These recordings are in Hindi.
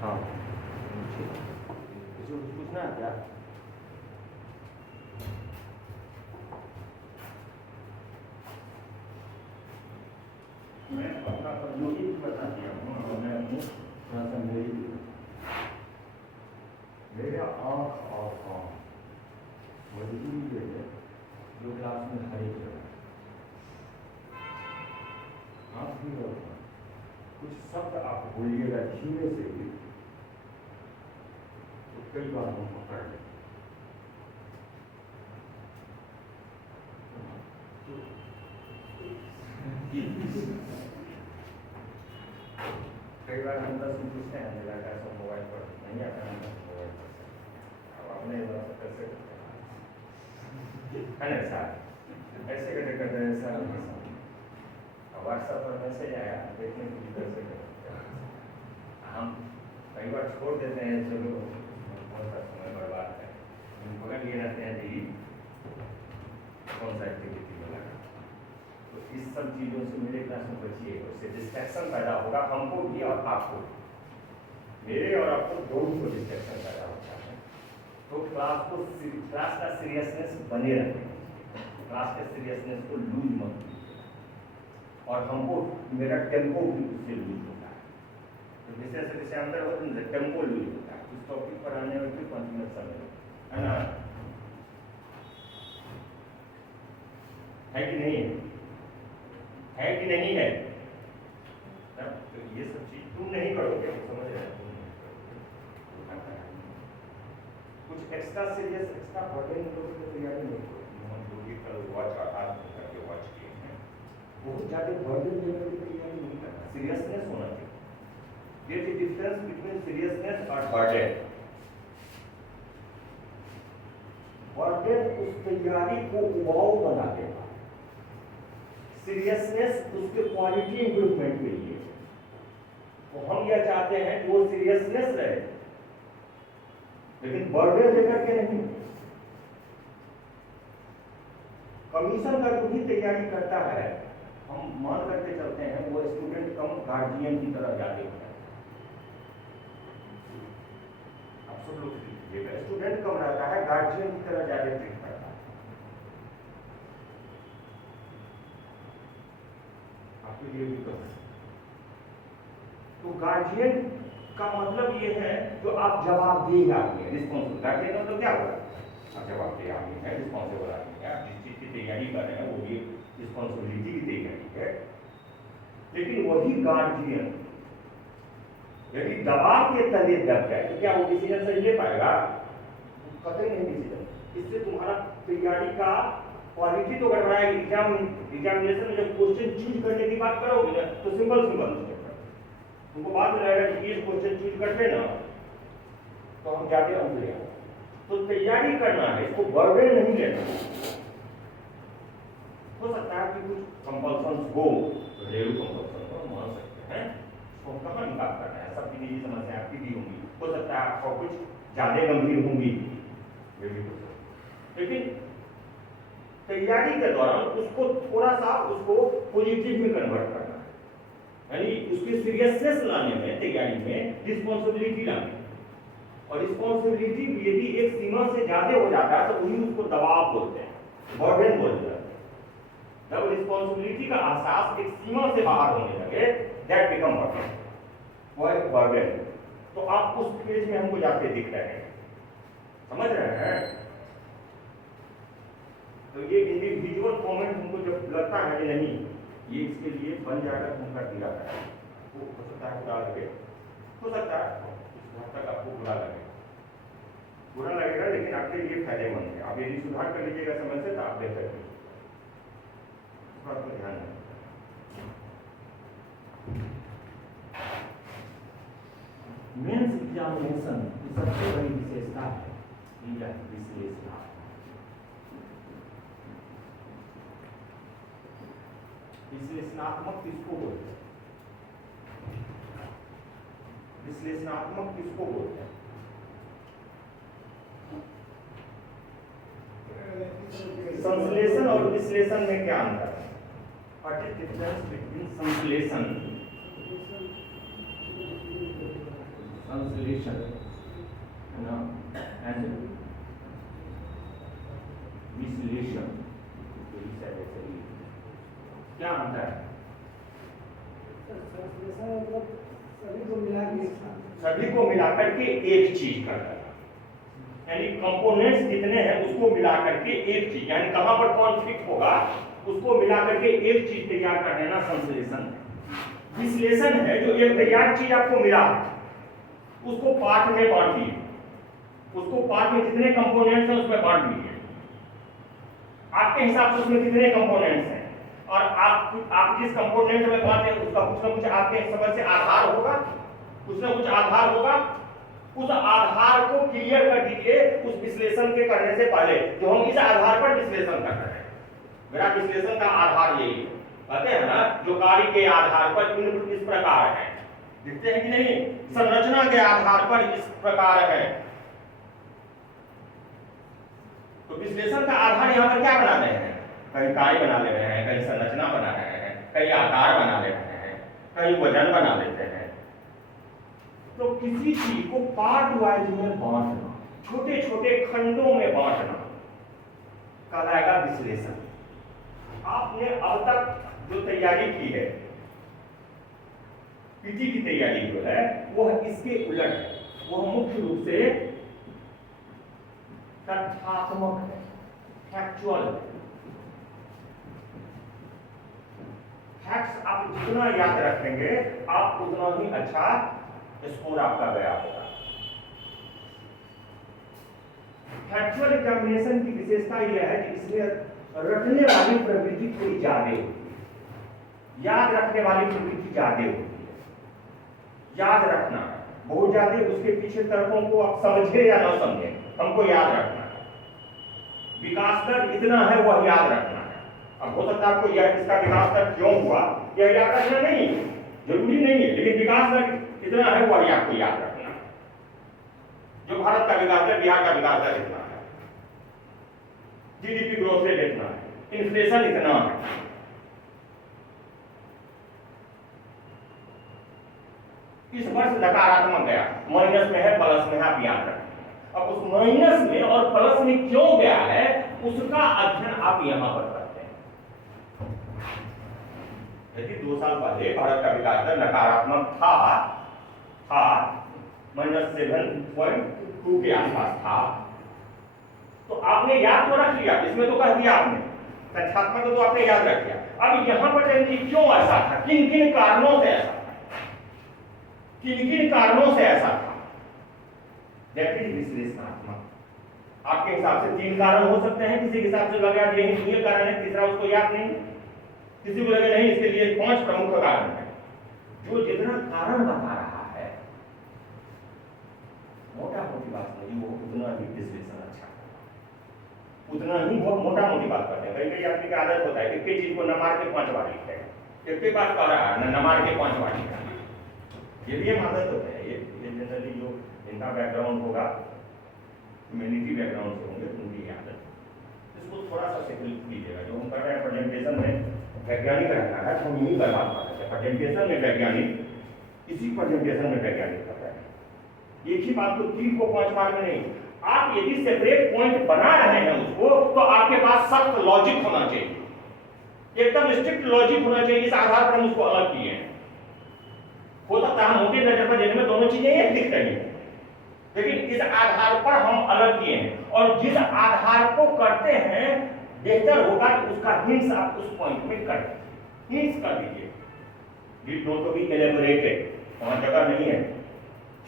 हाँ किसी को पूछना है क्या? मैं अपना प्रयोगी बता दिया हूँ और मैं अपनी थोड़ा सा मेरे आँख और कान मजबूरी ये है जो क्लास में हर एक जगह आँख भी और कान कुछ शब्द आप बोलिएगा धीमे से भी तो कई बार हम पकड़ लें। कई बार हम 10 में पूछते हैं मेरा कैसा मोबाइल पर नहीं आता है मोबाइल पर अब आपने कैसे है ना सर ऐसे करते सर व्हाट्सएप पर मैसेज आया देखने की कैसे हम कई बार छोड़ देते हैं चलो कौन सा समय बर्बाद है हम पकड़ लिए रहते हैं जी कौन सा एक्टिविटी में लगा। तो इस सब चीज़ों से मेरे क्लास में बचिए उससे डिस्ट्रैक्शन पैदा होगा हमको भी और आपको मेरे और आपको दोनों को डिस्ट्रैक्शन पैदा होता है। तो क्लास का सीरियसनेस बने रखें क्लास के सीरियसनेस को लूज मत कीजिए और हमको मेरा टेम्पो भी उससे लूज होता है। तो जैसे जैसे अंदर होता है टेम्पो लूज होता है उस टॉपिक पर आने में फिर कंटिन्यूस समय है ना है कि नहीं है कि नहीं है ना? तो ये सब चीज तुम नहीं करोगे समझ रहे हो कुछ एक्स्ट्रा सीरियस एक्स्ट्रा बर्डन लोगों की तैयारी नहीं करोगे हम लोग कल वॉच आज करके वॉच किए हैं बहुत ज़्यादा बर्डन लेने की तैयारी नहीं करना सीरियसनेस होना चाहिए। There is difference between seriousness और बर्डन। बर्डन उस तैयारी को उबाऊ बना देगा सीरियसनेस उसके क्वालिटी इंप्रूवमेंट के लिए। तो हम यह चाहते हैं कि वो सीरियसनेस रहे लेकिन बर्डन लेकर के नहीं। कमीशन का जो भी तैयारी करता है हम मान करके चलते हैं वो स्टूडेंट कम गार्जियन की तरह जाते हैं। आप सब लोग देखिएगा स्टूडेंट कम रहता है गार्जियन की तरह ज्यादा ट्रीट करता है। आपके लिए भी कम है। तो गार्जियन का मतलब ये है जो आप जवाबदेह आदमी है रिस्पॉन्सिबल। गार्जियन का मतलब क्या होगा आप जवाबदेह आदमी है रिस्पॉन्सिबल आदमी है आप जिस चीज की तैयारी कर रहे हैं वो भी रिस्पॉन्सिबिलिटी की तैयारी है। लेकिन वही गार्जियन यदि दबाव के तले दब जाए तो क्या वो डिसीजन सही ले पाएगा? कतई नहीं डिसीजन। इससे तुम्हारा तैयारी का क्वालिटी तो गड़बड़ाएगी। एग्जामिनेशन में जब क्वेश्चन चूज करने की बात करोगे ना तो सिंपल तुमको बाद में रहेगा कि ये क्वेश्चन चूज करते ना तो हम जाते अंक ले। तो तैयारी करना है इसको बर्डन नहीं लेना। हो सकता है कि कुछ कंपल्सन्स हो घरेलू कंपल्सन को मान सकते हैं तो कहाँ निकाल करना है सबकी निजी समस्या आपकी भी होंगी हो सकता है आपको कुछ ज्यादा गंभीर होंगी लेकिन तैयारी के दौरान उसको थोड़ा सा उसको पॉजिटिव में कन्वर्ट करना है यानी उसकी सीरियसनेस लाने में तैयारी में रिस्पॉन्सिबिलिटी लाने और रिस्पॉन्सिबिलिटी यदि एक सीमा से ज्यादा हो जाता है तो वही उसको दबाव बोलते हैं बर्डन बोलते हैं। जब रिस्पॉन्सिबिलिटी का एहसास एक सीमा से बाहर होने लगे दैट बिकम बर्डन वो एक बर्डन। तो आप उस फेज में हमको जाते दिख रहे हैं समझ रहे हैं। तो ये इंडिविजुअल कमेंट हमको जब लगता है कि नहीं ये इसके लिए बन जाकर उनका दिया है वो हो सकता है बुरा लगे हो सकता है इस तक आपको बुरा लगेगा लेकिन आपके लिए फायदेमंद है। आप यदि सुधार कर लीजिएगा समय से तो आप बेहतर कीजिए इस बात को ध्यान रखें। मेंस एग्जामिनेशन की सबसे बड़ी विशेषता है विश्लेषण। विश्लेषणात्मक किसको बोलते हैं? विश्लेषणात्मक किसको बोलते हैं? संश्लेषण और विश्लेषण में क्या अंतर है? What is difference between संश्लेषण संश्लेषण है ना, ऐसे विश्लेषण, क्या अंतर है? सभी को मिलाकर के एक चीज कर देना, यानी कंपोनेंट्स जितने हैं उसको मिलाकर के एक चीज, यानी कहां पर कॉन्फ्लिक्ट होगा उसको मिलाकर के एक चीज तैयार कर देना संश्लेषण है। विश्लेषण है जो एक तैयार चीज आपको मिला उसको पार्ट में बांट दिए, उसको पार्ट में जितने कंपोनेंट्स हैं उसमें बांट दिए, आपके हिसाब से उसमें कितने कंपोनेंट्स हैं और आप जिस कंपोनेंट में बांटे उसका कुछ ना कुछ आपके समझ से आधार होगा, कुछ ना कुछ आधार होगा, उस आधार को क्लियर कर दीजिए उस विश्लेषण के करने से पहले, जो हम इस आधार पर विश्लेषण कर रहे हैं। मेरा विश्लेषण का आधार यही है, कहते हैं ना जो कार्य के आधार पर इनपुट इस प्रकार है, दिखते हैं कि नहीं, संरचना के आधार पर इस प्रकार है। तो विश्लेषण का आधार यहाँ पर क्या बना रहे हैं, कहीं कार्य बना ले रहे हैं, कहीं संरचना बना रहे हैं, कहीं आकार बना ले रहे हैं, कहीं वजन बना लेते हैं। तो किसी चीज को पार्ट वाइज में बांटना, छोटे छोटे खंडों में बांटना कहलाएगा विश्लेषण। आपने अब तक जो तैयारी की है, पीटी की तैयारी जो है वह इसके उलट है, वह मुख्य रूप से तथ्यात्मक है, फैक्चुअल है। फैक्ट्स आप जितना याद रखेंगे आप उतना ही अच्छा स्कोर आपका गया होगा। फैक्चुअल एग्जामिनेशन की विशेषता यह है कि इसमें रटने वाली प्रवृत्ति थोड़ी ज्यादा होती है, याद रखने वाली प्रवृत्ति ज्यादा होती है। याद रखना बहुत ज्यादा, उसके पीछे तर्कों को आप समझे या ना समझे, हमको याद रखना है। विकास दर इतना है वह याद रखना है। अब हो सकता है आपको यह इसका विकास दर क्यों हुआ यह याद रखना नहीं जरूरी नहीं है, लेकिन विकास दर इतना है वह आपको याद रखना है। जो भारत का विकास दर, बिहार का विकास दर इतना है, जीडीपी ग्रोथ रेट इतना है, इन्फ्लेशन इतना है। इस वर्ष नकारात्मक गया, माइनस में है, प्लस में है, आप याद रखें। अब उस माइनस में और प्लस में क्यों गया है उसका अध्ययन आप यहां पर करते हैं। यदि 2 साल पहले भारत का विकास दर नकारात्मक था -7.2 के आसपास था, तो आपने याद तो रख लिया, इसमें तो कह दिया आपने, तथ्यात्मक तो आपने याद रख लिया। अब यहां पर क्यों ऐसा था, किन किन कारणों से ऐसा, किन किन कारणों से ऐसा था, विश्लेषणात्मक। आपके हिसाब से 3 कारण हो सकते हैं, किसी के हिसाब से लगा ये कारण है, तीसरा उसको याद नहीं, किसी को लगे नहीं इसके लिए 5 प्रमुख कारण है। जो जितना कारण बता रहा है मोटा मोटी बात नहीं, वो उतना ही विश्लेषण अच्छा, उतना ही बहुत मोटा मोटी बात करते हैं। कई कई आदमी की आदत होता है कि किसी चीज को न मार के 5 बार लिखते हैं, एक ही बात कह रहा है न मार के 5 बार लिखता है। ये भी आदत होता है, ये जनरली जो इनका बैकग्राउंड होगा, ह्यूमैनिटी बैकग्राउंड से होंगे, उनकी आदत। इसको थोड़ा सा सेटल कीजिएगा। जो हम कर रहे हैं प्रेजेंटेशन में वैज्ञानिक रहना है, हम यही कर बात करते हैं। प्रेजेंटेशन में वैज्ञानिक, इसी प्रेजेंटेशन में वैज्ञानिक कर रहे हैं। एक ही बात को 3 को 5 बार में नहीं, आप यदि सेपरेट पॉइंट बना रहे हैं उसको, तो आपके पास सख्त लॉजिक होना चाहिए, एकदम स्ट्रिक्ट लॉजिक होना चाहिए। इस आधार पर हम उसको अलग किए हैं। हो सकता है मोटी नजर पर देखने में दोनों चीजें एक दिख रही हैं, लेकिन इस आधार पर हम अलग किए हैं। और जिस आधार को करते हैं बेहतर होगा कि उसका हिंट्स आप उस पॉइंट में कर दीजिए, हिंट्स कर दीजिए। Did not to be elaborated, वहां जगह नहीं है,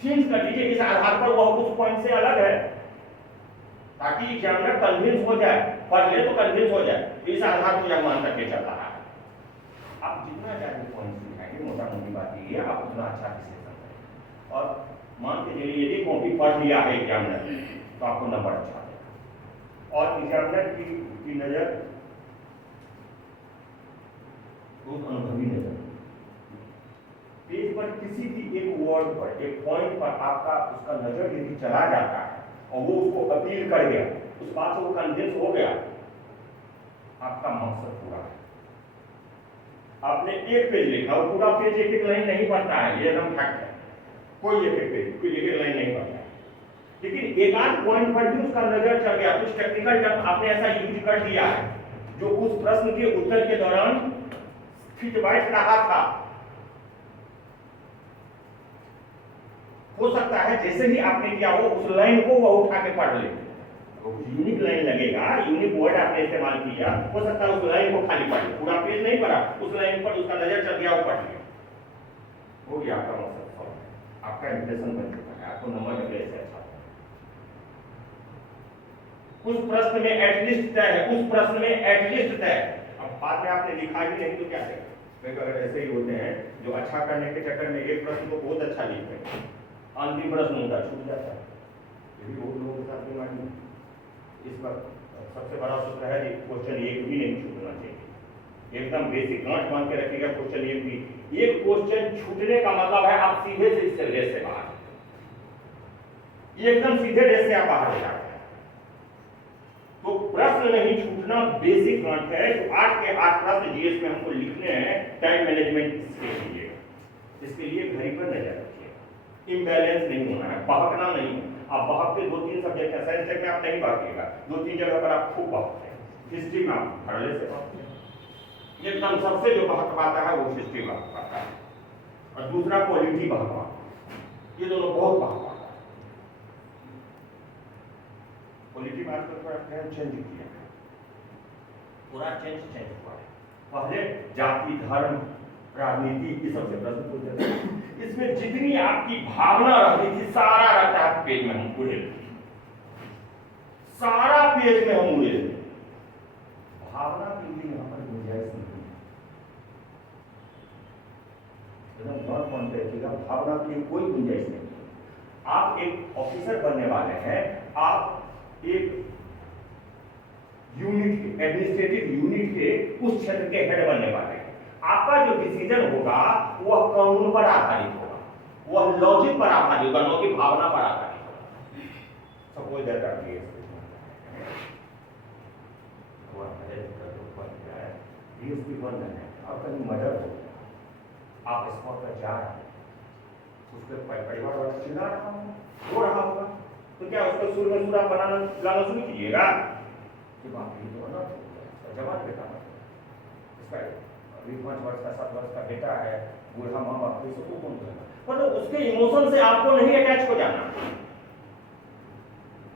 हिंट्स कर दीजिए। इस आधार पर वह उस पॉइंट से अलग है, ताकि एग्जामिनर कन्विंस हो जाए, पढ़ ले तो कन्विंस हो जाए इस आधार को यह मान करके चल रहा है। आप जितना ज्यादा पॉइंट दिखाएंगे, मोटा मोटी बात ये है, आप उतना अच्छा विश्लेषण करेंगे। और मान के चलिए यदि कॉपी पढ़ लिया है एग्जामिनर, तो आपको नंबर अच्छा देगा। और एग्जामिनर की नजर बहुत अनुभवी नजर, पेज पर किसी भी एक वर्ड पर, एक पॉइंट पर आपका उसका नजर यदि चला जाता है और वो उसको अपील कर गया, उस बात से वो कन्विंस हो गया, आपका मकसद पूरा है। आपने एक पेज लिखा और पूरा पेज एक एक लाइन नहीं पढ़ता है, ये एकदम फैक्ट है। कोई एक लाइन नहीं बनता है। लेकिन एक आध पॉइंट पर भी उसका नजर चल गया, कुछ टेक्निकल टर्म आपने ऐसा यूज कर दिया है जो उस प्रश्न के उत्तर के दौरान फिट बैठ रहा था। हो सकता है जैसे ही आपने किया हो उस लाइन को वह उठा के पढ़ ले, यूनिक लाइन लगेगा, यूनिक वर्ड आपने इस्तेमाल किया, हो सकता है उस लाइन को खाली पढ़ ले, पूरा पेज नहीं पढ़ा, उस लाइन पर उसका नजर चल गया, वो पढ़ लिया, हो गया आपका मकसद सॉल्व, आपका इंप्रेशन बन चुका है, आपको नंबर अगले से अच्छा उस प्रश्न में एटलीस्ट तय है, उस प्रश्न में एटलीस्ट तय। अब बाद में आपने लिखा ही नहीं तो क्या है, अगर ऐसे ही होते हैं जो अच्छा करने के चक्कर में एक प्रश्न को बहुत अच्छा लिख रहे हैं, अंतिम प्रश्न होता छूट जाता है, ये भी बहुत लोगों के साथ बीमारी है। इस पर सबसे बड़ा सूत्र है कि क्वेश्चन एक भी नहीं छूटना चाहिए, एकदम बेसिक गांठ बांध के रखिएगा क्वेश्चन एक भी। एक क्वेश्चन छूटने का मतलब है आप सीधे से इससे रेस से बाहर, एकदम सीधे रेस से आप बाहर हो जाते हैं। तो प्रश्न नहीं छूटना बेसिक गांठ है। तो 8 के 8 प्रश्न जीएस में हमको लिखने हैं टाइम मैनेजमेंट के लिए, इसके लिए घड़ी पर नजर रखिए, इम्बैलेंस नहीं होना है, बहकना नहीं है। आप बहकते 2-3 सब्जेक्ट है, साइंस टेक में आप नहीं बहकिएगा, 2-3 जगह पर आप खूब बहकते हैं, हिस्ट्री में आप धड़ल्ले से बहकते हैं, एकदम सबसे जो बहक पाता है वो हिस्ट्री बहक पाता है, और दूसरा पॉलिटी बहक पाता है, ये दोनों बहुत बहक पाता है। पॉलिटी में आजकल थोड़ा ट्रेंड चेंज किया है, पूरा चेंज हुआ है, पहले जाति धर्म राजनीति ये सबसे प्रश्न पूछते थे, इसमें जितनी आपकी भावना रहती थी सारा रहता है पेज में, हम उड़े सारा पेज में हम उड़े, भावना के लिए यहाँ पर गुंजाइश नहीं है, एकदम नॉट मान रखिएगा, भावना के लिए कोई गुंजाइश नहीं है। आप एक ऑफिसर बनने वाले हैं, आप एक यूनिट के एडमिनिस्ट्रेटिव यूनिट के उस क्षेत्र के हेड बनने वाले हैं, आपका जो डिसीजन होगा वह कानून पर आधारित होगा, वह लॉजिक पर आधारित होगा, न कि भावना पर आधारित होगा। सपोज दैट आप डीएसपी बन रहे हैं, अब कहीं मर्डर हो गया, आप स्पॉट पर जा रहे हैं, उसके परिवार वाला चिल्ला रहा हो रहा होगा, तो क्या उसको सुर में सुरा बनाना लाना शुरू कीजिएगा कि बाप ये तो अनर्थ हो गया, जवान बेटा इसका अभी 5 वर्ष का 7 वर्ष का बेटा है, बूढ़ा माँ बाप को इसको कौन करेगा, मतलब उसके इमोशन से आपको नहीं अटैच हो जाना,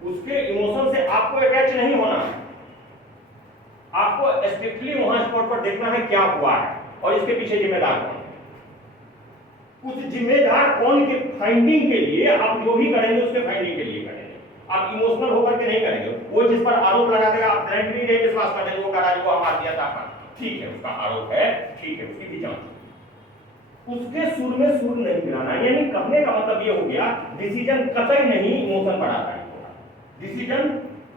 उसके इमोशन से आपको अटैच नहीं होना, आपको स्ट्रिक्टली वहां स्पॉट पर देखना है क्या हुआ है और इसके पीछे जिम्मेदार कौन है। उस जिम्मेदार कौन के फाइंडिंग के लिए आप जो भी करेंगे उसके फाइंडिंग के लिए करेंगे, आप इमोशनल होकर के नहीं करेंगे। वो जिस पर आरोप लगा देगा आप ब्लाइंडली नहीं विश्वास कर देंगे, वो करा वो मार दिया था, ठीक है उसका आरोप है, ठीक है उसकी भी जांच, उसके सुर में सुर नहीं मिलाना। यानी कहने का मतलब ये हो गया डिसीजन कतई नहीं इमोशन पर आधारित होगा, डिसीजन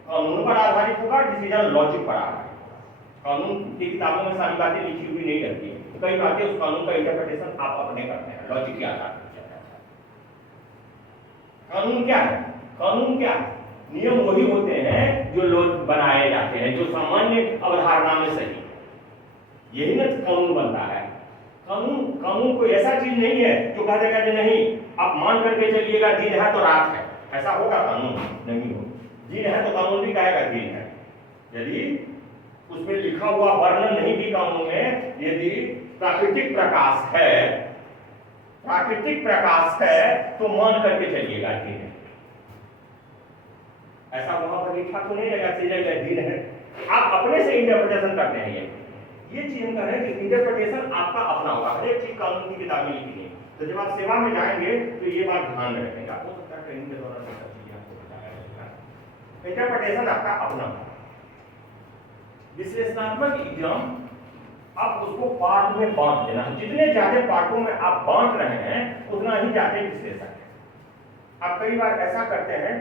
कानून पर आधारित होगा, डिसीजन लॉजिक पर आधारित होगा। कानून की किताबों में सारी बातें लिखी हुई नहीं रहती है, तो कई बातें उस कानून का इंटरप्रिटेशन आप अपने करते हैं, लॉजिक के आधार पर किया जाता है। कानून क्या है, कानून क्या है, नियम वही होते हैं जो लोग बनाए जाते हैं, जो सामान्य अवधारणा में सही है, यही ना कानून बनता है। कानून कोई ऐसा चीज नहीं है जो कह देगा कि नहीं आप मान करके चलिएगा दिन है तो रात है, ऐसा होगा कानून नहीं हो, दिन है तो कानून भी कहेगा दिन है, यदि उसमें लिखा हुआ वर्णन नहीं भी कानून में, यदि प्राकृतिक प्रकाश है तो मान करके चलिएगा दिन है, ऐसा वहां पर लिखा तो नहीं लगा चलिएगा दिन है, आप अपने से इंटरप्रिटेशन करते हैं। ये चीज हम कह रहे हैं कि इंटरप्रिटेशन आपका अपना होगा, हर एक चीज कानून की किताब में लिखी है। तो जब आप सेवा में जाएंगे तो ये बात ध्यान में रखेंगे, हो सकता है ट्रेनिंग के दौरान आपको बताया, इंटरप्रिटेशन आपका अपना। विश्लेषणात्मक एग्जाम आप उसको पार्ट में बांट देना, जितने ज्यादा पार्टों में आप बांट रहे हैं उतना ही ज्यादा विश्लेषण है। आप कई बार ऐसा करते हैं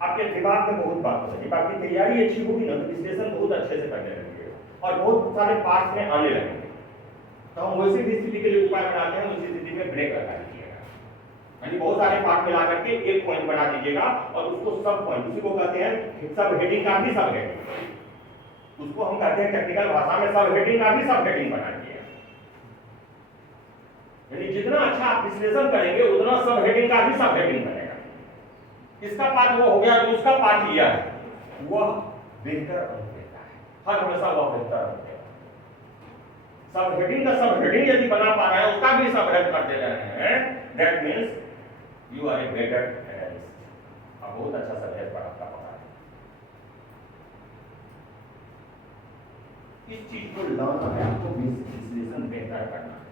आपके दिमाग में बहुत बात होगी, आपकी तैयारी अच्छी होगी ना तो विश्लेषण बहुत अच्छे से करने लगेंगे और बहुत सारे पार्ट्स में आने लगेंगे। तो हम वैसी भी स्थिति के लिए उपाय बनाते हैं, उसी स्थिति में ब्रेक लगा दीजिएगा, यानी बहुत सारे पार्ट मिला करके एक पॉइंट बना दीजिएगा और उसको सब पॉइंट, उसी को कहते हैं सब हेडिंग का भी सब हेडिंग, उसको हम कहते हैं टेक्निकल भाषा में सब हेडिंग का भी सब हेडिंग बना दिया। यानी जितना अच्छा आप विश्लेषण करेंगे उतना सब हेडिंग का भी सब हेडिंग बनेगा। इसका पार्ट वो हो गया जो उसका पार्ट लिया है वह बेहतर बन देता है, हर हमेशा वह बेहतर बन देगा। सब हेडिंग का सब हेडिंग यदि बना पा रहे हैं उसका भी सब हेड कर दे रहे हैं, that means you are a better analyst. आप बहुत अच्छा सब्जेक्ट पर आपका पता है। इस चीज को लाना है आपको, विश्लेषण बेहतर करना है।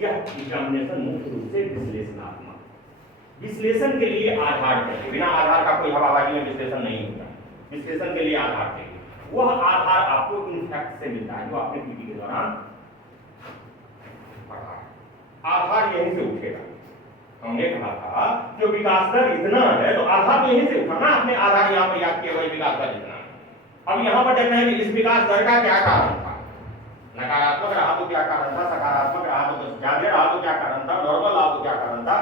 यह एग्जामिनेशन मुख्य रूप से विश्लेषणात्मक, विश्लेषण के लिए आधार चाहिए, बिना आधार का कोई हवाबाजी में विश्लेषण नहीं होता। विश्लेषण के लिए आधार चाहिए, वह आधार आपको इन फैक्ट से मिलता है जो आपने पीटी के दौरान पढ़ा है। आधार यहीं से उठेगा। हमने कहा था कि विकास दर इतना है तो आधार तो यहीं से उठा ना, आपने आधार यहाँ पर याद किया वही विकास दर इतना है। अब यहाँ पर देखते हैं कि इस विकास दर का क्या कारण था, नकारात्मक रहा तो क्या कारण था, सकारात्मक रहा तो ज्यादा रहा तो क्या कारण था, नॉर्मल रहा तो क्या कारण था,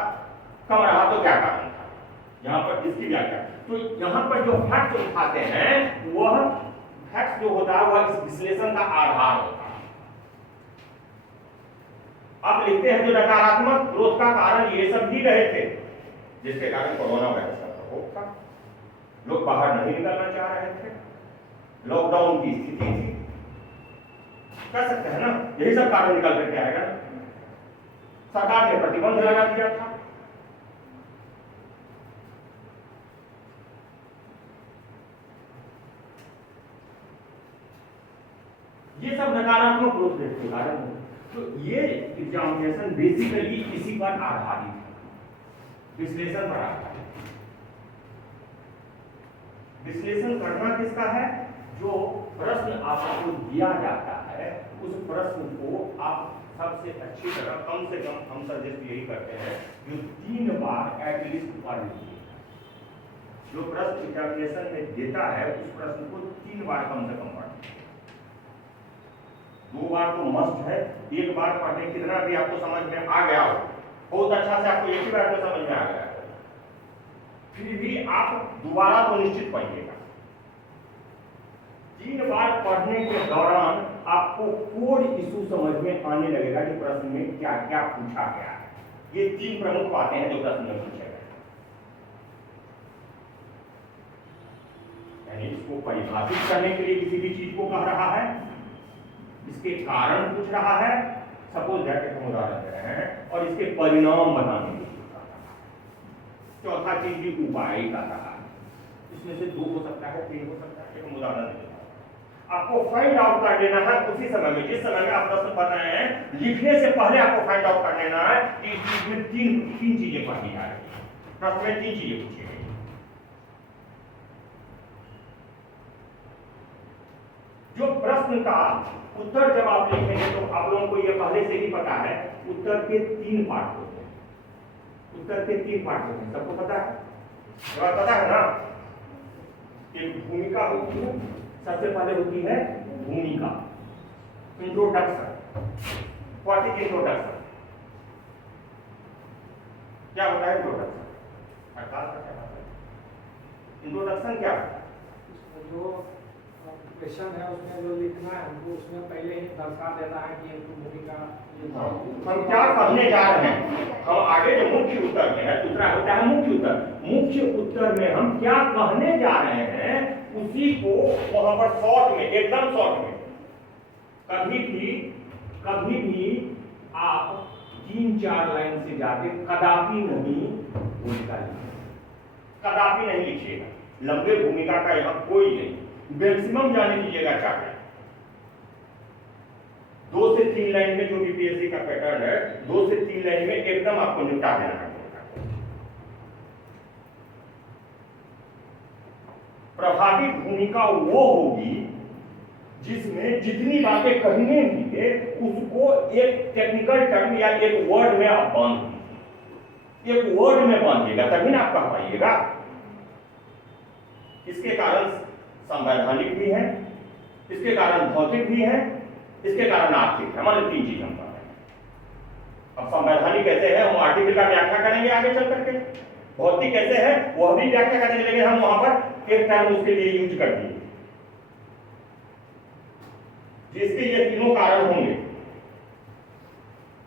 कम रहा तो क्या कारण था। यहाँ पर इसकी व्याख्या, तो यहाँ पर जो फैक्ट उठाते हैं वह फैक्ट जो होता है वह इस विश्लेषण का आधार होता है। आप लिखते हैं जो नकारात्मक ग्रोथ का कारण ये सब ही रहे थे, जिसके कारण कोरोना वायरस का प्रकोप था, लोग बाहर नहीं निकलना चाह रहे थे, लॉकडाउन की स्थिति थी, कह सकते हैं ना, यही सब कारण निकल करके आएगा। सरकार ने प्रतिबंध लगा दिया था, ये सब नकारात्मक ग्रोथ रेट के कारण। तो ये एग्जामिनेशन बेसिकली इसी पर आधारित है, विश्लेषण पर आधारित। विश्लेषण करना किसका है, जो प्रश्न आपको दिया जाता है उस प्रश्न को आप सबसे अच्छी तरह, कम से कम हम सजेस्ट यही करते हैं जो 3 बार एटलीस्ट पढ़ लीजिए। जो प्रश्न एग्जामिनेशन में देता है उस प्रश्न को 3 बार कम से कम पढ़, 2 बार तो मस्ट है, 1 बार पढ़ने कितना भी आपको समझ में आ गया हो, बहुत अच्छा से आपको एक ही बार में समझ में आ गया हो, फिर भी आप दोबारा तो निश्चित पढ़िएगा। 3 बार पढ़ने के दौरान आपको कोर इशू समझ में आने लगेगा कि प्रश्न में क्या क्या पूछा गया है। ये 3 प्रमुख बातें हैं जो प्रश्न में पूछे गए, यानी इसको परिभाषित करने के लिए किसी भी चीज को कह रहा है, इसके कारण पूछ रहा है, सपोज दैट हम उदाहरण दे रहे हैं, और इसके परिणाम बताने के लिए कह रहा है। चौथा चीज भी उपाय का रहा है, इसमें से 2 हो सकता है, 3 हो सकता है। एक उदाहरण देता हूं, आपको फाइंड आउट कर लेना है उसी समय में, जिस समय में आप प्रश्न पढ़ रहे हैं, लिखने से पहले आपको फाइंड आउट कर लेना है कि इस चीज में तीन चीजें पढ़ी जा रही है, प्रश्न में 3 चीजें पूछी गई। जो प्रश्न का उत्तर जब आप लिखेंगे तो आप लोगों को यह पहले से ही पता है, उत्तर के 3 पार्ट होते हैं, उत्तर के 3 पार्ट होते हैं, सबको पता है, पता है ना। एक भूमिका होती है, सबसे पहले होती है भूमिका, इंट्रोडक्शन। व्हाट इज इंट्रोडक्शन, क्या होता है इंट्रोडक्शन, अर्थात क्या होता है इंट्रोडक्शन, क्या जो क्वेश्चन है उसमें जो लिखना है हमको उसमें पहले ही दर्शा देता है कि भूमिका, हम क्या कहने जा रहे हैं, हम आगे जो मुख्य उत्तर में है, दूसरा होता है मुख्य उत्तर, मुख्य उत्तर में हम क्या कहने जा रहे हैं उसी को वहां पर शॉर्ट में, एकदम शॉर्ट में, कभी भी आप 3-4 लाइन से जाके कदापि नहीं भूमिका लिखिए, कदापि नहीं लिखिएगा। लंबे भूमिका का यहाँ कोई नहीं, मैक्सिमम जाने दीजिएगा 4 लाइन। 2 से 3 लाइन में जो भी पीएससी का पैटर्न है, 2 से 3 लाइन में एकदम आपको निपटा देना है। प्रभावी भूमिका वो होगी जिसमें जितनी बातें कहने भी उसको एक टेक्निकल टर्म या एक वर्ड में आप बांधिएगा, तभी ना आप कह पाइएगा। इसके कारण संवैधानिक भी है, इसके कारण भौतिक भी है, इसके कारण आर्थिक है, हमारे 3 चीज हम कर रहे हैं। अब संवैधानिक कैसे है, हम आर्टिकल का व्याख्या करेंगे आगे चल करके, भौतिक कैसे है वह भी व्याख्या करने लगे, हम वहां पर एक टर्म उसके लिए यूज कर दिए, जिसके ये तीनों कारण होंगे।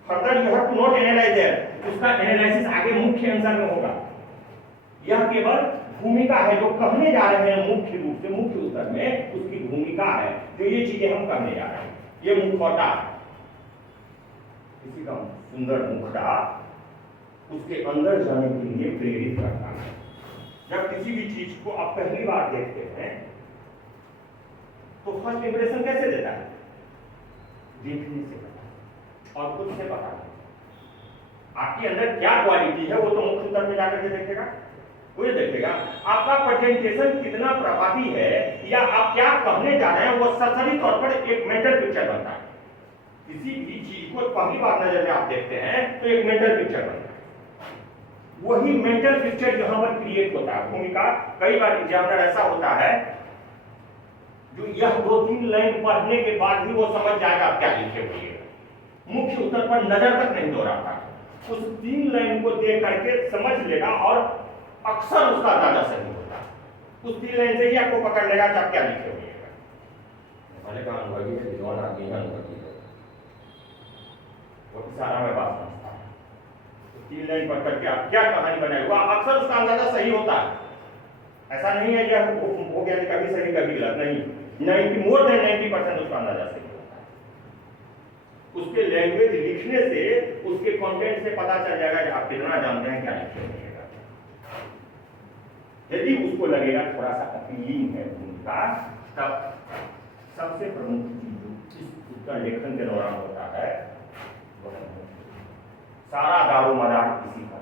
Further you have to not analyse there, उसका एनालिसिस आगे मुख्य आंसर में होगा। यह केवल भूमिका है जो कहने जा रहे हैं, मुख्य रूप से मुख्य उत्तर में उसकी भूमिका है, जो ये चीजें हम कहने जा रहे हैं। ये मुखौटा किसी का सुंदर मुखड़ा उसके अंदर जाने के लिए प्रेरित करता है। जब किसी भी चीज को आप पहली बार देखते हैं तो फर्स्ट इंप्रेशन कैसे देता है? देखने से पता और खुद से पता है। आपके अंदर क्या क्वालिटी है वो तो मुख्य उत्तर में जाकर के देखेगा, वो ये देखेगा आपका प्रेजेंटेशन कितना प्रभावी है या आप क्या कहने जा रहे हैं, वो सही तौर पर एक मेंटल पिक्चर बनता है। किसी भी चीज को पहली बार नजर में आप देखते हैं तो एक मेंटल पिक्चर बनता है। वही मेंटल पिक्चर यहां पर क्रिएट होता है। भूमिका कई बार एग्जामिनर ऐसा होता है जो यह 2-3 लाइन पढ़ने के बाद ही वो समझ जाएगा आप क्या लिखे हुए हैं, मुख्य उत्तर पर नजर तक नहीं दौड़ाता, उस 3 लाइन को देख करके समझ लेगा और अक्सर उसका अंदाजा सही होता है। उस 3 लाइन से ही आपको पकड़ लेगा कि आप क्या लिखे हुए हैं। मैंने कहा अनुभवी है, विद्वान आदमी है, अनुभवी है, वो इशारा में बात समझता है। तो 3 लाइन पढ़ करके आप क्या कहानी बनाए हुआ, अक्सर उसका अंदाजा सही होता है। ऐसा नहीं है कि हो गया कभी सही कभी गलत, नहीं, 90% उसका अंदाजा सही होता है। उसके लैंग्वेज लिखने से, उसके कंटेंट से पता चल जाएगा कि आप कितना जानते हैं क्या लिखे हुए हैं। यदि उसको लगेगा थोड़ा सा अपीलिंग है भूमिका, तब सबसे प्रमुख चीज इस उसका लेखन के दौरान होता है सारा दारोमदार इसी का।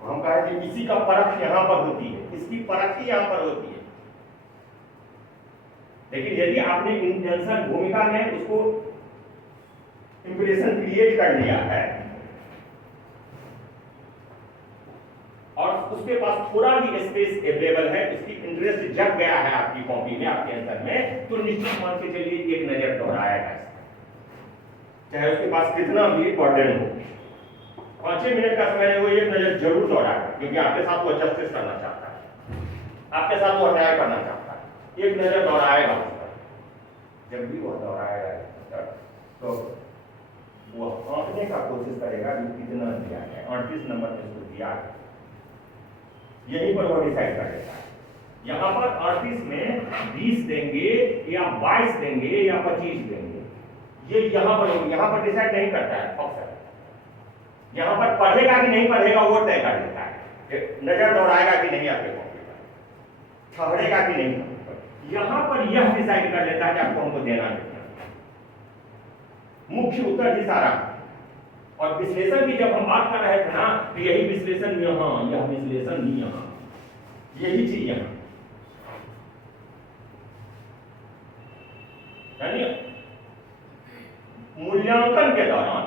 हम कहें कि इसी का परख यहाँ पर होती है, इसकी परख ही यहाँ पर होती है। लेकिन यदि आपने इंटेंशन भूमिका में उसको इंप्रेशन क्रिएट कर लिया है और उसके पास थोड़ा भी स्पेस अवेलेबल है, उसकी इंटरेस्ट जग गया है आपकी कॉपी में, आपके आंसर में, तो निश्चित मान के चलिए एक नजर दोहराएगा, चाहे उसके पास कितना भी बर्डन हो। 5 मिनट का समय है, वो एक नजर जरूर दोहराएगा, क्योंकि आपके साथ वो जस्टिस करना चाहता है, आपके साथ वो अन्याय करना चाहता है। एक नजर दोहराएगा उस पर। जब भी वो दोहराएगा तो वो आंकने का कोशिश करेगा कि कितना दिया है, 38 नंबर में उसको दिया है, यहीं पर वो डिसाइड कर लेता है। यहाँ पर 38 में 20 देंगे या 22 देंगे या 25 देंगे, ये यहाँ पर डिसाइड नहीं करता है अक्सर। यहाँ पर पढ़ेगा कि नहीं पढ़ेगा वो तय कर देता है, नजर दौड़ाएगा कि नहीं आपके कॉपी पर, ठहरेगा कि नहीं। यहाँ पर यह डिसाइड कर लेता है कि आपको हमको देना है। मुख्य उत्तर ही सारा। और विश्लेषण की जब हम बात कर रहे थे ना, तो यही विश्लेषण यहाँ, यह विश्लेषण ही यहाँ, यही चीज यहाँ। यानी मूल्यांकन के दौरान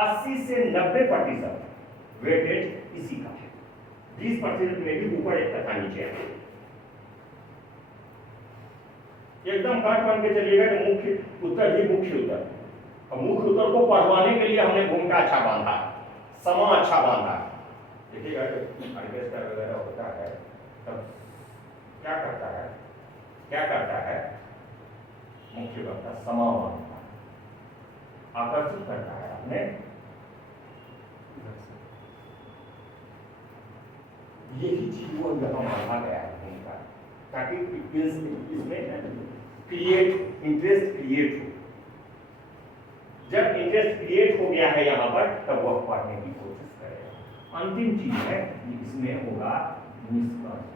80 से 90% वेटेज इसी का है, 20% में भी ऊपर एक तथा नीचे है। एकदम काट मान के चलिएगा कि मुख्य उत्तर ही मुख्य उत्तर। अब मुख्य उत्तर को पढ़वाने के लिए हमने भूमिका अच्छा बांधा, समा अच्छा बांधा। देखिएगा ऑर्केस्ट्रा वगैरह होता है तब क्या करता है मुख्य वक्ता समा बांधता है, आकर्षित करता है अपने। यही चीज वो यहाँ बांधा गया है भूमिका, ताकि इसमें इंटरेस्ट क्रिएट हो। जब इंटरेस्ट क्रिएट हो गया है यहाँ पर, तब वह पढ़ने की कोशिश करेगा। अंतिम चीज है इसमें होगा निष्कर्ष।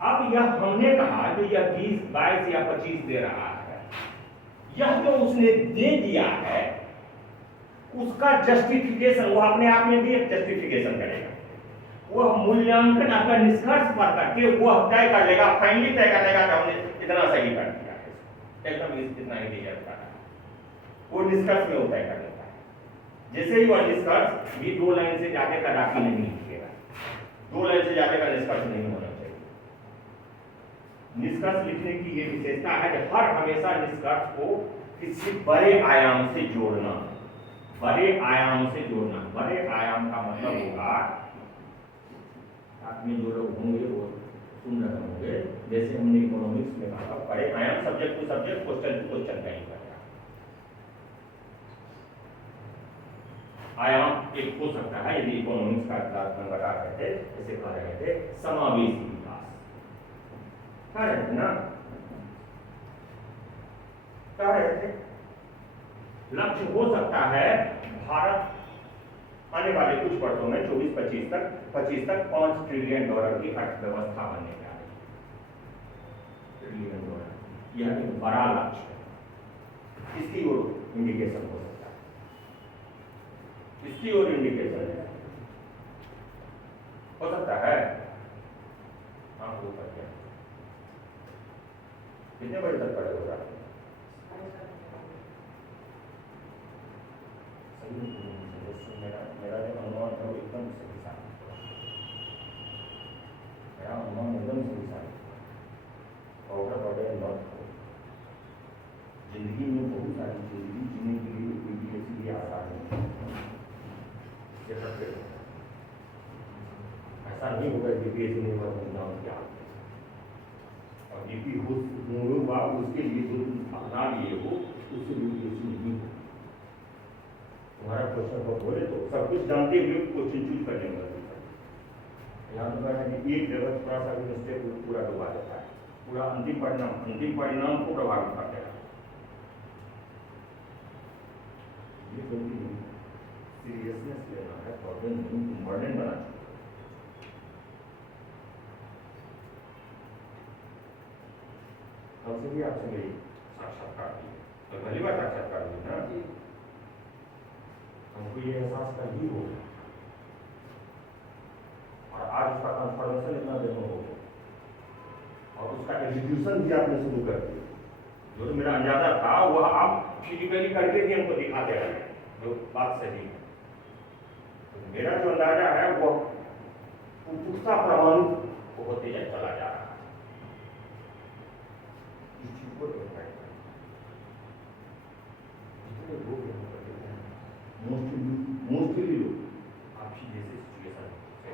अब यह हमने कहा कि यह 20, 22 या 25 दे रहा है, यह जो उसने दे दिया है उसका जस्टिफिकेशन वो अपने आप में भी एक जस्टिफिकेशन करेगा। वह मूल्यांकन आपका निष्कर्ष पर करके वह तय कर लेगा, फाइनली तय कर लेगा कि हमने इतना सही कर दिया है, एकदम इतना ही दिया जाता है। वो निष्कर्ष में वो तय कर लेता है। जैसे ही वह निष्कर्ष भी 2 लाइन से ज्यादा का राखी नहीं लिखेगा, 2 लाइन से ज्यादा का निष्कर्ष नहीं होना चाहिए। निष्कर्ष लिखने की ये विशेषता है कि हर हमेशा निष्कर्ष को किसी बड़े आयाम से जोड़ना, बड़े आयाम से जोड़ना। बड़े आयाम का मतलब होगा, आप में जो लोग होंगे वो सुन रहे होंगे, जैसे हमने इकोनॉमिक्स में कहा बड़े आयाम subject to subject, question to question का ही करेगा। आयाम एक हो सकता है, यदि इकोनॉमिक्स का क्लास में बता रहे थे, इसे कह रहे थे समावेशी विकास, कह रहे थे ना, कह रहे थे लक्ष्य हो सकता है भारत आने वाले कुछ वर्षों में 24-25 तक 5 ट्रिलियन डॉलर की अर्थव्यवस्था बनने जा रही है। ट्रिलियन डॉलर यह एक बड़ा लक्ष्य है, इसकी ओर इंडिकेशन हो सकता है, इसकी ओर इंडिकेशन हो सकता है। हाँ वो कर क्या कितने बजे तक पड़े हो रहा है? मेरा जो अनुमान है वो एकदम सही साबित हुआ, मेरा अनुमान एकदम सही साबित हुआ। और बड़े नॉट हो जिंदगी में बहुत सारी जिंदगी जीने के लिए यूपीएससी भी आसान नहीं है। ऐसा नहीं होगा यूपीएससी ने एग्जाम किया और यूपी हुआ उसके लिए जो अपना लिए हो उससे यूपीएससी नहीं हो। तुम्हारा क्वेश्चन को बोले तो सब कुछ जानते हुए क्वेश्चन चूज करने में यहाँ है कि एक जगह थोड़ा सा भी मिस्टेक पूरा डुबा देता है, पूरा अंतिम परिणाम को प्रभावित कर देगा। ये गलती सीरियसनेस लेना है, बर्डन बना चुका। कल से भी आपसे मेरी साक्षात्कार दी तो पहली बार साक्षात्कार दी ना, हमको ये एहसास कर ही हो और आज उसका कन्फर्मेशन इतना देना हो और उसका एग्जीक्यूशन भी आपने शुरू कर दिया। जो मेरा अंदाजा था वह आप फिजिकली करके भी हमको दिखा दे रहे हैं, जो बात सही है। तो मेरा जो अंदाजा है वह पुख्ता प्रमाणित होते चला जा रहा है। इस चीज को जितने लोग मोस्टली लोग आपकी जैसे सिचुएशन है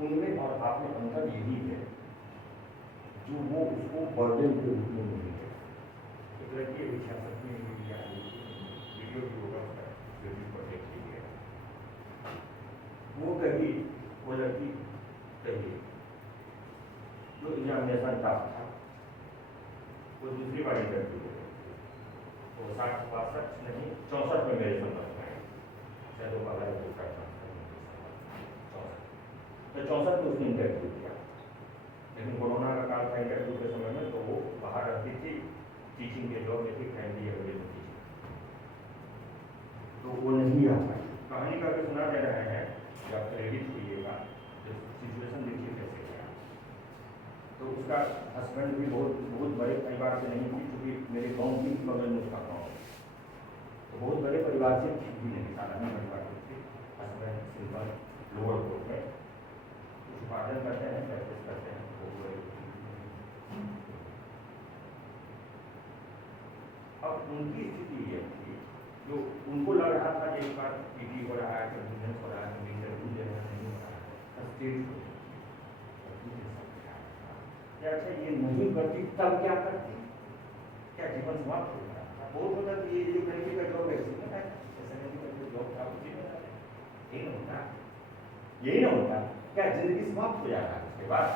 उनमें और आप में अंतर यही है जो वो उसको बर्डन के रूप में नहीं है। एक लड़की अभी 66 में वीडियो भी होगा उसका यूट्यूब पर देख लीजिए। वो कही वो लड़की कही जो एग्जामिनेशन टफ था वो दूसरी बार इंटरव्यू हो वो 60-62 नहीं 64 में मेरे संपर्क में तो 64 में उसने इंटरव्यू किया, लेकिन कोरोना का काल था इंटरव्यू के समय में, तो वो बाहर रहती थी, टीचिंग के जॉब में थी, फैमिली अवेलेबल थी, तो वो नहीं आ पाई। कहानी करके सुना दे रहे हैं कि आप प्रेरित होइएगा, जो सिचुएशन देखिए कैसे गया। तो उसका हस्बैंड भी बहुत बड़े परिवार से नहीं थी, क्योंकि मेरे गाँव की बगल में उसका गाँव, तो बहुत बड़े परिवार से भी नहीं, साधारण परिवार से हस्बैंड सिंपल लोअर कोर्ट में कुछ उपार्जन करते हैं, प्रैक्टिस करते हैं। अब उनकी स्थिति ये थी जो उनको लग रहा था कि एक बार पीटी हो रहा है, कन्वीनियंस हो रहा है, इंटरव्यू देना नहीं हो रहा है, स्टेट क्या अच्छा ये नहीं करती तब क्या करती, क्या जीवन समाप्त हो रहा है। बहुत होता कि ये जो लड़की का जॉब है जॉब था उसी में यही ना होता, यही ना होता, क्या जिंदगी समाप्त हो जाता है। उसके बाद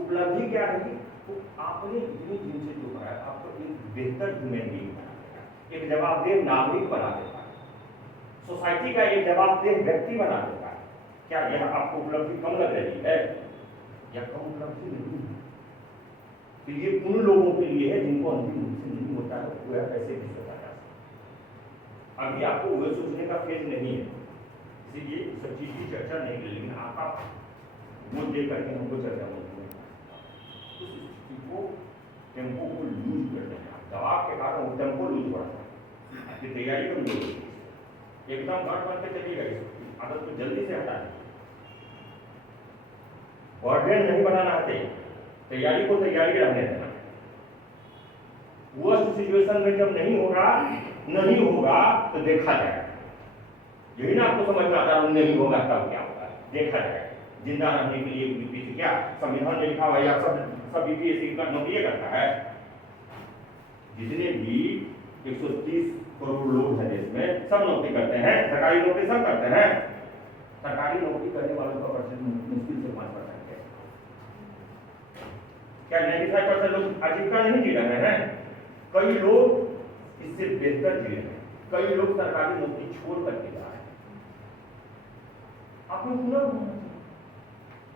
उपलब्धि क्या है तो आपने इतनी दिन से जो करा आपको एक बेहतर ह्यूमन बीइंग बना देगा, एक जवाबदेह नागरिक बना देगा, सोसाइटी का एक जवाबदेह व्यक्ति बना देगा। क्या यह आपको उपलब्धि कम लग रही है? या कम उपलब्धि नहीं है। तो ये उन लोगों के लिए है जिनको अंतिम रूप से नहीं होता है, वह कैसे भी सोचा जा सकता। अभी आपको वह सोचने का फेज नहीं है, इसीलिए सब चीज की चर्चा नहीं की, लेकिन आप वो दे करके हमको चर्चा होती है। उस स्थिति को टेम्पो को लूज कर देना, दबाव के कारण वो टेम्पो लूज बढ़ता है, आपकी तैयारी को लूज होती है। एकदम घट बढ़ के चलिएगा, इस आदत को जल्दी से हटा दीजिए। बर्डन नहीं बनाना है, तैयारी को तैयारी रहने देना। वर्स्ट सिचुएशन में जब नहीं होगा तो देखा जाएगा। यही ना आपको समझ में आता है, नहीं होगा तब क्या होगा, देखा जाएगा। जिंदा रहने के लिए यूपीएससी क्या संविधान में लिखा हुआ या सब यूपीएससी का नौकरी करता है। जितने भी 130 करोड़ लोग हैं देश में, सब नौकरी करते हैं, सरकारी नौकरी सब करते हैं। सरकारी नौकरी करने वालों का परसेंट मुश्किल से 5% है। क्या 95% लोग आजीविका नहीं जी रहे हैं? कई लोग इससे बेहतर जी रहे हैं, कई लोग सरकारी नौकरी छोड़ करके जा रहे हैं। आपको हुनर होना चाहिए,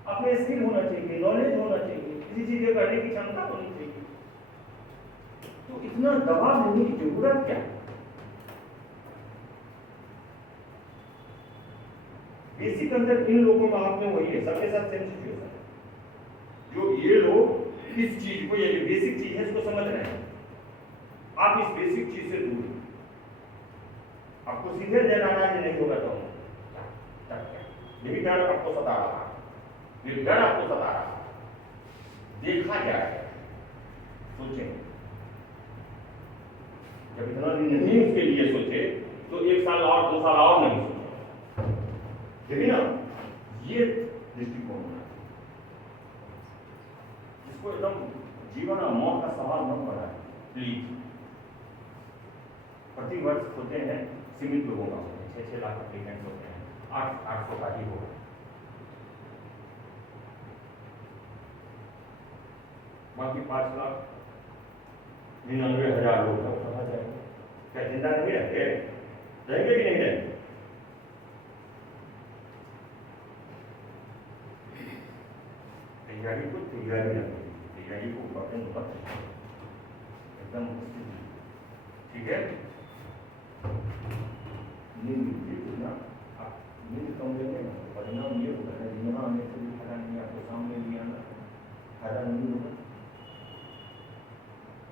अपने स्किल होना चाहिए, नॉलेज होना चाहिए, किसी चीजें करने की क्षमता होनी चाहिए। तो इतना दबाव देने की जरूरत क्या है? बेसिक अंदर इन लोगों में आप में वही है, सबके साथ सेम सिचुएशन है। जो ये लोग इस चीज को, ये बेसिक चीज है इसको समझ रहे हैं, आप इस बेसिक चीज से दूर हैं। आपको सीधे जनाना नहीं होगा तो यही डर आपको सता रहा है, ये डर आपको सता रहा है, देखा जाए। सोचें, जब इतना दिन नहीं उसके लिए सोचे तो 1 साल और 2 साल और नहीं सोचे, देखिए ना, ये दृष्टिकोण है जिसको एकदम जीवन और मौत का सवाल न बनाए प्लीज। प्रति वर्ष होते हैं सीमित लोगों का, 6-6 लाख एप्लीकेंट्स होते हैं, 800 का ही होगा। बाकी 5,99,000 लोग तक कहा जाएंगे। क्या जिंदा नहीं रहेंगे? रहेंगे कि नहीं रहेंगे? तैयारी को तैयारी रखेगी, तैयारी को बटन मत एकदम ठीक है। नींद आप नींद कम लेंगे ना, परिणाम ये होगा है, जितना आने से भी फायदा नहीं, आपको सामने भी आना फायदा नहीं होगा।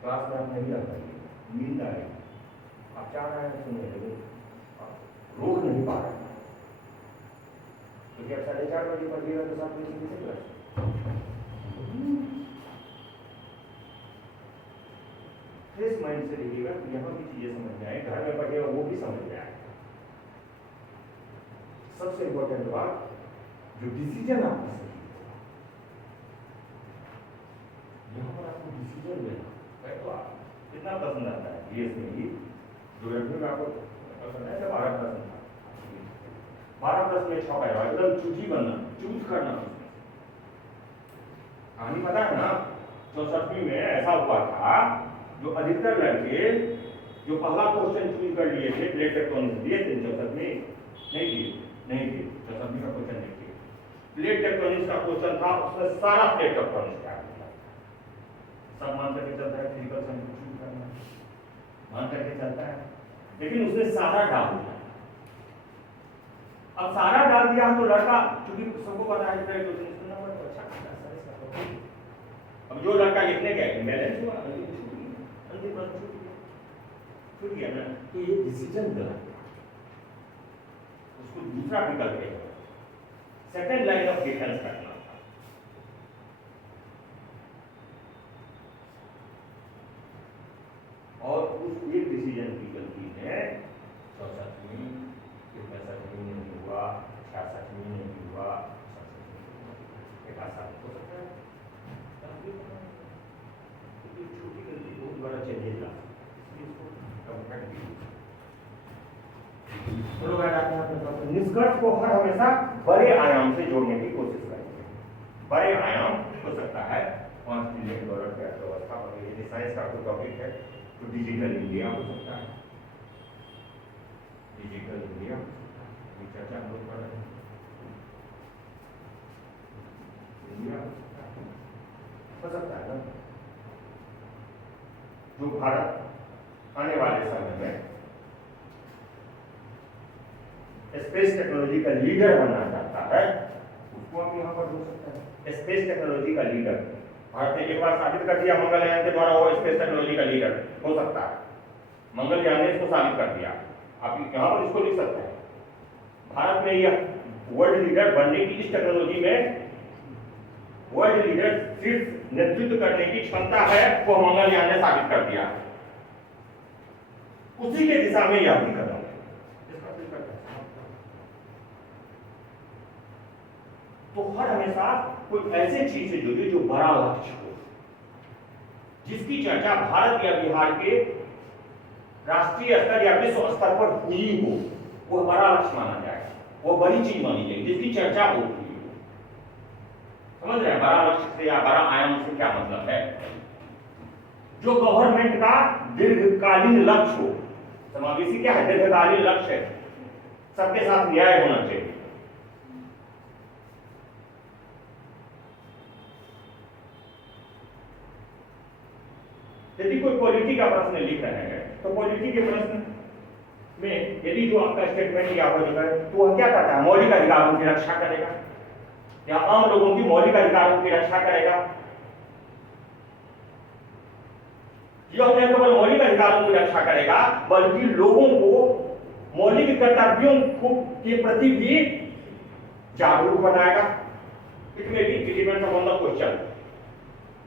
क्लास में आप नहीं आ पाएंगे, नींद आएगी, आप चाह रहे हैं सुनने, लेकिन रोक नहीं पा रहे हैं, क्योंकि आप 4:30 बजे पढ़िएगा तो 7 बजे किसे क्लास। फ्रेश माइंड से लिखिएगा, यहाँ भी चीजें समझ में आए, घर में पढ़िएगा वो भी समझ में आए। सबसे इंपॉर्टेंट बात, जो डिसीजन आपका सही होगा, यहाँ पर आपको डिसीजन लेना है। तो आप कितना पसंद आता है बीएस में ही, ज्योग्राफी में आपको पसंद है, 12% था, 12% में 6 पाएगा, एकदम चूजी बनना, चूज करना। कहानी पता है ना, 64वीं में ऐसा हुआ था, जो अधिकतर लड़के जो पहला क्वेश्चन चूज कर लिए थे, प्लेट टेक्टोनिक्स दिए थे 64वीं, नहीं दिए 64वीं का क्वेश्चन नहीं दिए। प्लेट टेक्टोनिक्स का क्वेश्चन था, उसमें सारा प्लेट टेक्टोनिक्स का सब मान करके चलता है, फिजिकल साइंस चूज करना मान करके चलता है, लेकिन उसने सारा डाल दिया। अब सारा डाल दिया तो लड़का, चूंकि सबको पता है प्लेट टेक्टोनिक्स अब जो लड़का लिखने गया बैलेंस हुआ, छूट गया ना, तो ये डिसीजन गलत है। उसको दूसरा विकल्प है, सेकंड लाइन ऑफ डिफेंस करना था। और उस एक डिसीजन की गलती है 64वीं, 65वीं नहीं हुआ, 66वीं नहीं हुआ, 67वीं हो सकता है। छोटी गलती बहुत बड़ा चेंजेस ला, निष्कर्ष को हर हमेशा बड़े आयाम से जोड़ने की कोशिश करेंगे। बड़े आयाम हो सकता है 5 ट्रिलियन डॉलर की अर्थव्यवस्था, यदि साइंस का कोई टॉपिक है तो डिजिटल इंडिया हो सकता है, डिजिटल इंडिया की चर्चा हम लोग कर रहे हैं, इंडिया हो सकता है ना, जो भारत आने वाले समय में स्पेस टेक्नोलॉजी का लीडर बनना चाहता है, उसको हम यहाँ पर हो सकता है स्पेस टेक्नोलॉजी का लीडर। भारत ने एक बार साबित कर दिया मंगलयान के द्वारा वो स्पेस टेक्नोलॉजी का लीडर हो सकता है, मंगलयान ने इसको साबित कर दिया। आप यहाँ पर इसको लिख सकते हैं, भारत में यह वर्ल्ड लीडर बनने की, इस टेक्नोलॉजी में वर्ल्ड लीडर सिर्फ नेतृत्व करने की क्षमता है, वो मंगलयान ने साबित कर दिया। उसी के दिशा में यह भी कदम है। तो हर हमेशा कोई ऐसी चीज से जुड़ी जो बड़ा लक्ष्य हो, जिसकी चर्चा भारत या बिहार के राष्ट्रीय स्तर या विश्व स्तर पर हुई हो, वो बड़ा लक्ष्य माना जाएगा, वो बड़ी चीज मानी जाएगी जिसकी चर्चा होती है। समझ रहे हैं बड़ा लक्ष्य से या बड़ा आयाम से क्या मतलब है? जो गवर्नमेंट का दीर्घकालीन लक्ष्य हो। समावेशी क्या है? दीर्घकालीन लक्ष्य है, सबके साथ न्याय होना चाहिए। यदि कोई पॉलिटी का प्रश्न लिख रहे हैं तो पॉलिटी के प्रश्न में यदि जो आपका स्टेटमेंट या हो जाता है तो वह क्या करता है? मौलिक अधिकारों की रक्षा करेगा या आम लोगों की मौलिक अधिकारों की रक्षा करेगा। यह न केवल मौलिक अधिकारों की रक्षा करेगा बल्कि लोगों को मौलिक कर्तव्यों के प्रति भी जागरूक बनाएगा। इसमें भी डिपेंड्स ऑन द क्वेश्चन,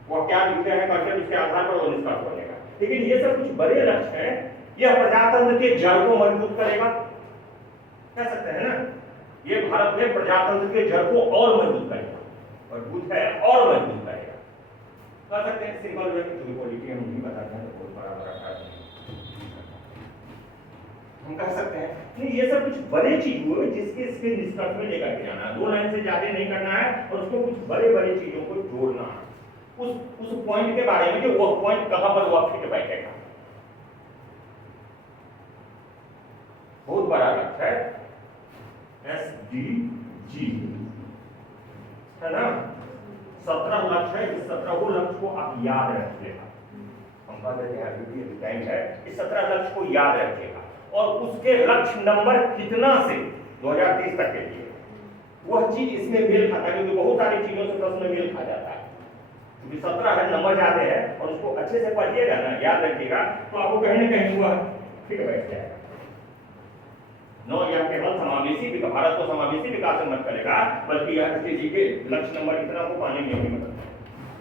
वो क्या लिखते हैं क्वेश्चन, उसके आधार पर वो निष्कर्ष बनेगा। लेकिन ये सब कुछ बड़े लक्ष्य हैं। यह प्रजातंत्र के जड़ को मजबूत करेगा, कह सकते हैं ना, ये भारत में प्रजातंत्र के जड़ को और मजबूत करेगा, मजबूत है और मजबूत करेगा, कह सकते हैं। सिंपल वे में पॉलिटी हम नहीं बताते हैं तो बहुत बड़ा हम कह सकते हैं नहीं, ये सब कुछ बड़े चीज हुए जिसके इसके निष्कर्ष में लेकर के जाना है। 2 लाइन से ज्यादा नहीं करना है और उसको कुछ बड़े बड़े चीजों को जोड़ना है उस पॉइंट के बारे में कि वो पॉइंट कहां पर वो फिट बैठेगा। बहुत बड़ा लक्ष्य है SDG, है ना। 17 लक्ष्य है। इस 17 लक्ष्य को आप याद रखिएगा। हम कहते हैं टाइम है, इस 17 लक्ष्य को याद रखिएगा और उसके लक्ष्य नंबर कितना से 2030 तक के लिए वह चीज इसमें मेल खाता है, क्योंकि बहुत सारी चीजों से प्रश्न मेल खा जाता है। क्योंकि 17 है, नंबर ज्यादा है और उसको अच्छे से पढ़िएगा ना, याद रखिएगा तो आपको कहीं ना कहीं वह फिट बैठ जाएगा। नो, यह केवल समावेशी भारत को समावेशी विकास मत करेगा बल्कि यह SDG के लक्ष्य नंबर इतना को पाने में भी मदद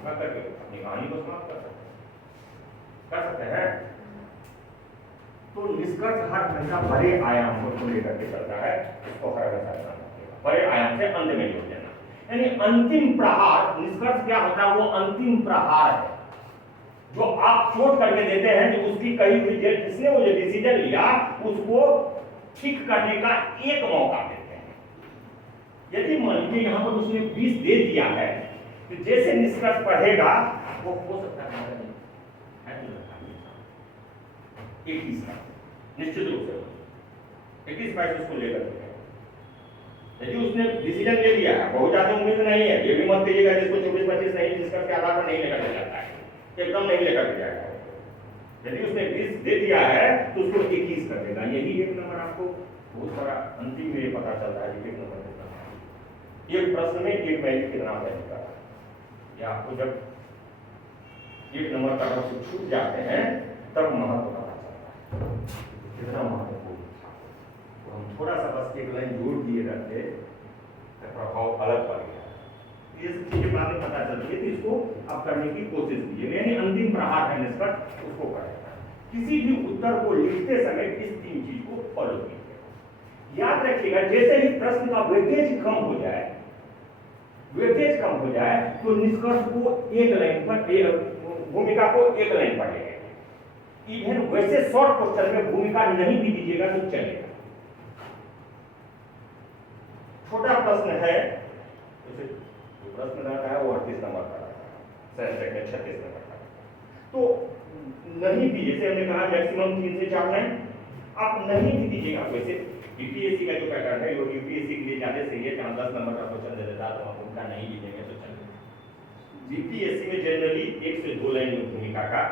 करके अपनी कहानी को समाप्त कर सकते हैं। तो निष्कर्ष हर हमेशा बड़े आयाम को लेकर के चलता है, इसको हर हमेशा बड़े आयाम से अंत में जोड़ देना, यानी अंतिम प्रहार। निष्कर्ष क्या होता है? वो अंतिम प्रहार है जो आप चोट करके देते हैं, जो उसकी कही हुई जिसने वो जो डिसीजन लिया उसको ठीक करने का एक मौका देते हैं। यदि मान लीजिए यहां पर उसने 20 दे दिया है तो जैसे निष्कर्ष पढ़ेगा वो हो सकता है 21 का निश्चित रूप से 21 बाइस उसको लेकर के। यदि उसने डिसीजन ले लिया है, बहुत ज्यादा उम्मीद नहीं है, ये भी मत कहिएगा जिसको 24-25 नहीं निष्कर्ष के आधार पर नहीं लेकर के जाता है, एकदम नहीं लेकर के जाएगा। यदि उसने 20 दे दिया है तो उसको 21 कर देगा। यही एक नंबर आपको बहुत सारा अंतिम में पता चलता है कि एक नंबर कितना है। एक प्रश्न में एक वैल्यू कितना बनेगा, या आपको जब एक नंबर का लक्ष्य छूट जाते हैं तब महत्व पता चलता है कितना महत्वपूर्ण था। तो हम थोड़ा सा बस एक लाइन जोड़ दिए रहते तो प्रभाव अलग पड़ गया। ये सब चीजें बाद में पता चलती है, तो इसको आप करने की कोशिश कीजिए। यानी अंतिम प्रहार है निष्कर्ष, उसको करेगा। किसी भी उत्तर को लिखते समय इस 3 चीज को फॉलो कीजिए। याद रखिएगा, जैसे ही प्रश्न का वेटेज कम हो जाए, तो निष्कर्ष को एक लाइन पर, भूमिका को एक लाइन पर ले। इवन वैसे शॉर्ट क्वेश्चन में भूमिका नहीं भी दीजिएगा तो चलेगा। छोटा प्रश्न है, प्रश्न रहता है वो 38 नंबर का रहता है, 36 नंबर का, तो नहीं भी, जैसे हमने कहा मैक्सिमम 3 से 4 लाइन आप नहीं भी दीजिएगा। वैसे यूपीएससी का जो पैटर्न है, यूपीएससी के लिए ज्यादा सही है, जहां 10 नंबर का क्वेश्चन दे देता तो आप उनका नहीं भी देंगे तो चलेगा। यूपीएससी में जनरली 1 से 2 लाइन भूमिका का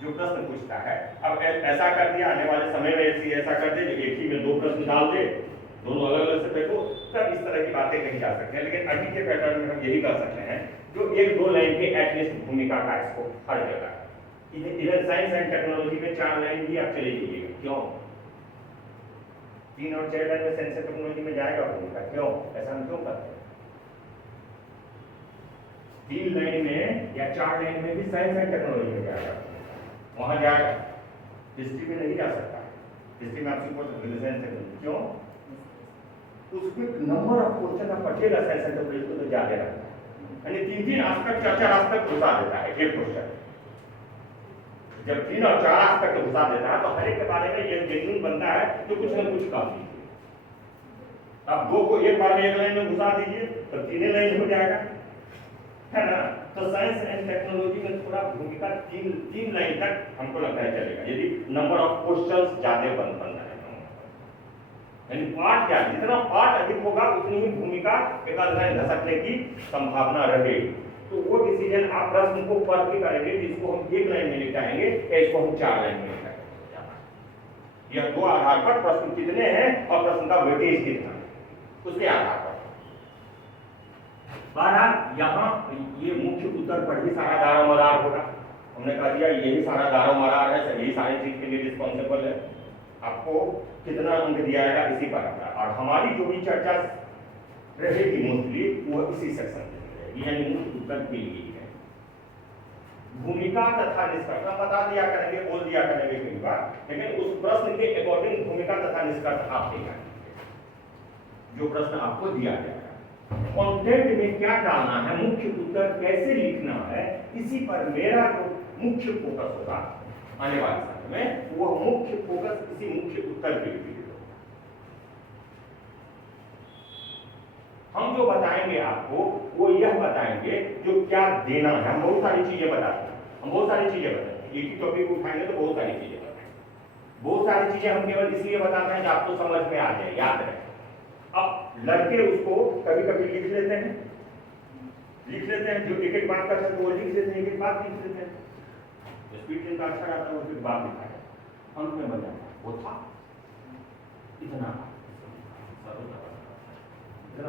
जो प्रश्न पूछता है। अब ऐसा कर दिया, आने वाले समय में ऐसा कर दे जो एक ही में 2 प्रश्न डाल दे, दोनों अलग अलग से देखो, तब इस तरह की बातें कही जा सकती हैं। लेकिन अभी के पैटर्न में हम यही कर सकते हैं जो 1-2 लाइन के एटलीस्ट भूमिका का इसको हर जगह। इधर साइंस एंड टेक्नोलॉजी में 4 लाइन भी आप चले जाइएगा, क्यों? 3 और 4 लाइन में साइंस एंड टेक्नोलॉजी में जाएगा भूमिका, क्यों? ऐसा हम क्यों करते हैं? 3 लाइन में या 4 लाइन में भी साइंस एंड टेक्नोलॉजी में जाएगा, वहां जाएगा। हिस्ट्री में नहीं जा सकता, हिस्ट्री में आपसे पूछ सकते साइंस टेक्नोलॉजी, क्यों? उसमें नंबर ऑफ क्वेश्चन आप पढ़िएगा साइंस एंड टेक्नोलॉजी तो ज्यादा रहता है, यानी 3-3 एस्पेक्ट 4-4 एस्पेक्ट घुसा देता है एक क्वेश्चन। जब 3 और 4 एस्पेक्ट घुसा देता है तो हर एक के बारे में ये जेन्युइन बनता है तो कुछ न कुछ कम लीजिए। अब 2 को एक बार में एक लाइन में घुसा दीजिए तो 3 लाइन हो जाएगा, है ना। तो साइंस एंड टेक्नोलॉजी में थोड़ा भूमिका 3 लाइन तक हमको लगता है चलेगा, यदि नंबर ऑफ क्वेश्चंस ज्यादा बन रहा है। यानी पाठ क्या, जितना पाठ अधिक होगा उतनी ही भूमिका एक आध लाइन धसकने की संभावना रहेगी। तो वो डिसीजन आप प्रश्न को पढ़ के करेंगे, जिसको हम 1 लाइन में निपटाएंगे या इसको हम 4 लाइन में निपटाएंगे। यह 2 आधार पर प्रश्न कितने हैं और प्रश्न का वेटेज कितना है, उसके आधार पर। बहरहाल यहाँ ये मुख्य उत्तर पर ही सारा दारोमदार होगा। हमने कह दिया यही सारा दारोमदार है, यही सारी चीज के लिए रिस्पॉन्सिबल है। आपको कितना अंक दिया जाएगा इसी पर आता है, और हमारी जो भी चर्चा रहेगी मोस्टली वो इसी सेक्शन में रहेगी, यानी मुख्य उत्तर के लिए है। भूमिका तथा निष्कर्ष बता दिया करेंगे, बोल दिया करेंगे कई बार, लेकिन उस प्रश्न के अकॉर्डिंग भूमिका तथा निष्कर्ष आप देगा, जो प्रश्न आपको दिया जाएगा। कंटेंट में क्या डालना है, मुख्य उत्तर कैसे लिखना है, इसी पर मेरा जो मुख्य फोकस होगा आने वाले समय में, वो मुख्य फोकस इसी मुख्य उत्तर के लिए होगा। हम जो बताएंगे आपको वो यह बताएंगे जो क्या देना है। हम बहुत सारी चीजें बताते हैं, हम बहुत सारी चीजें बताएंगे, एक ही टॉपिक उठाएंगे तो बहुत सारी चीजें बताएंगे। बहुत सारी चीजें हम केवल इसलिए बताते हैं कि आपको समझ में आ जाए, याद रहे। अब लड़के उसको कभी कभी लिख लेते हैं, जो एक बात करते हैं तो वो लिख लेते हैं, एक बात लिख लेते हैं, स्पीड इनका अच्छा रहता है, वो फिर बात लिखा है, अंत में बन जाता है वो था इतना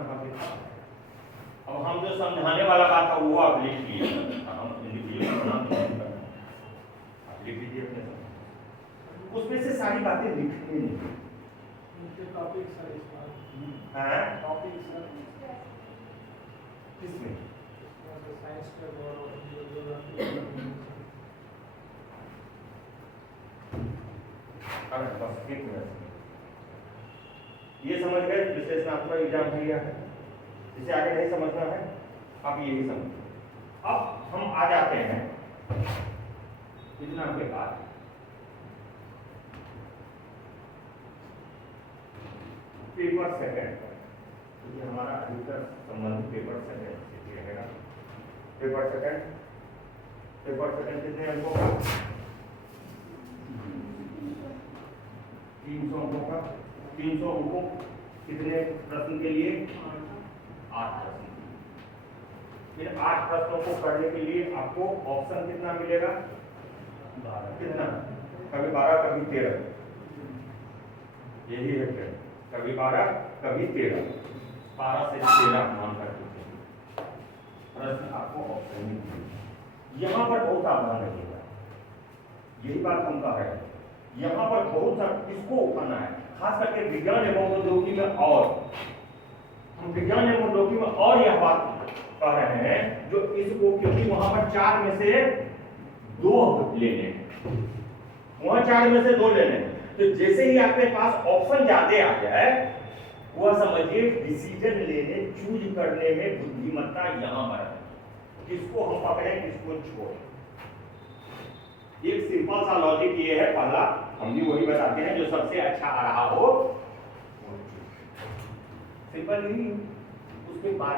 बात लिखा। अब हम जो समझाने वाला बात था वो आप लिख लिए, हम लिख लीजिए अपने, उसमें से सारी बातें लिखनी नहीं। टॉपिक सर किसमें साइंस के बस 1 मिनट, ये समझ गए विश्लेषणात्मक एग्जाम है यह है, इसे आगे नहीं समझना है आप यही समझ। अब हम आ जाते हैं इतना के बाद पेपर सेकंड पर, क्योंकि हमारा अधिकतर संबंध पेपर सेकंड से रहेगा। पेपर सेकंड कितने अंकों का, 300 अंकों का। 300 अंकों कितने प्रश्न के लिए, 8 प्रश्न। फिर 8 प्रश्नों को करने के लिए आपको ऑप्शन कितना मिलेगा, 12। कितना, कभी 12 कभी 13, यही है ट्रेंड, कभी 12 कभी 13, 12 से 13 मान कर प्रश्न आपको ऑप्शन में मिलेगा। यहाँ पर बहुत सावधान रहिएगा, यही बात हम कह रहे हैं। यहाँ पर बहुत सा इसको उठाना है, खास करके विज्ञान एवं प्रौद्योगिकी में, और हम विज्ञान एवं प्रौद्योगिकी में और यह बात कह रहे हैं जो इसको, क्योंकि वहां पर 4 में से 2 लेने, वहां 4 में से 2 लेने, तो जैसे ही आपके पास ऑप्शन ज्यादा आ जाए, वह समझिए डिसीजन लेने, चूज करने में बुद्धिमत्ता यहां पर है, किसको हम पकड़े किसको छोड़े। एक सिंपल सा लॉजिक ये है, पहला हम भी वही बताते हैं, जो सबसे अच्छा आ रहा हो सिंपल ही, उसके बाद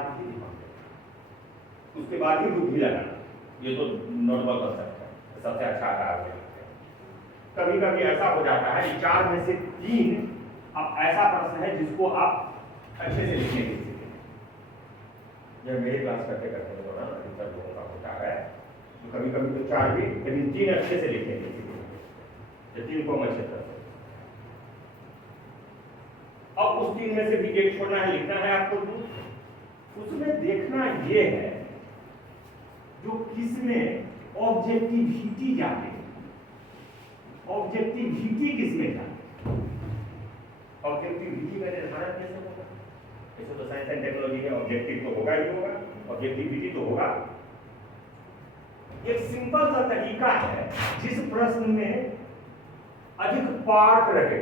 ही बुद्धि लगाना, ये तो नॉर्मल कंसेप्ट है, सबसे अच्छा आ रहा है। कभी कभी ऐसा हो जाता है कि 4 में से 3 अब ऐसा प्रश्न है जिसको आप अच्छे से लिखने की सीखें। जब मेरे क्लास करते करते दौरान अधिकतर लोगों का होता है, तो कभी कभी तो 4 भी, लेकिन 3 अच्छे से लिखने की सीखें, 3 को हम अच्छे तरह से। अब उस 3 में से भी 1 छोड़ना है, लिखना है आपको, तो उसमें देखना ये है जो किसमें ऑब्जेक्टिविटी जाते, ऑब्जेक्टिविटी किसमें जाते, ऑब्जेक्टिविटी का निर्धारण कैसे होगा, ऐसे तो साइंस एंड टेक्नोलॉजी में ऑब्जेक्टिव तो होगा ही होगा, ऑब्जेक्टिविटी तो होगा। एक सिंपल सा तरीका है, जिस प्रश्न में अधिक पार्ट रहे,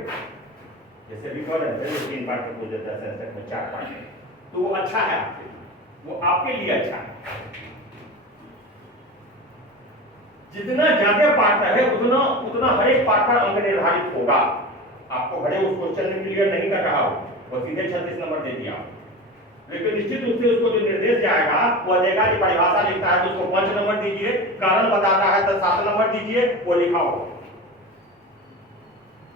जैसे भी कह रहे हैं 3 पार्ट में पूछ देता है, सेंसेक्स में 4 पार्ट है, तो वो अच्छा है आपके लिए, वो आपके लिए अच्छा है। जितना ज्यादा पार्टनर है उतना उतना हर एक पार्ट पर अंक निर्धारित होगा। आपको भले उस क्वेश्चन में क्लियर नहीं कर रहा हो, वो सीधे 36 नंबर दे दिया, लेकिन निश्चित रूप से उसको जो निर्देश जाएगा वो देगा कि परिभाषा लिखता है तो उसको 5 नंबर दीजिए, कारण बताता है तो 7 नंबर दीजिए, वो लिखा हो।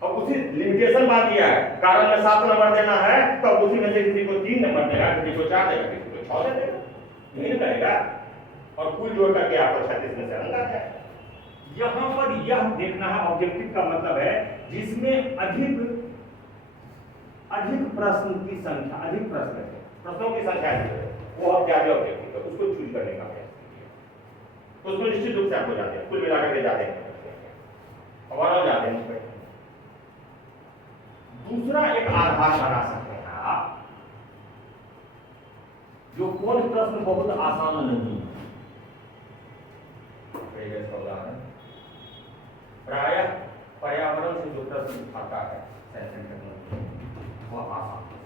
और उसी लिमिटेशन बात दिया है, कारण में 7 नंबर देना है तो उसी में से किसी को 3 नंबर देगा, किसी को 4 देगा, किसी को 6 देगा, नहीं करेगा, और कुल जोड़ करके आपको 36 में से अंक आ जाए। यहां पर यह देखना है, ऑब्जेक्टिव का मतलब है जिसमें अधिक प्रश्न की संख्या, अधिक प्रश्न है, प्रश्नों की संख्या अधिक है, वो अब ज्यादा ऑब्जेक्टिव है, उसको चूज करने का प्रयास कीजिए। तो उसको निश्चित रूप से आपको जाते हैं, कुल मिलाकर के जाते हैं, ओवरऑल जाते हैं। दूसरा एक आधार बना सकते हैं आप, जो कौन प्रश्न बहुत आसान नहीं है। प्रायः पर्यावरण से जो प्रश्न उठाता है वह आसान है।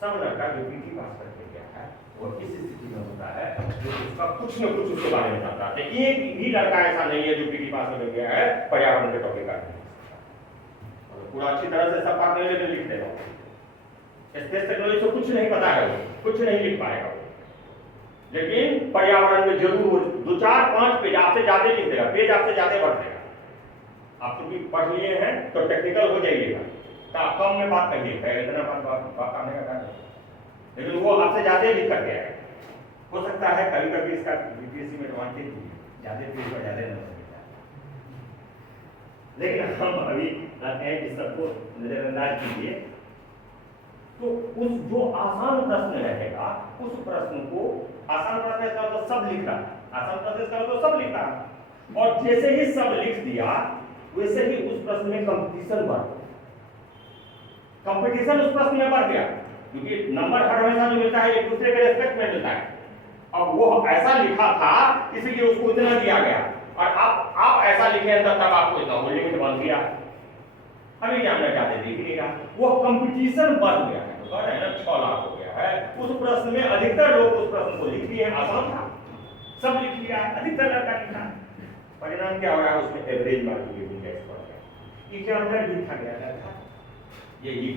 सब लड़का जो पीटी पास करके गया है वो इस स्थिति में होता है जो उसका कुछ न कुछ उसके बारे में जानता है। एक भी लड़का ऐसा नहीं है जो पीटी पास में गया है पर्यावरण के टॉपिक का पूरा अच्छी तरह से सब बात नहीं, लेकिन लिख देगा। स्पेस टेक्नोलॉजी को कुछ नहीं पता है, कुछ नहीं लिख पाएगा, लेकिन पर्यावरण में जरूर 2, 4, 5 पेज आपसे ज्यादा लिख देगा, पेज आपसे ज्यादा बढ़ देगा। आप तो भी पढ़ लिए हैं तो टेक्निकल हो जाइएगा, तो कम में बात करिएगा, इतना बात करने का कारण, लेकिन वो आपसे ज्यादा लिख कर गया है। हो सकता है कभी कभी इसका बीपीएससी में एडवांटेज ज्यादा पेज पर ज्यादा नंबर मिलता है, लेकिन हम अभी कहते हैं कि सबको नजरअंदाज कीजिए। तो उस जो आसान प्रश्न रहेगा उस प्रश्न को, आसान प्रश्न इसका तो सब लिखना, आसान प्रश्न इसका तो सब लिखना, और जैसे ही सब लिख दिया वैसे ही उस प्रश्न में कंपटीशन बढ़ गया, कंपटीशन उस प्रश्न में बढ़ गया, क्योंकि नंबर हर हमेशा जो मिलता है एक दूसरे के रेस्पेक्ट में मिलता है। अब वो ऐसा लिखा था इसीलिए उसको इतना दिया गया, और आप ऐसा लिखे हैं तब आपको इतना लिमिट बन गया। अभी क्या हमने ज्यादा देख लिया, वो कंपटीशन बढ़ गया है, तो है ना 6 लाख हो गया है। उस प्रश्न में अधिकतर लोग उस प्रश्न को लिख दिए, आसान था, सब लिख लिया, अधिकतर लड़का लिखा, परिणाम क्या हो रहा है उसमें एवरेज मार्क की गुंजाइश बढ़ गया। इसके अंदर लिखा गया था यही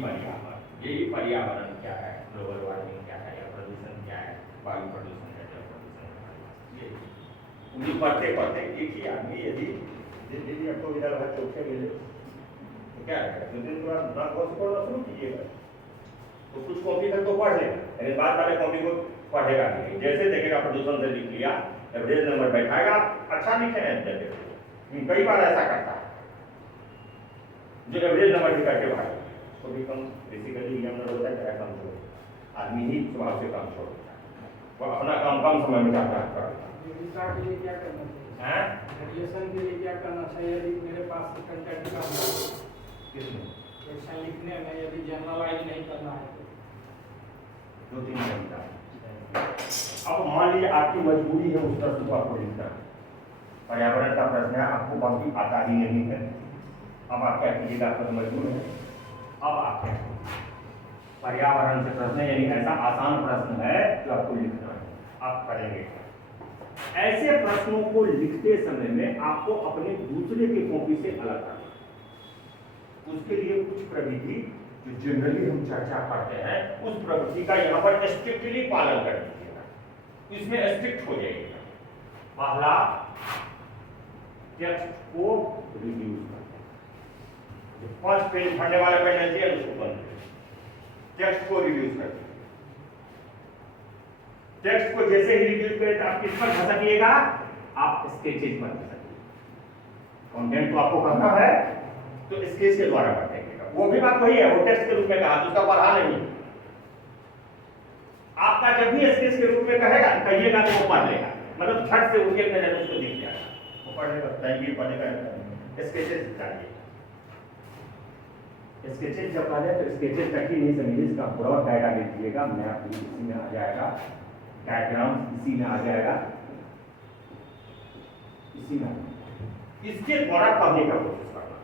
पर्यावरण क्या है, ग्लोबल वार्मिंग क्या है, या प्रदूषण क्या है, वायु प्रदूषण है, जल प्रदूषण है, ये पढ़ते पढ़ते एक ही आदमी यदि जिंदगी आपको इधर उधर चौके मिले तो क्या है, 2 दिन बाद ना पढ़ना शुरू कीजिएगा, तो कुछ कॉपी तक तो पढ़ लेगा, लेकिन बाद वाले कॉपी को पढ़ेगा नहीं। जैसे देखेगा प्रदूषण से लिख लिया, एवरेज नंबर बैठाएगा, अच्छा लिखे हैं, कई बार ऐसा करता है जो एवरेज नंबर भी करके भाई उसको भी कम, बेसिकली ये नंबर होता है क्या कम छोड़, आदमी ही स्वभाव से कम छोड़ देता है, वो अपना काम कम समय में करता है। के लिए क्या करना चाहिए, ग्रेजुएशन के लिए क्या करना चाहिए यदि मेरे पास कंटेंट का क्वेश्चन लिखने में यदि जनरलाइज नहीं करना है तो 2-3 घंटा। अब मान लीजिए आपकी मजबूरी है उस प्रश्न को आपको लिखना, पर्यावरण का प्रश्न है, आपको बाकी आता ही नहीं है, अब आप क्या कीजिएगा, आपका मजबूर है, अब आप क्या पर्यावरण से प्रश्न यानी ऐसा आसान प्रश्न है जो आपको लिखना है, आप करेंगे। ऐसे प्रश्नों को लिखते समय में आपको अपने दूसरे की कॉपी से अलग करना, उसके लिए कुछ प्रविधि जो जनरली हम चर्चा करते हैं उस प्रवृत्ति का यहाँ पर स्ट्रिक्टली पालन कर दीजिएगा, इसमें स्ट्रिक्ट हो जाइएगा। पहला, टेक्स्ट को रिड्यूस करना, 5 पेज भरने वाला पेज है उसको बंद करें, टेक्स्ट को रिड्यूस कर दीजिए। टेक्स्ट को जैसे ही रिड्यूस करें तो आप किस पर घसकिएगा, आप स्केचेज पर घसकिएगा। कंटेंट तो आपको करना है तो स्केच के द्वारा कर देंगे, वो भी बात वही है, वो टेक्स्ट के रूप में कहा, उसका पढ़ा नहीं। आपका जब भी स्केच के रूप में कहेगा कहिएगा तो वो पढ़ लेगा, मतलब झट से उनके नजर उसको दिख जाएगा, वो पढ़ेगा, टाइम पढ़ेगा। स्केचेस चाहिए, स्केचेस जब पढ़े तो स्केचेस तक ही नहीं समझिए, इसका पूरा डाटा देखिएगा, मैप इसी में आ जाएगा, डायग्राम इसी में आ जाएगा, इसी में इसके द्वारा पढ़ने का कोशिश करना।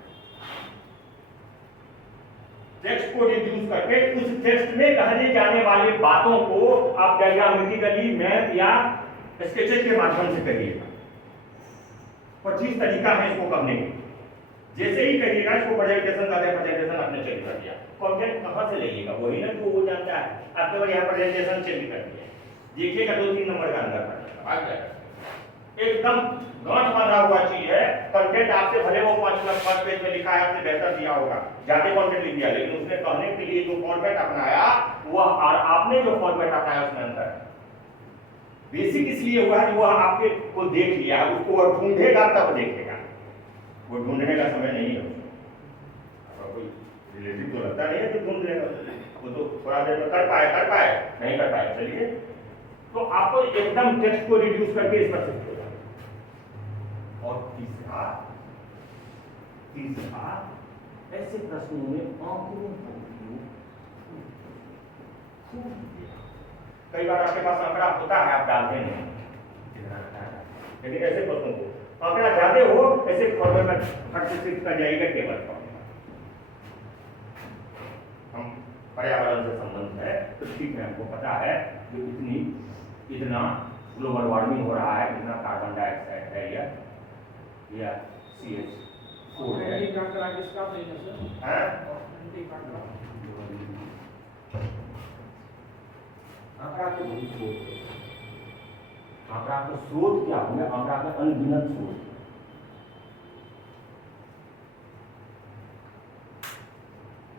टेक्स्ट को रिड्यूस करके उस टेक्स्ट में कहने जाने वाली बातों को आप डायग्रामेटिकली मैप या स्केचेस के माध्यम से करिएगा। 25 तरीका है इसको करने के। जैसे ही कहिएगा इसको प्रेजेंटेशन का प्रेजेंटेशन आपने चेक कर दिया, कंटेंट कहाँ से लेंगे वही ना जो वो जानता है। आपके बार यहाँ प्रेजेंटेशन चेक कर दिया, देखिएगा 2-3 नंबर का अंदर आ जाएगा। एकदम गांठ बांधा हुआ चीज है। कंटेंट आपसे भले वो 5 लाख फर्स्ट पेज में लिखा है, आपसे बेहतर दिया होगा, ज्यादा कंटेंट लिख दिया, लेकिन उसने कहने के लिए जो फॉर्मेट अपनाया वह और आपने जो फॉर्मेट अपनाया उसमें अंतर बेसिक इसलिए हुआ है कि वह आपके को देख लिया, उसको वह ढूंढेगा तब देखेगा, वो ढूंढने का समय नहीं है उसको। कोई रिलेटिव तो लगता नहीं है कि ढूंढ लेगा, वो तो थोड़ा देर में कर पाए नहीं कर पाए। चलिए, तो आपको एकदम टेक्स्ट को रिड्यूस करके इस पर शिफ्ट हो जाए। और तीसरा ऐसे प्रश्नों में आंकड़ों का उपयोग खूब किया। कई बार आपके पास आंकड़ा होता है, आप डालते नहीं, लेकिन ऐसे प्रश्नों को आंकड़ा ज्यादा हो ऐसे फॉर्मेट में फट से शिफ्ट कर जाएगा टेबल पर। हम पर्यावरण से संबंध है तो ठीक है, हमको पता है जो इतना ग्लोबल वार्मिंग हो रहा है, इतना कार्बन डाइऑक्साइड है या CH4 है। किसका है आंकड़ा के बहुत स्रोत है। आंकड़ा का स्रोत क्या हुआ? आंकड़ा का अनगिनत स्रोत।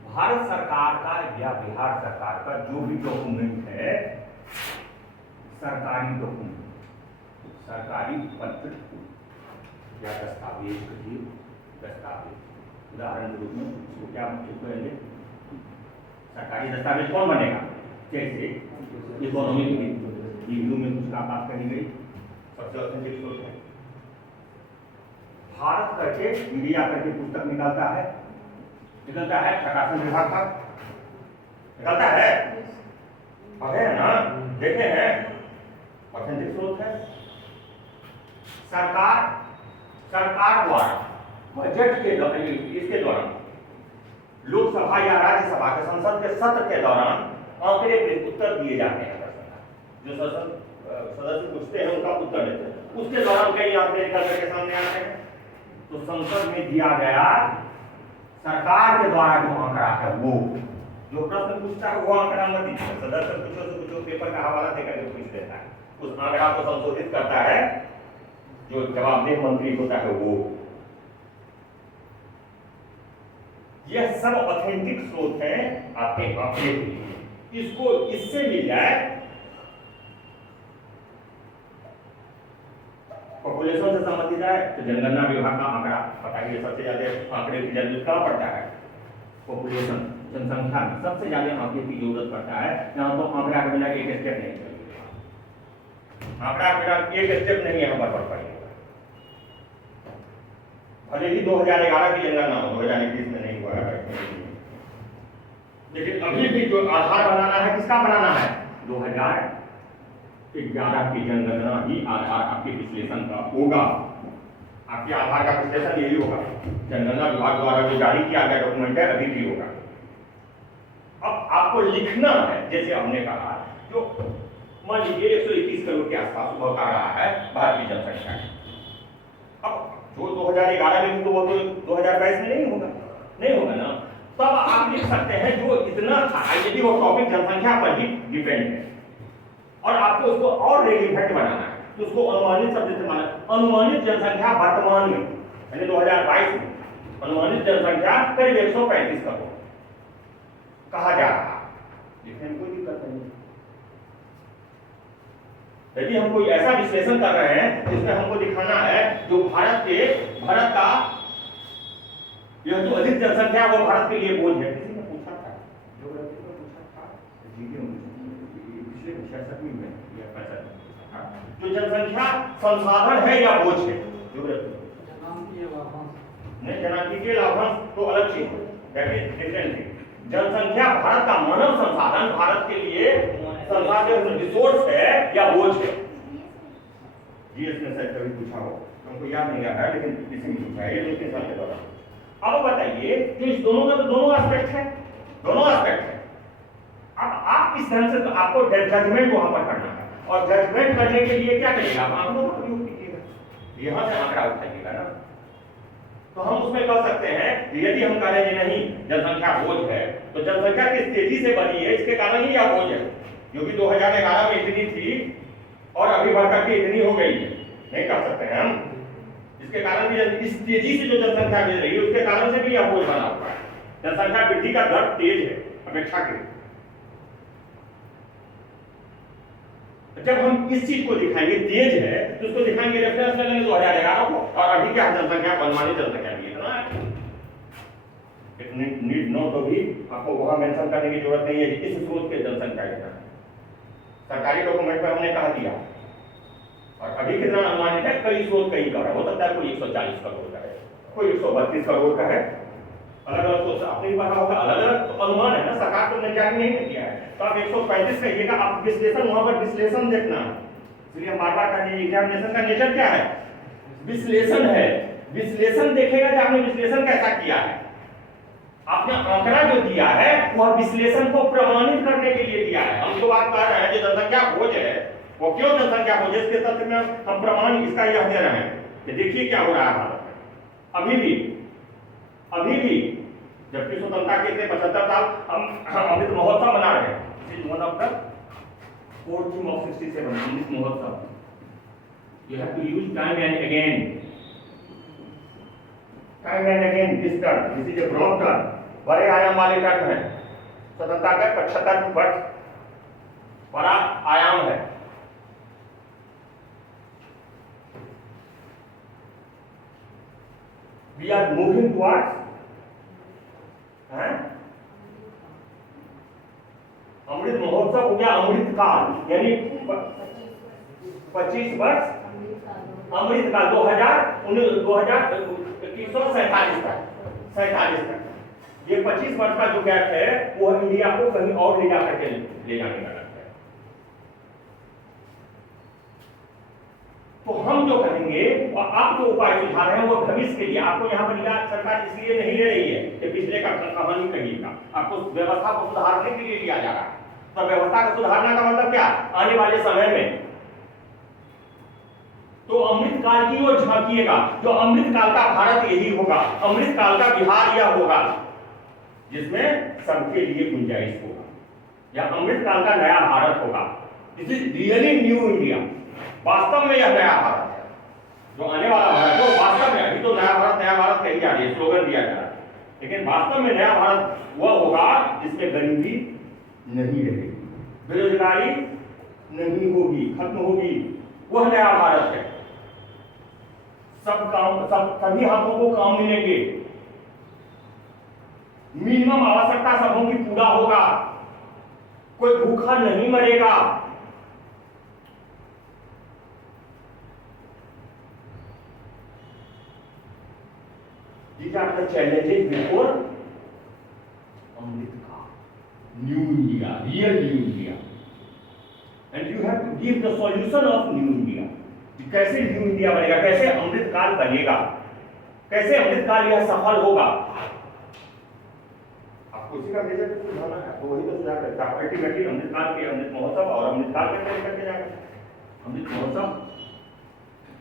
भारत सरकार का या बिहार सरकार का जो भी डॉक्यूमेंट है, सरकारी डॉक्यूमेंट, सरकारी पत्र या दस्तावेज कहिए, दस्तावेज उदाहरण के रूप में इसको क्या कहेंगे? सरकारी दस्तावेज कौन बनेगा? जैसे इकोनॉमिक रिव्यू में कुछ का बात कही गई, सबसे ऑथेंटिक सोर्स है। भारत करके मीडिया करके पुस्तक निकलता है प्रकाशन विभाग का निकलता है, पढ़े हैं ना, देखे हैं, ऑथेंटिक स्रोत है। सरकार द्वारा बजट के दौरान, इसके दौरान लोकसभा या राज्यसभा के संसद के सत्र के दौरान आंकड़े पे उत्तर दिए जाते हैं। जो सदस्य पूछते हैं उनका उत्तर देते हैं, उसके दौरान कई आंकड़े निकल करके सामने आते हैं। तो संसद में दिया गया सरकार के द्वारा जो आंकड़ा है, वो जो प्रश्न पूछता है वो आंकड़ा मत दीजिए, सदस्य पूछो से पूछो पेपर का हवाला देकर के पूछ देता है, उस आंकड़ा को संशोधित करता है जो जवाबदेह मंत्री होता है वो। यह सब ऑथेंटिक स्रोत है आपके आंकड़े के लिए। इसको इससे मिल जाए, पॉपुलेशन से संबंधित है तो जनगणना विभाग का आंकड़ा बताइए, सबसे ज्यादा आंकड़े की जरूरत कहाँ पड़ता है? पॉपुलेशन, जनसंख्या में सबसे ज्यादा आंकड़े की जरूरत पड़ता है। यहाँ तो आंकड़ा के बिना एक स्टेप नहीं चलेगा, आंकड़ा के बिना एक स्टेप नहीं यहाँ पर बढ़ पाएगा। भले ही 2011 की जनगणना हो, 2021 में नहीं हुआ है, लेकिन अभी भी जो आधार बनाना है, किसका बनाना है? 2011 की जनगणना ही आधार आपके विश्लेषण का होगा। आपके आधार का विश्लेषण यही होगा, जनगणना विभाग द्वारा जो जारी किया गया डॉक्यूमेंट है अभी भी होगा। अब आपको लिखना है, जैसे हमने कहा, जो मान लीजिए 121 करोड़ के आसपास उभर आ रहा है भारतीय जनसंख्या। अब जो 2011 में तो वो तो 2022 में नहीं होगा ना। तब आप लिख सकते हैं जो इतना था, यदि वो टॉपिक जनसंख्या पर ही डिपेंड है और आपको उसको और रेलिवेंट बनाना है, तो उसको अनुमानित शब्द से माना। अनुमानित जनसंख्या वर्तमान में यानी 2022 में अनुमानित जनसंख्या करीब 135 करोड़ कहा जा रहा है, लिखने में कोई दिक्कत नहीं। यदि हम कोई ऐसा विश्लेषण कर रहे हैं जिसमें हमको दिखाना है जो भारत का यह जो अधिक जनसंख्या वो भारत के लिए बोझ है। किसी ने पूछा था, ज्योग्राफी में पूछा था, पिछले 66 में या 65 में पूछा था, जो जनसंख्या संसाधन है या बोझ है? ज्योग्राफी नहीं, जनांकीय लाभांश तो अलग चीज है, दैट इज डिफरेंट थिंग। जनसंख्या भारत का मानव संसाधन, भारत के लिए संसाधन रिसोर्स है या बोझ है? जीएस में शायद कभी पूछा हो, हमको याद नहीं आ रहा है, लेकिन किसी ने पूछा है ये 2-3 साल के दौरान। अब बताइए कि इस दोनों का तो दोनों एस्पेक्ट है। अब आप किस ढंग से, तो आपको जजमेंट वहां पर करना है, और जजमेंट करने के लिए क्या करिएगा? आप आंकड़ों का उपयोग कीजिएगा। यहाँ से आंकड़ा उठाइएगा ना, तो हम उसमें कह सकते हैं कि यदि हम कह रहे हैं नहीं जनसंख्या बोझ है, तो जनसंख्या किस तेजी से बढ़ी है इसके कारण ही यह बोझ है, क्योंकि 2011 में इतनी थी और अभी बढ़कर के इतनी हो गई है, नहीं कह सकते हैं हम। इसके कारण भी इस तेजी से जो जनसंख्या बढ़ रही है उसके कारण से भी यह बोझ बना हुआ है। जनसंख्या वृद्धि का दर तेज है अपेक्षाकृत। जब हम इस चीज को दिखाएंगे तेज है तो उसको दिखाएंगे रेफरेंस ले लेंगे 2011 को, और अभी क्या जनसंख्या मनमानी जनसंख्या भी इतना है, इतनी नीड नो तो भी आपको वहां मेंशन करने की जरूरत नहीं है कि इस स्रोत के जनसंख्या कितना है। सरकारी डॉक्यूमेंट में हमने कहा दिया, और अभी कितना अनुमानित है, कई स्रोत कई का है, हो सकता है कोई 140 करोड़ का है, कोई 132 करोड़ का है, अलग अलग सोच आपने भी पढ़ा होगा, अलग अलग तो अनुमान है ना, सरकार तो निगरानी नहीं किया है, तो आप 135 कहिएगा, आप विश्लेषण वहां पर विश्लेषण देखना है। इसलिए हम बार-बार कहते हैं एग्जामिनेशन का नेचर क्या है, विश्लेषण है। विश्लेषण देखेगा कि आपने विश्लेषण कैसा किया है, आपने आंकड़ा जो दिया है वह विश्लेषण को प्रमाणित करने के लिए दिया है। हम जो बात कर रहे हैं जो जनसंख्या बोझ है वो क्यों जनसंख्या बोझ है, इसके तथ्य में हम प्रमाण इसका यह दे रहे हैं कि देखिए क्या हो रहा है भारत में। अभी भी जबकि स्वतंत्रता के इतने 75 साल हम अमृत महोत्सव मना रहे हैं, this is one of the core theme of 67 Amrit Mahotsav. You have to use time and again this term, this is a broad term, बड़े आयाम वाले टर्म है। स्वतंत्रता का 75 वर्ष बड़ा आयाम है। We are moving towards Amrit Mahotsav हो गया, अमृत काल यानी 25 वर्ष अमृत काल 2047 तक। ये 25 वर्ष का जो गैप है वो इंडिया को कहीं और ले जाकर के ले जाने का लगता है। तो हम जो कहेंगे और आप जो उपाय सुझा रहे हैं वो भविष्य के लिए, आपको यहाँ पर सरकार इसलिए नहीं ले रही है कि पिछले का कहानी कहिएगा, आपको व्यवस्था को सुधारने के लिए लिया जा रहा है। तो व्यवस्था को सुधारने का मतलब क्या, आने वाले समय में तो अमृत काल की ओर झांकिएगा, जो अमृत काल का भारत यही होगा, अमृत काल का बिहार यह होगा जिसमें सबके लिए गुंजाइश होगा, या अमृत काल का नया भारत होगा। This is really new India, वास्तव में यह नया भारत है जो आने वाला भारत है। वास्तव में अभी तो नया भारत कही जा रही है, स्लोगन दिया जा रहा है, लेकिन वास्तव में नया भारत वह होगा जिसमें गरीबी नहीं रहेगी, बेरोजगारी नहीं होगी, खत्म होगी, वह नया भारत है। सभी हाथों को काम मिलेंगे, मिनिमम आवश्यकता सबों की पूरा होगा, कोई भूखा नहीं मरेगा। These are the challenges before Amrit Kaal, new India, real new India, and you have to give the solution of new India. कैसे न्यू इंडिया बनेगा, कैसे अमृत काल बनेगा, कैसे अमृत काल यह सफल होगा। आपको उसी का मेजर सुझाना है, तो वही तो सुझाव करता है अल्टीमेटली अमृत काल के अमृत महोत्सव और अमृत काल के लेकर के जाएगा, अमृत महोत्सव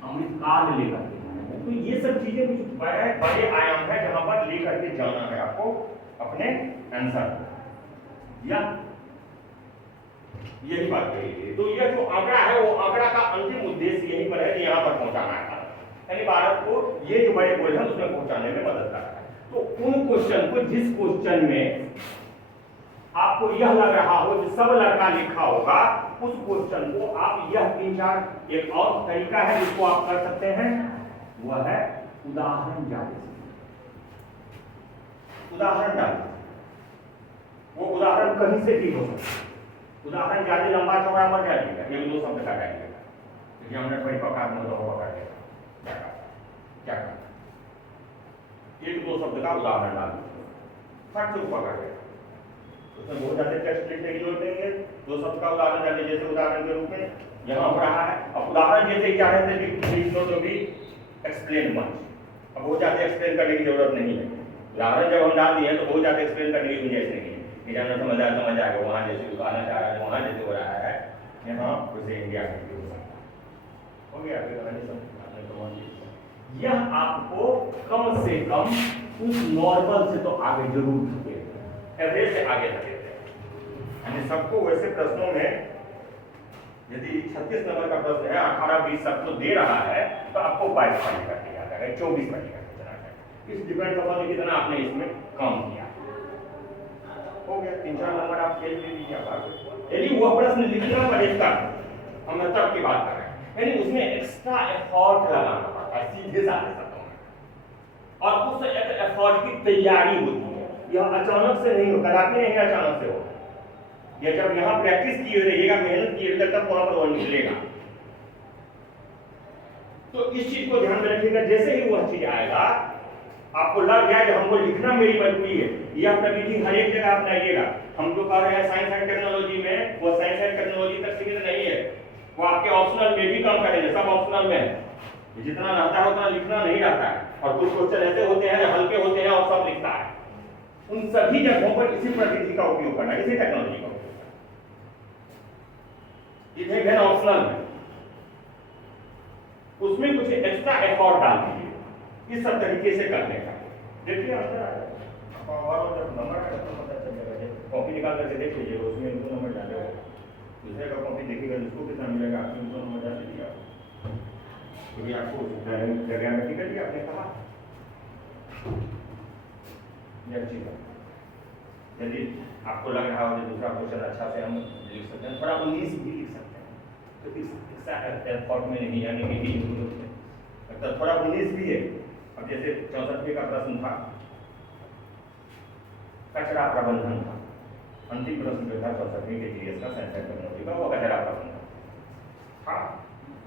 अमृत काल लेकर के। तो ये सब चीजें कुछ बड़े आयाम है जहां पर लेकर के जाना है आपको अपने आंसर, या यही बात कही। तो यह जो आंकड़ा है वो आंकड़ा का अंतिम उद्देश्य यहीं पर है कि यहाँ पर पहुंचाना है, यानी भारत को ये जो बड़े गोल है उसमें पहुंचाने में मदद कर रहा है। तो उन क्वेश्चन को, जिस क्वेश्चन में आपको यह लग रहा हो कि सब लड़का लिखा होगा, उस क्वेश्चन को आप यह 3-4 एक और तरीका है जिसको आप कर सकते हैं, वह है उदाहरण जाले। उदाहरण डाले, वो उदाहरण कहीं से भी हो सकता है। उदाहरण ज्यादा लंबा चौड़ा मत जाइएगा, एक दो शब्द का जाइएगा, क्योंकि हमने कोई पकड़ में तो पकड़ लिया क्या एक दो शब्द का उदाहरण डाल फट से पकड़ लिया, उसमें बहुत ज्यादा टेक्स्ट लिखने की जरूरत नहीं है। दो शब्द का उदाहरण डालिए, जैसे उदाहरण के रूप में यहाँ हो रहा है। अब उदाहरण जैसे क्या है तो भी एक्सप्लेन मच, अब बहुत ज्यादा एक्सप्लेन करने की जरूरत नहीं है। उदाहरण जब हम डाल दिए तो बहुत ज्यादा एक्सप्लेन करने की गुंजाइश नहीं है, समझ आएगा वहां जैसे उदाहरण चाह रहा है, वहां जैसे हो रहा है यहाँ वैसे इंडिया में भी हो सकता है। हो गया यह आपको कम से कम उस नॉर्मल से तो आगे जरूर धकेलता है, एवरेज से आगे धकेलते हैं। यानी सबको वैसे प्रश्नों में यदि 36 नंबर का प्रश्न है 18-20 सबको दे रहा है तो आपको 22 पानी करके आ जाएगा, 24 पानी करके चला जाएगा। इस डिपेंड अपॉन कितना आपने इसमें कम किया। हो गया 3-4 नंबर आप फेल दे दीजिए आप। यदि वो प्रश्न लिखना पड़ेगा, हम तब की बात कर रहे हैं, यानी उसमें एक्स्ट्रा एफर्ट लगाना पड़ता है सीधे साधे शब्दों में, और उस एफर्ट की तैयारी होती है। यह अचानक से नहीं होगा, कदापि नहीं अचानक से होगा। या जब यहाँ प्रैक्टिस किए रहिएगा, मेहनत किए रहिएगा, तब वहां पर वह निकलेगा। तो इस चीज को ध्यान में रखिएगा, जैसे ही वह चीज आएगा आपको लग जाए कि हमको लिखना मेरी मजबूरी है, यह प्रविधि हर एक जगह अपनाइएगा। हम जो कर रहे हैं साइंस एंड टेक्नोलॉजी में, वो साइंस एंड टेक्नोलॉजी तक सीमित नहीं है, वो आपके ऑप्शनल में भी काम करेंगे, सब ऑप्शनल में है। जितना रहता है उतना लिखना नहीं रहता है, और कुछ क्वेश्चन ऐसे होते हैं जो हल्के होते हैं और सब लिखता है। उन सभी जगहों पर इसी प्रविधि का उपयोग करना, इसी टेक्नोलॉजी का उपयोग करना। इधर ऑप्शनल में उसमें कुछ एक्स्ट्रा एफर्ट डाल दीजिए इस सब तरीके से करने का। देखिए अंदर आ जाएगा, और जब नंबर आएगा तो पता चल जाएगा। कॉपी निकाल करके देख लीजिए, उसमें 2 नंबर डाले हो, दूसरे का कॉपी देखिएगा जिसको कितना मिलेगा, आपने 2 नंबर डाल दिया। क्योंकि आपको ग्रामेटिकली आपने कहा यह अच्छी बात। यदि आपको लग रहा हो कि दूसरा क्वेश्चन अच्छा से हम लिख सकते हैं, थोड़ा 19 भी लिख सकते हैं, तो इस एफर्ट में नहीं, यानी कि थोड़ा 19 भी है। अब जैसे 64 का प्रश्न था, कचरा प्रबंधन था, अंतिम प्रश्न जो था 64 के जीएस का साइंस एंड टेक्नोलॉजी का, वो कचरा प्रबंधन था।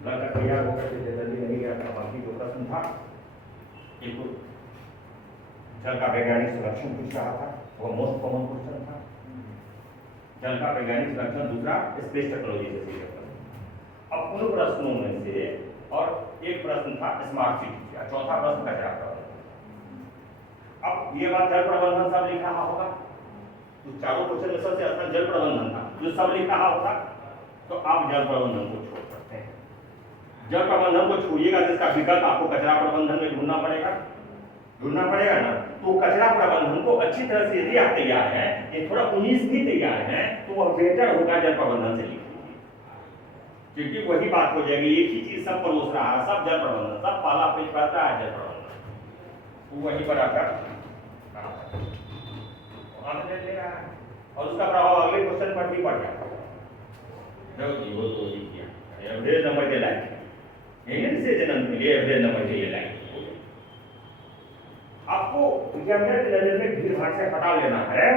लगा तैयार होकर के जल्दी नहीं गया था। बाकी जो प्रश्न था, एक जल का वैज्ञानिक संरक्षण पूछ रहा था, वो मोस्ट कॉमन क्वेश्चन था। जल का वैज्ञानिक संरक्षण, दूसरा स्पेस टेक्नोलॉजी से रिलेटेड। अब उन प्रश्नों में से और एक प्रश्न था स्मार्ट सिटी, चौथा प्रश्न कचरा प्रबंधन। अब ये बात जल प्रबंधन सब लिख रहा होगा, तो चारों क्वेश्चन में सबसे आसान जल प्रबंधन था, जो सब लिख रहा होगा, तो आप जल प्रबंधन को छोड़ सकते हैं। जल प्रबंधन को छोड़िएगा, जिसका विकल्प आपको कचरा प्रबंधन में ढूंढना पड़ेगा ना। तो कचरा प्रबंधन को अच्छी तरह से यदि आप तैयार हैं, ये थोड़ा 19 भी तैयार हैं, तो वह बेहतर होगा जल प्रबंधन से लिख लीजिए, क्योंकि वही बात हो जाएगी। एक ही चीज सब परोस रहा है, सब जल प्रबंधन, सब पाला पेज पड़ता है जल प्रबंधन, वो वहीं पर आकर ले रहा है, और उसका प्रभाव अगले क्वेश्चन पर भी पड़ जाता है। वो तो किया एवरेज नंबर के लायक यही से जन्म के लिए एवरेज नंबर के लिए लायक। आपको एग्जामिनर के नजर में भीड़ भाड़ से हटा लेना है,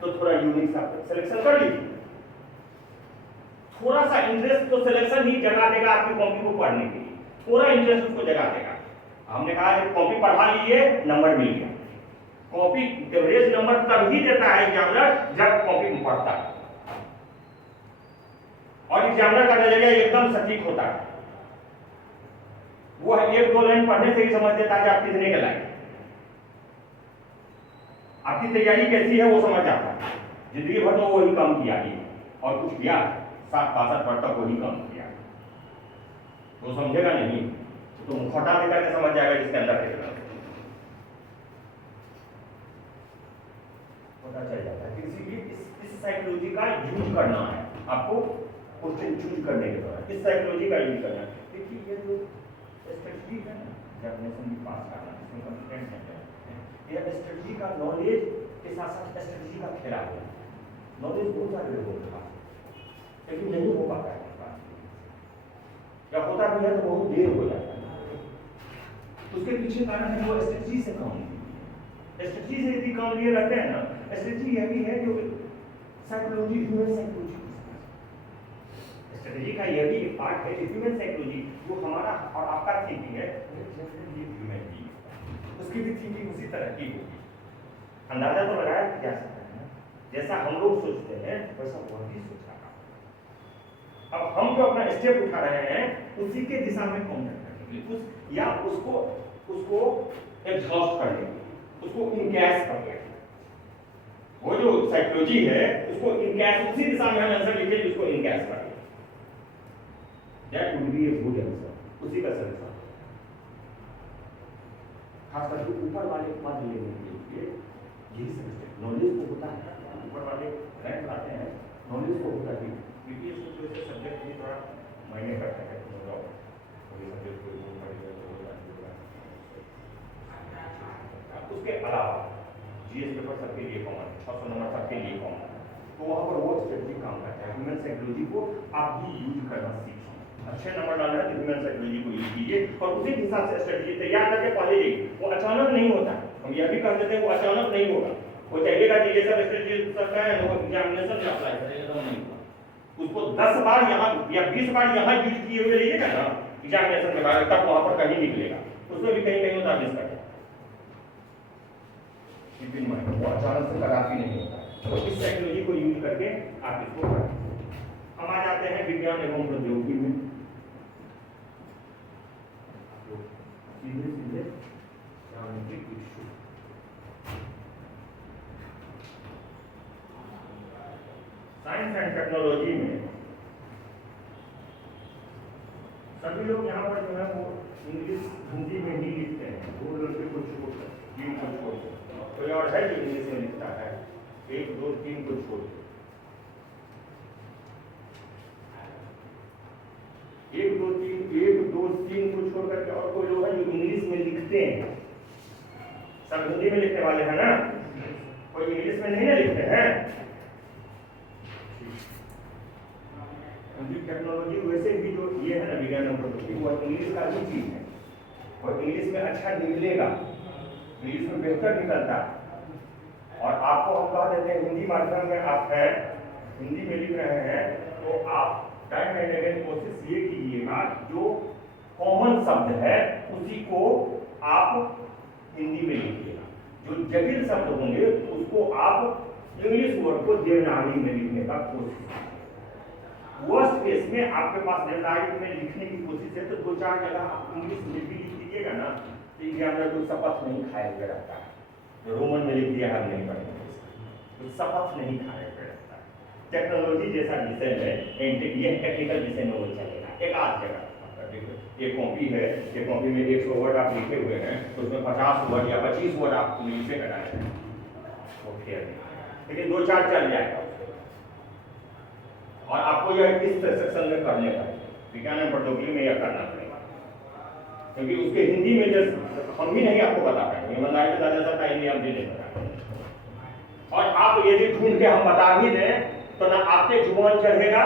तो थोड़ा यूनिक सा सिलेक्शन कर लीजिए। थोड़ा सा इंटरेस्ट तो सिलेक्शन ही जगा देगा आपकी कॉपी को पढ़ने के लिए, थोड़ा इंटरेस्ट उसको जगा देगा। हमने कहा कि कॉपी पढ़ा लीजिए, नंबर मिल गया। कॉपी एवरेज नंबर तब ही देता है एग्जामिनर जब कॉपी में पढ़ता है, और एग्जामिनर का नजरिया एकदम सटीक होता है। वो 1-2 लाइन पढ़ने से ही समझ देता है कि आप कितने के लायक, आपकी तैयारी कैसी है वो समझ जाता है। जिंदगी भर तो वही काम किया ही, और कुछ किया 60-62 तक वही काम किया, वो समझेगा नहीं, तो मुखौटा देकर के समझ जाएगा जिसके अंदर कितना पता चल जाता है। किसी भी इस साइकोलॉजी का यूज करना है आपको, क्वेश्चन चूज करने के दौरान इस साइकोलॉजी का यूज करना है। देखिए ये जो स्ट्रेटजी है ना, एग्जामिनेशन भी पास करना, इसमें कॉन्फिडेंस है, ये स्ट्रेटजी का नॉलेज के साथ साथ स्ट्रेटजी का खेला हुआ है। नॉलेज बहुत सारे लोगों के पास, लेकिन नहीं हो पाता है या होता भी है तो बहुत देर हो जाता है। उसके पीछे कारण है वो स्ट्रेटजी से काम नहीं, स्ट्रेटजी से यदि काम लिए रहते हैं ना, स्ट्रेटजी यह भी है जो साइकोलॉजी, ह्यूमन साइकोलॉजी, स्ट्रेटजी का यह भी एक पार्ट है ह्यूमन साइकोलॉजी, जो हमारा और आपका थिंकिंग है, उसकी भी थिंकिंग उसी तरह की होगी। अंदाजा तो लगाया जा सकता है, जैसा हम लोग सोचते हैं वैसा वह भी सोच रहा है। अब हम जो अपना स्टेप उठा रहे हैं उसी के दिशा में काउंटर करने के लिए, या उसको एग्जॉस्ट करने के लिए, उसको इनकैश करने के लिए, वो जो साइकोलॉजी है उसको इनकैश, उसी दिशा में हम आंसर लिखे उसको इनकैश करें। That would be a good answer, उसी का सही था। खास करके ऊपर वाले पद लेने के लिए यही समझते हैं, नॉलेज तो होता है, ऊपर वाले रैंक लाते हैं, नॉलेज तो होता है, क्योंकि इस वजह से सब्जेक्ट भी थोड़ा मायने करता है। सब्जेक्ट कोई उसके अलावा जीएस पेपर सबके लिए कॉमन है, 600 नंबर सबके लिए कॉमन है, तो वहाँ पर वो स्ट्रेटजी काम करता है। ह्यूमन साइकोलॉजी को आप भी यूज करना सीखिए, अच्छे नंबर डालना है तो ह्यूमन साइकोलॉजी को यूज कीजिए और उसी हिसाब से स्ट्रेटजी तैयार करके पढ़े जाइए। वो अचानक नहीं होता, हम यह भी कह देते हैं वो अचानक नहीं होगा, वो चाहिएगा कि ये सब स्ट्रेटजी सकता है वो एग्जामिनेशन में अप्लाई करेगा तो नहीं होगा। उसको 10 बार यहाँ या 20 बार यहाँ यूज किए हुए रहिएगा ना एग्जामिनेशन के बाद, तब वहाँ पर कहीं निकलेगा, उसमें भी कहीं कहीं होता मिस कर वो अचानक से कदापि नहीं होता है। तो इस टेक्नोलॉजी को यूज करके आप इसको करें। हम आ जाते हैं विज्ञान एवं प्रौद्योगिकी में। सीधे सीधे साइंस एंड टेक्नोलॉजी में सभी लोग यहाँ पर जो है वो इंग्लिश हिंदी में ही लिखते हैं, वो लड़के को छोड़कर 3 को छोड़कर, कोई और है जो इंग्लिश में लिखता है 1 2 3 को छोड़ के, 1 2 3 को छोड़ करके और कोई लोग हैं जो इंग्लिश में लिखते हैं। सब हिंदी में लिखने वाले हैं ना, कोई इंग्लिश में नहीं ना लिखते हैं। टेक्नोलॉजी वैसे भी जो ये है ना विज्ञान और प्रौद्योगिकी, वो इंग्लिश का ही चीज है और इंग्लिश में अच्छा निकलेगा, इंग्लिश में बेहतर निकलता है। और आपको हम कह देते हैं हिंदी माध्यम में आप हैं, हिंदी में लिख रहे हैं, तो आप टाइम एंड अगेन कोशिश ये कीजिएगा जो कॉमन शब्द है उसी को आप हिंदी में लिखिएगा, जो जटिल शब्द होंगे उसको आप इंग्लिश वर्ड को देवनागरी में लिखने का कोशिश कीजिए। वर्स्ट केस में आपके पास देवनागरी में लिखने की कोशिश है तो 2-4 जगह आप इंग्लिश में भी लिख दीजिएगा ना, तो एग्जामिनर कोई शपथ नहीं खाए हुए रहता है, तो रोमन में लिख दिया हम नहीं पढ़ेंगे, तो शपथ नहीं खाए हुए रहता है। टेक्नोलॉजी जैसा विषय है, ये टेक्निकल विषय में वो चलेगा, एक आध जगह ये कॉपी है, ये कॉपी में 100 वर्ड आप लिखे हुए हैं, तो उसमें 50 वर्ड या 25 वर्ड आप इंग्लिश में लगाए हैं, वो फेयर नहीं, लेकिन 2-4 चल जाएगा। और आपको यह किस सेक्शन में करने का विज्ञान एवं प्रौद्योगिकी में यह करना पड़ेगा, क्योंकि उसके हिंदी में जैसे हम भी नहीं आपको बता पाएंगे, ईमानदारी से बता सकता हिंदी हम भी नहीं बता। और आप यदि ढूंढ के हम बता भी दें तो ना आपके जुबान चढ़ेगा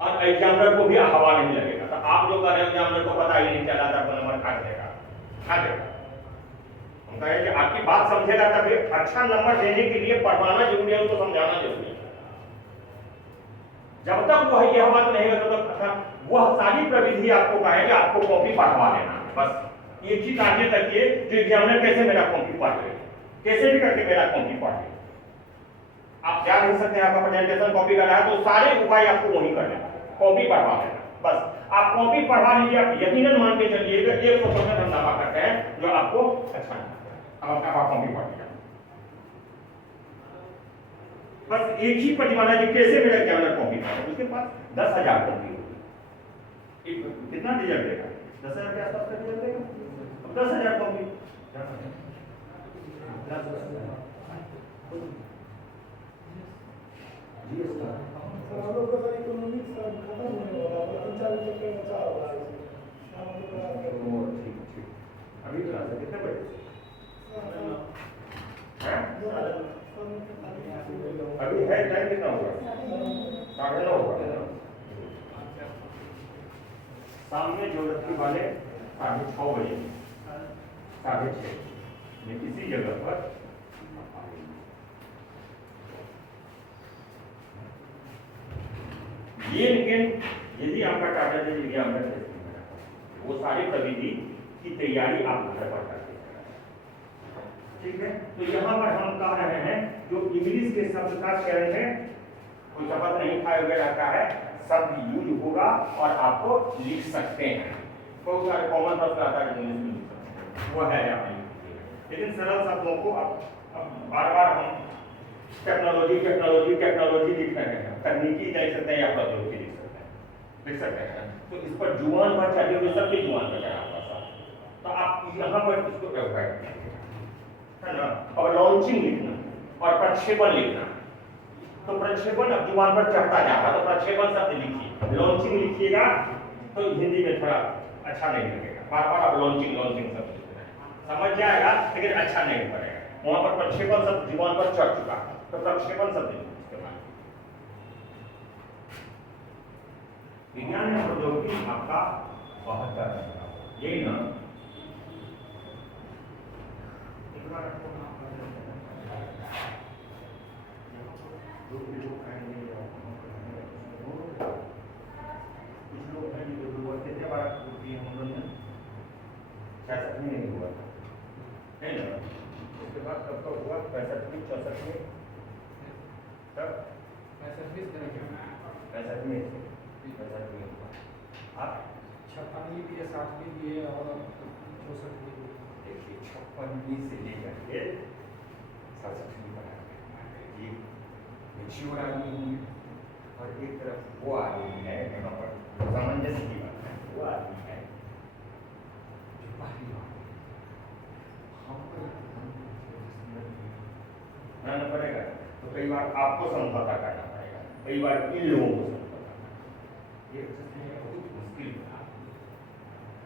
और एग्जामिनर को भी हवा नहीं लगेगा, तो आप जो कर रहे हैं एग्जामिनर को पता ही नहीं चला था, नंबर काट देगा। हम कहें कि आपकी बात समझेगा तभी, अच्छा नंबर देने के लिए पढ़वाना जरूरी है, उसको समझाना जरूरी है। जब तक वह यह बात नहीं होता तो वह सारी प्रविधि आपको कहेगा आपको कॉपी पढ़वा लेना, बस ये चीज आगे रखिए जो एग्जामिनर कैसे मेरा कॉपी पढ़ ले, कैसे भी करके मेरा कॉपी पढ़ ले। आप क्या नहीं सकते, आपका प्रेजेंटेशन कॉपी कर रहा है तो सारे उपाय आपको वही करना, कॉपी पढ़वा लेना, बस आप कॉपी पढ़वा लीजिए। आप यकीनन मान के चलिएगा 100% हम दावा करते हैं जो आपको अच्छा नहीं, अब आप कॉपी पढ़ लिया, बस एक ही प्रतिमाना कि कैसे मेरा एग्जामिनर कॉपी पढ़ा, उसके पास 10,000 कॉपी होगी, कितना रिजल्ट देगा, 10,000 के आसपास का रिजल्ट देगा, अब 10,000 कॉपी अभी कितने बजे अभी है टाइम कितना होगा, 9:30 होगा। शाम में ज्योग्राफी वाले 6:30 बजे 6:30 इसी जगह पर ये, लेकिन यदि आपका टाटा जी एग्जामिनर वो सारी प्रविधि की तैयारी आप घर पर करते हैं, ठीक है। तो यहाँ पर हम कह रहे हैं जो इंग्लिश के शब्द का चयन है, कोई शब्द नहीं खाए हुए रहता है, शब्द यूज होगा और आपको लिख सकते हैं। बहुत सारे कॉमन शब्द आता है इंग्लिश में लिख सकते हैं, वो है यहाँ पे, लेकिन सरल शब्दों को अब बार बार हम टेक्नोलॉजी टेक्नोलॉजी टेक्नोलॉजी लिख रहे हैं, तकनीकी लिख सकते हैं या प्रौद्योगिकी लिख सकते हैं, देख सकते हैं। तो इस पर जुबान पर चढ़े हुए सबके जुबान पर चढ़ा हुआ था, तो आप यहाँ पर इसको एवॉइड है ना। और लॉन्चिंग लिखना और प्रक्षेपण लिखना, तो प्रक्षेपण अब जुबान पर चढ़ता जा रहा, तो प्रक्षेपण शब्द लिखिए, लॉन्चिंग लिखिएगा तो हिंदी में थोड़ा अच्छा नहीं लगेगा, बार बार आप लॉन्चिंग लॉन्चिंग शब्द लिखना है, समझ जाएगा लेकिन अच्छा नहीं पड़ेगा। वहां पर प्रक्षेपण शब्द जुबान पर चढ़ चुका, तो प्रक्षेपण शब्द इस्तेमाल। विज्ञान में प्रौद्योगिकी आपका 72 यही ना। एक बार आपको कितने बार हम लोग ने 66 में नहीं हुआ था, है ना। उसके बाद कब कब हुआ? 65 में, 64 में, तब 65 में 65 में हुआ। आप 56वीं भी है, 60वीं भी है और 64वीं भी है। देखिए 56वीं से लेकर के 67वीं तक ये मैच्योर आदमी होंगे, और एक तरफ वो आदमी है, यहाँ पर सामंजस्य की बात है, वो आदमी है जो बाहरी बनाना पड़ेगा। तो कई बार आपको समझौता करना पड़ेगा, कई बार इन लोगों को समझौता करना, ये बहुत मुश्किल है।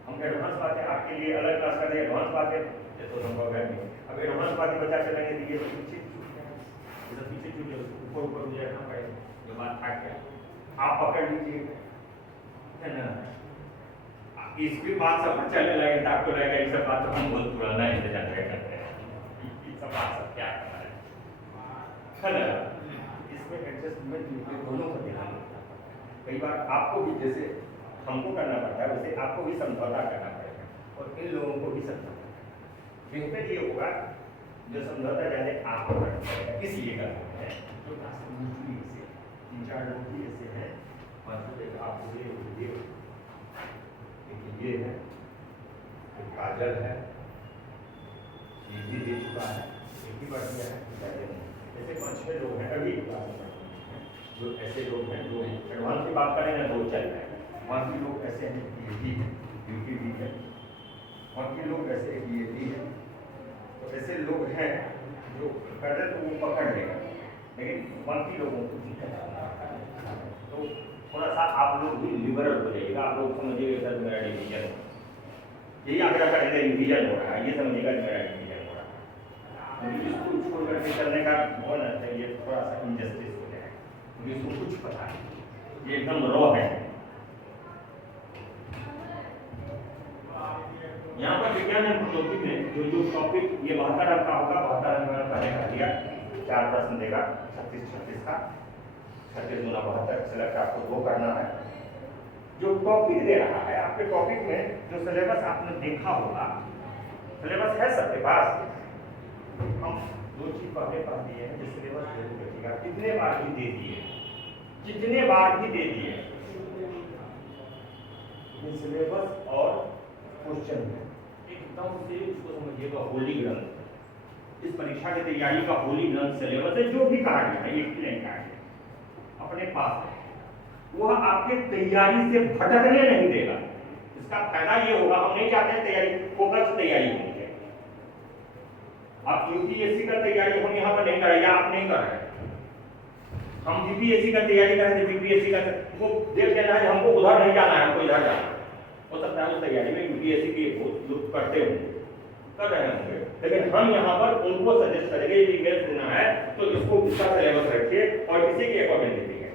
हम एडवांस बातें आपके लिए अलग क्लास करें, एडवांस बातें ये तो संभव है नहीं। अब एडवांस बातें बचा चलेंगे तो ये तो पीछे छूट ऊपर ऊपर मुझे रखना पड़ेगा, जो बात था क्या आप पकड़ लीजिए, है ना। इसकी बात सब चलने लगे तो आपको लगेगा ये सब बात तो हम बहुत पुराना इंतजार करते हैं, ये सब बात सब क्या है ना। इसमें एडजस्टमेंट दोनों को ध्यान रखना पड़ता है। कई बार आपको भी जैसे हमको करना पड़ता है वैसे आपको भी समझौता करना पड़ेगा, और इन लोगों को भी समझौता करना। बेहतर ये होगा जो समझौता जाने आपको करना पड़ेगा, इसलिए करना है जो मुश्किल से 3-4 लोग ही ऐसे हैं, मतलब आपको ये है, एक काजल है, ये भी दे चुका है, एक ही बढ़ गया है, ऐसे 5-6 लोग हैं अभी जो ऐसे लोग हैं जो एडवांस की बात करें ना तो चल रहे हैं। बाकी लोग ऐसे हैं यूपी है, यूपी भी है, बाकी लोग ऐसे यूपी है, तो ऐसे लोग हैं जो करे तो वो पकड़ लेगा, लेकिन बाकी लोगों को दिक्कत आता है। तो थोड़ा सा आप लोग भी लिबरल हो जाइएगा, आप लोग समझिएगा सर मेरा डिवीजन, यही आगे करेंगे डिवीजन हो रहा है, ये समझिएगा मेरा डिवीजन हो रहा है। इसको छोड़ करके चलने का होना चाहिए, थोड़ा सा इंजस्टिस हो जाए, क्योंकि इसको कुछ पता नहीं, ये एकदम रॉ है। यहाँ पर विज्ञान एवं प्रौद्योगिकी में जो टॉपिक ये 72 अंक का होगा, 72 अंक मैंने पहले कर दिया, 4 प्रश्न देगा 36-36 का, 36 गुना 72 सिलेक्ट आपको 2 करना है। जो टॉपिक दे रहा है आपके टॉपिक में जो सिलेबस आपने देखा होगा, सिलेबस है सबके पास। हम 2 चीज पहले पढ़ दिए हैं, जो सिलेबस जरूर रखिएगा, कितने बार भी दे दिए, कितने बार भी दे दिए सिलेबस और क्वेश्चन है, एकदम से उसको समझिएगा होली ग्रंथ। इस परीक्षा की तैयारी का होली ग्रंथ सिलेबस है, जो भी कहा गया है, एक ही नहीं कहा गया, अपने पास है, वह आपके तैयारी से भटकने नहीं देगा। इसका फायदा ये होगा, हम नहीं चाहते हैं तैयारी फोकस तैयारी होनी चाहिए। आप यूपीएससी का तैयारी हम यहाँ पर नहीं कर रहे, या आप नहीं कर रहे, हम बीपीएससी का तैयारी कर रहे थे, बीपीएससी का वो देख लेना है, हमको उधर नहीं जाना है, हमको इधर जाना है। हो सकता है उस तैयारी में यूपीएससी की लोग करते होंगे, कर रहे होंगे, लेकिन हम यहाँ पर उनको सजेस्ट करेंगे यदि मेल्स देना है तो इसको इसका सिलेबस रखिए और इसी के अकॉर्डिंग लिखिए,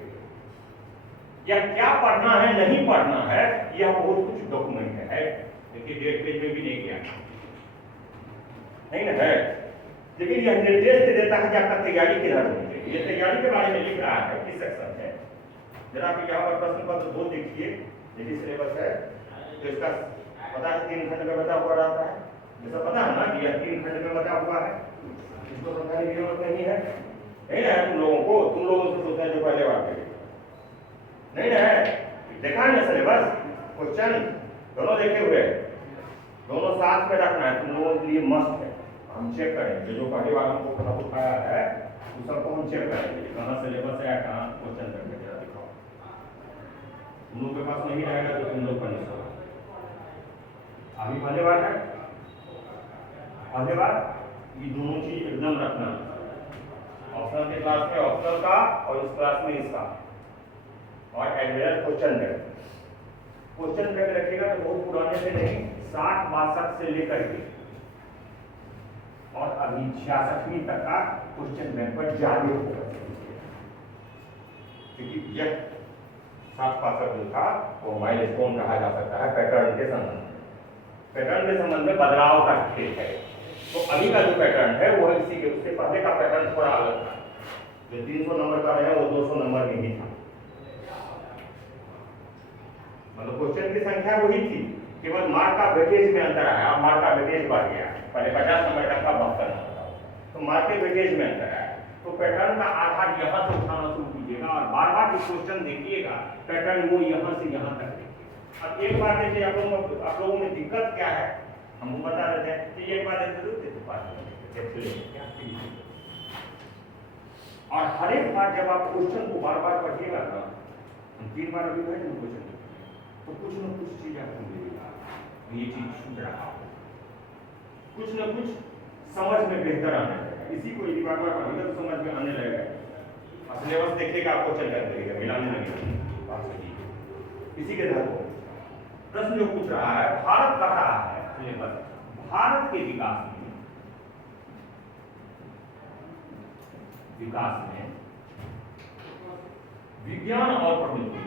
या क्या पढ़ना है नहीं पढ़ना है, यह बहुत कुछ डॉक्यूमेंट है। देखिए 1.5 पेज में भी नहीं किया नहीं ना है, लेकिन यह निर्देश दे देता है कि आपका तैयारी किधर होनी चाहिए। ये तैयारी के बारे में लिख रहा है किस सेक्शन में, जरा आप यहाँ पर प्रश्न पत्र 2 देखिए, यदि सिलेबस है तो इसका पता है 3 खंड में बता हुआ रहता है, जैसा पता है ना कि यह 3 खंड में बता हुआ है, इसको समझाने की जरूरत नहीं है, नहीं है तुम लोगों को, तुम लोगों से सोचते हैं जो पहले बार करेंगे, नहीं है, देखा है ना सिलेबस, क्वेश्चन दोनों देखे हुए, दोनों साथ में रखना है, तुम लोगों के लिए मस्त है। हम चेक करेंगे जो पहले बार हमको कहाँ उठाया है उस सबको हम चेक करेंगे, कहाँ सिलेबस है, कहाँ क्वेश्चन करके जरा दिखाओ, तुम लोग के पास नहीं रहेगा तो तुम लोग पनिश होगा। अभी पहले बार है, पहले बार ये दोनों चीज एकदम रखना, ऑप्शनल के क्लास में ऑप्शनल का और इस क्लास में इसका, और adware question bank. Question bank रखिएगा तो बहुत पुराने से नहीं, 60-62 से लेकर के और अभी 66वीं तक का क्वेश्चन बैंक पर जारी होगा, क्योंकि यह 60-62 जो था वो माइलस्टोन कहा जा सकता है पैटर्न के संबंध में। पैटर्न के संबंध में बदलाव का खेल है। तो अभी का जो पैटर्न है वो इसी के, उससे पहले का पैटर्न थोड़ा अलग था। जो 300 नंबर का है वो 200 नंबर में ही था, मतलब क्वेश्चन की संख्या वही थी, केवल मार्क का वेटेज में अंतर आया। अब मार्क का वेटेज बढ़ गया, पहले 50 नंबर का था 72 नंबर का, तो मार्क के वेटेज में अंतर आया। तो पैटर्न का आधार यहाँ से उठाना शुरू कीजिएगा और बार बार जो क्वेश्चन देखिएगा पैटर्न वो यहाँ से यहाँ तक देखिए। अब एक बार देखिए, आप लोगों में दिक्कत क्या है हमको बता देते हैं कि एक बार और हर एक बार जब आप क्वेश्चन को बार बार पढ़िएगा ना, 3 बार अभी है क्वेश्चन, तो कुछ न कुछ चीज आपको मिलेगा, ये चीज छूट रहा हो, कुछ न कुछ समझ में बेहतर आने लगेगा। इसी को यदि बार बार पढ़ेगा तो समझ में आने लगेगा। सिलेबस देखिएगा, आपको चल कर देगा, मिलाने लगेगा बात सही। इसी के तहत प्रश्न जो पूछ रहा है, भारत कह रहा है सिलेबस, भारत के विकास में विज्ञान और प्रौद्योगिकी,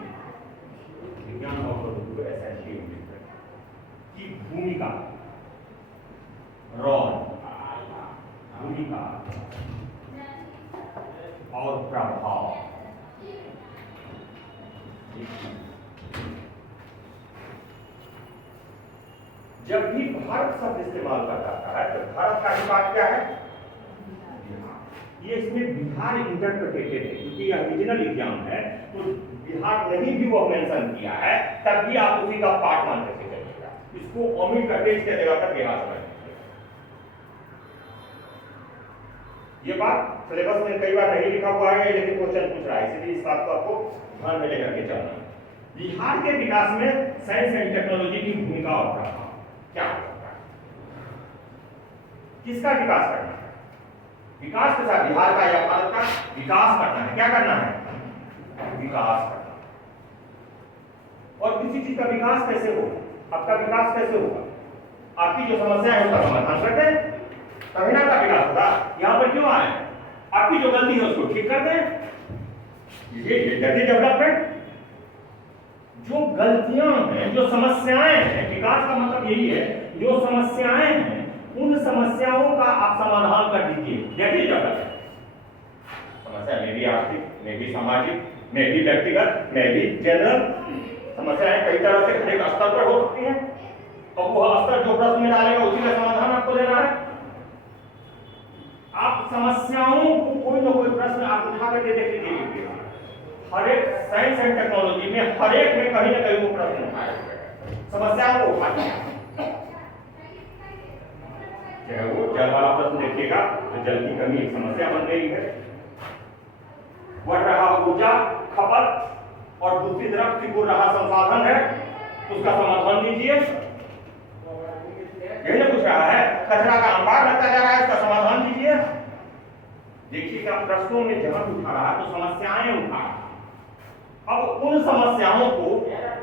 विज्ञान और प्रौद्योगिकी एसेंशियल की भूमिका, रोल, भूमिका और प्रभाव। जब भी भारत शब्द इस्तेमाल कर जाता है तो भारत का विभाग क्या है? ये इसमें बिहार इंटरप्रिटेटेड है, क्योंकि यह रीजनल एग्जाम है, तो बिहार नहीं भी वो मेंशन किया है, तब भी आप उसी का पार्ट मान करके चलिएगा। इसको ओमिट करके इसके जगह पर बिहार समझ लीजिए। ये बात सिलेबस में कई बार नहीं लिखा हुआ है, लेकिन क्वेश्चन पूछ रहा है, इसलिए इस बात को आपको ध्यान में लेकर के चलना है। बिहार के विकास में साइंस एंड टेक्नोलॉजी की भूमिका और प्रभाव क्या हो सकता है? किसका विकास करना है? विकास के साथ बिहार का या भारत का विकास करना है। क्या करना है? विकास करना। और किसी चीज का विकास कैसे होगा? आपका विकास कैसे होगा? आपकी जो समस्या है उसका समाधान करते हैं, तभी ना का विकास होगा। यहाँ पर क्यों आए? आपकी जो गलती है उसको ठीक कर दें, ये डेवलपमेंट। जो गलतियां हैं, जो समस्याएं हैं, विकास का मतलब यही है, जो समस्याएं हैं उन समस्याओं का आप समाधान कर दीजिए। देखिए समस्या में भी आर्थिक, में भी सामाजिक, में भी व्यक्तिगत, में भी जनरल समस्याएं कई तरह से हर एक स्तर पर हो सकती हैं, और वह स्तर जो प्रश्न में डालेगा उसी का समाधान आपको देना है। आप समस्याओं को कोई ना कोई प्रश्न आप उठा करके देख लीजिए। हर एक साइंस एंड टेक्नोलॉजी में हर एक में कहीं ना कहीं वो प्रश्न उठाया जाएगा, समस्याओं को उठाया जाएगा। चाहे वो जल वाला प्रश्न देखिएगा तो जल की कमी एक समस्या बन गई है, बढ़ रहा ऊर्जा खपत और दूसरी तरफ सिकुड़ रहा संसाधन है, उसका समाधान कीजिए। यही पूछ रहा है, कचरा का अंबार लगता जा रहा है, इसका समाधान कीजिए। देखिएगा प्रश्नों में जहां उठा रहा तो समस्याएं उठा रहा। अब उन समस्याओं को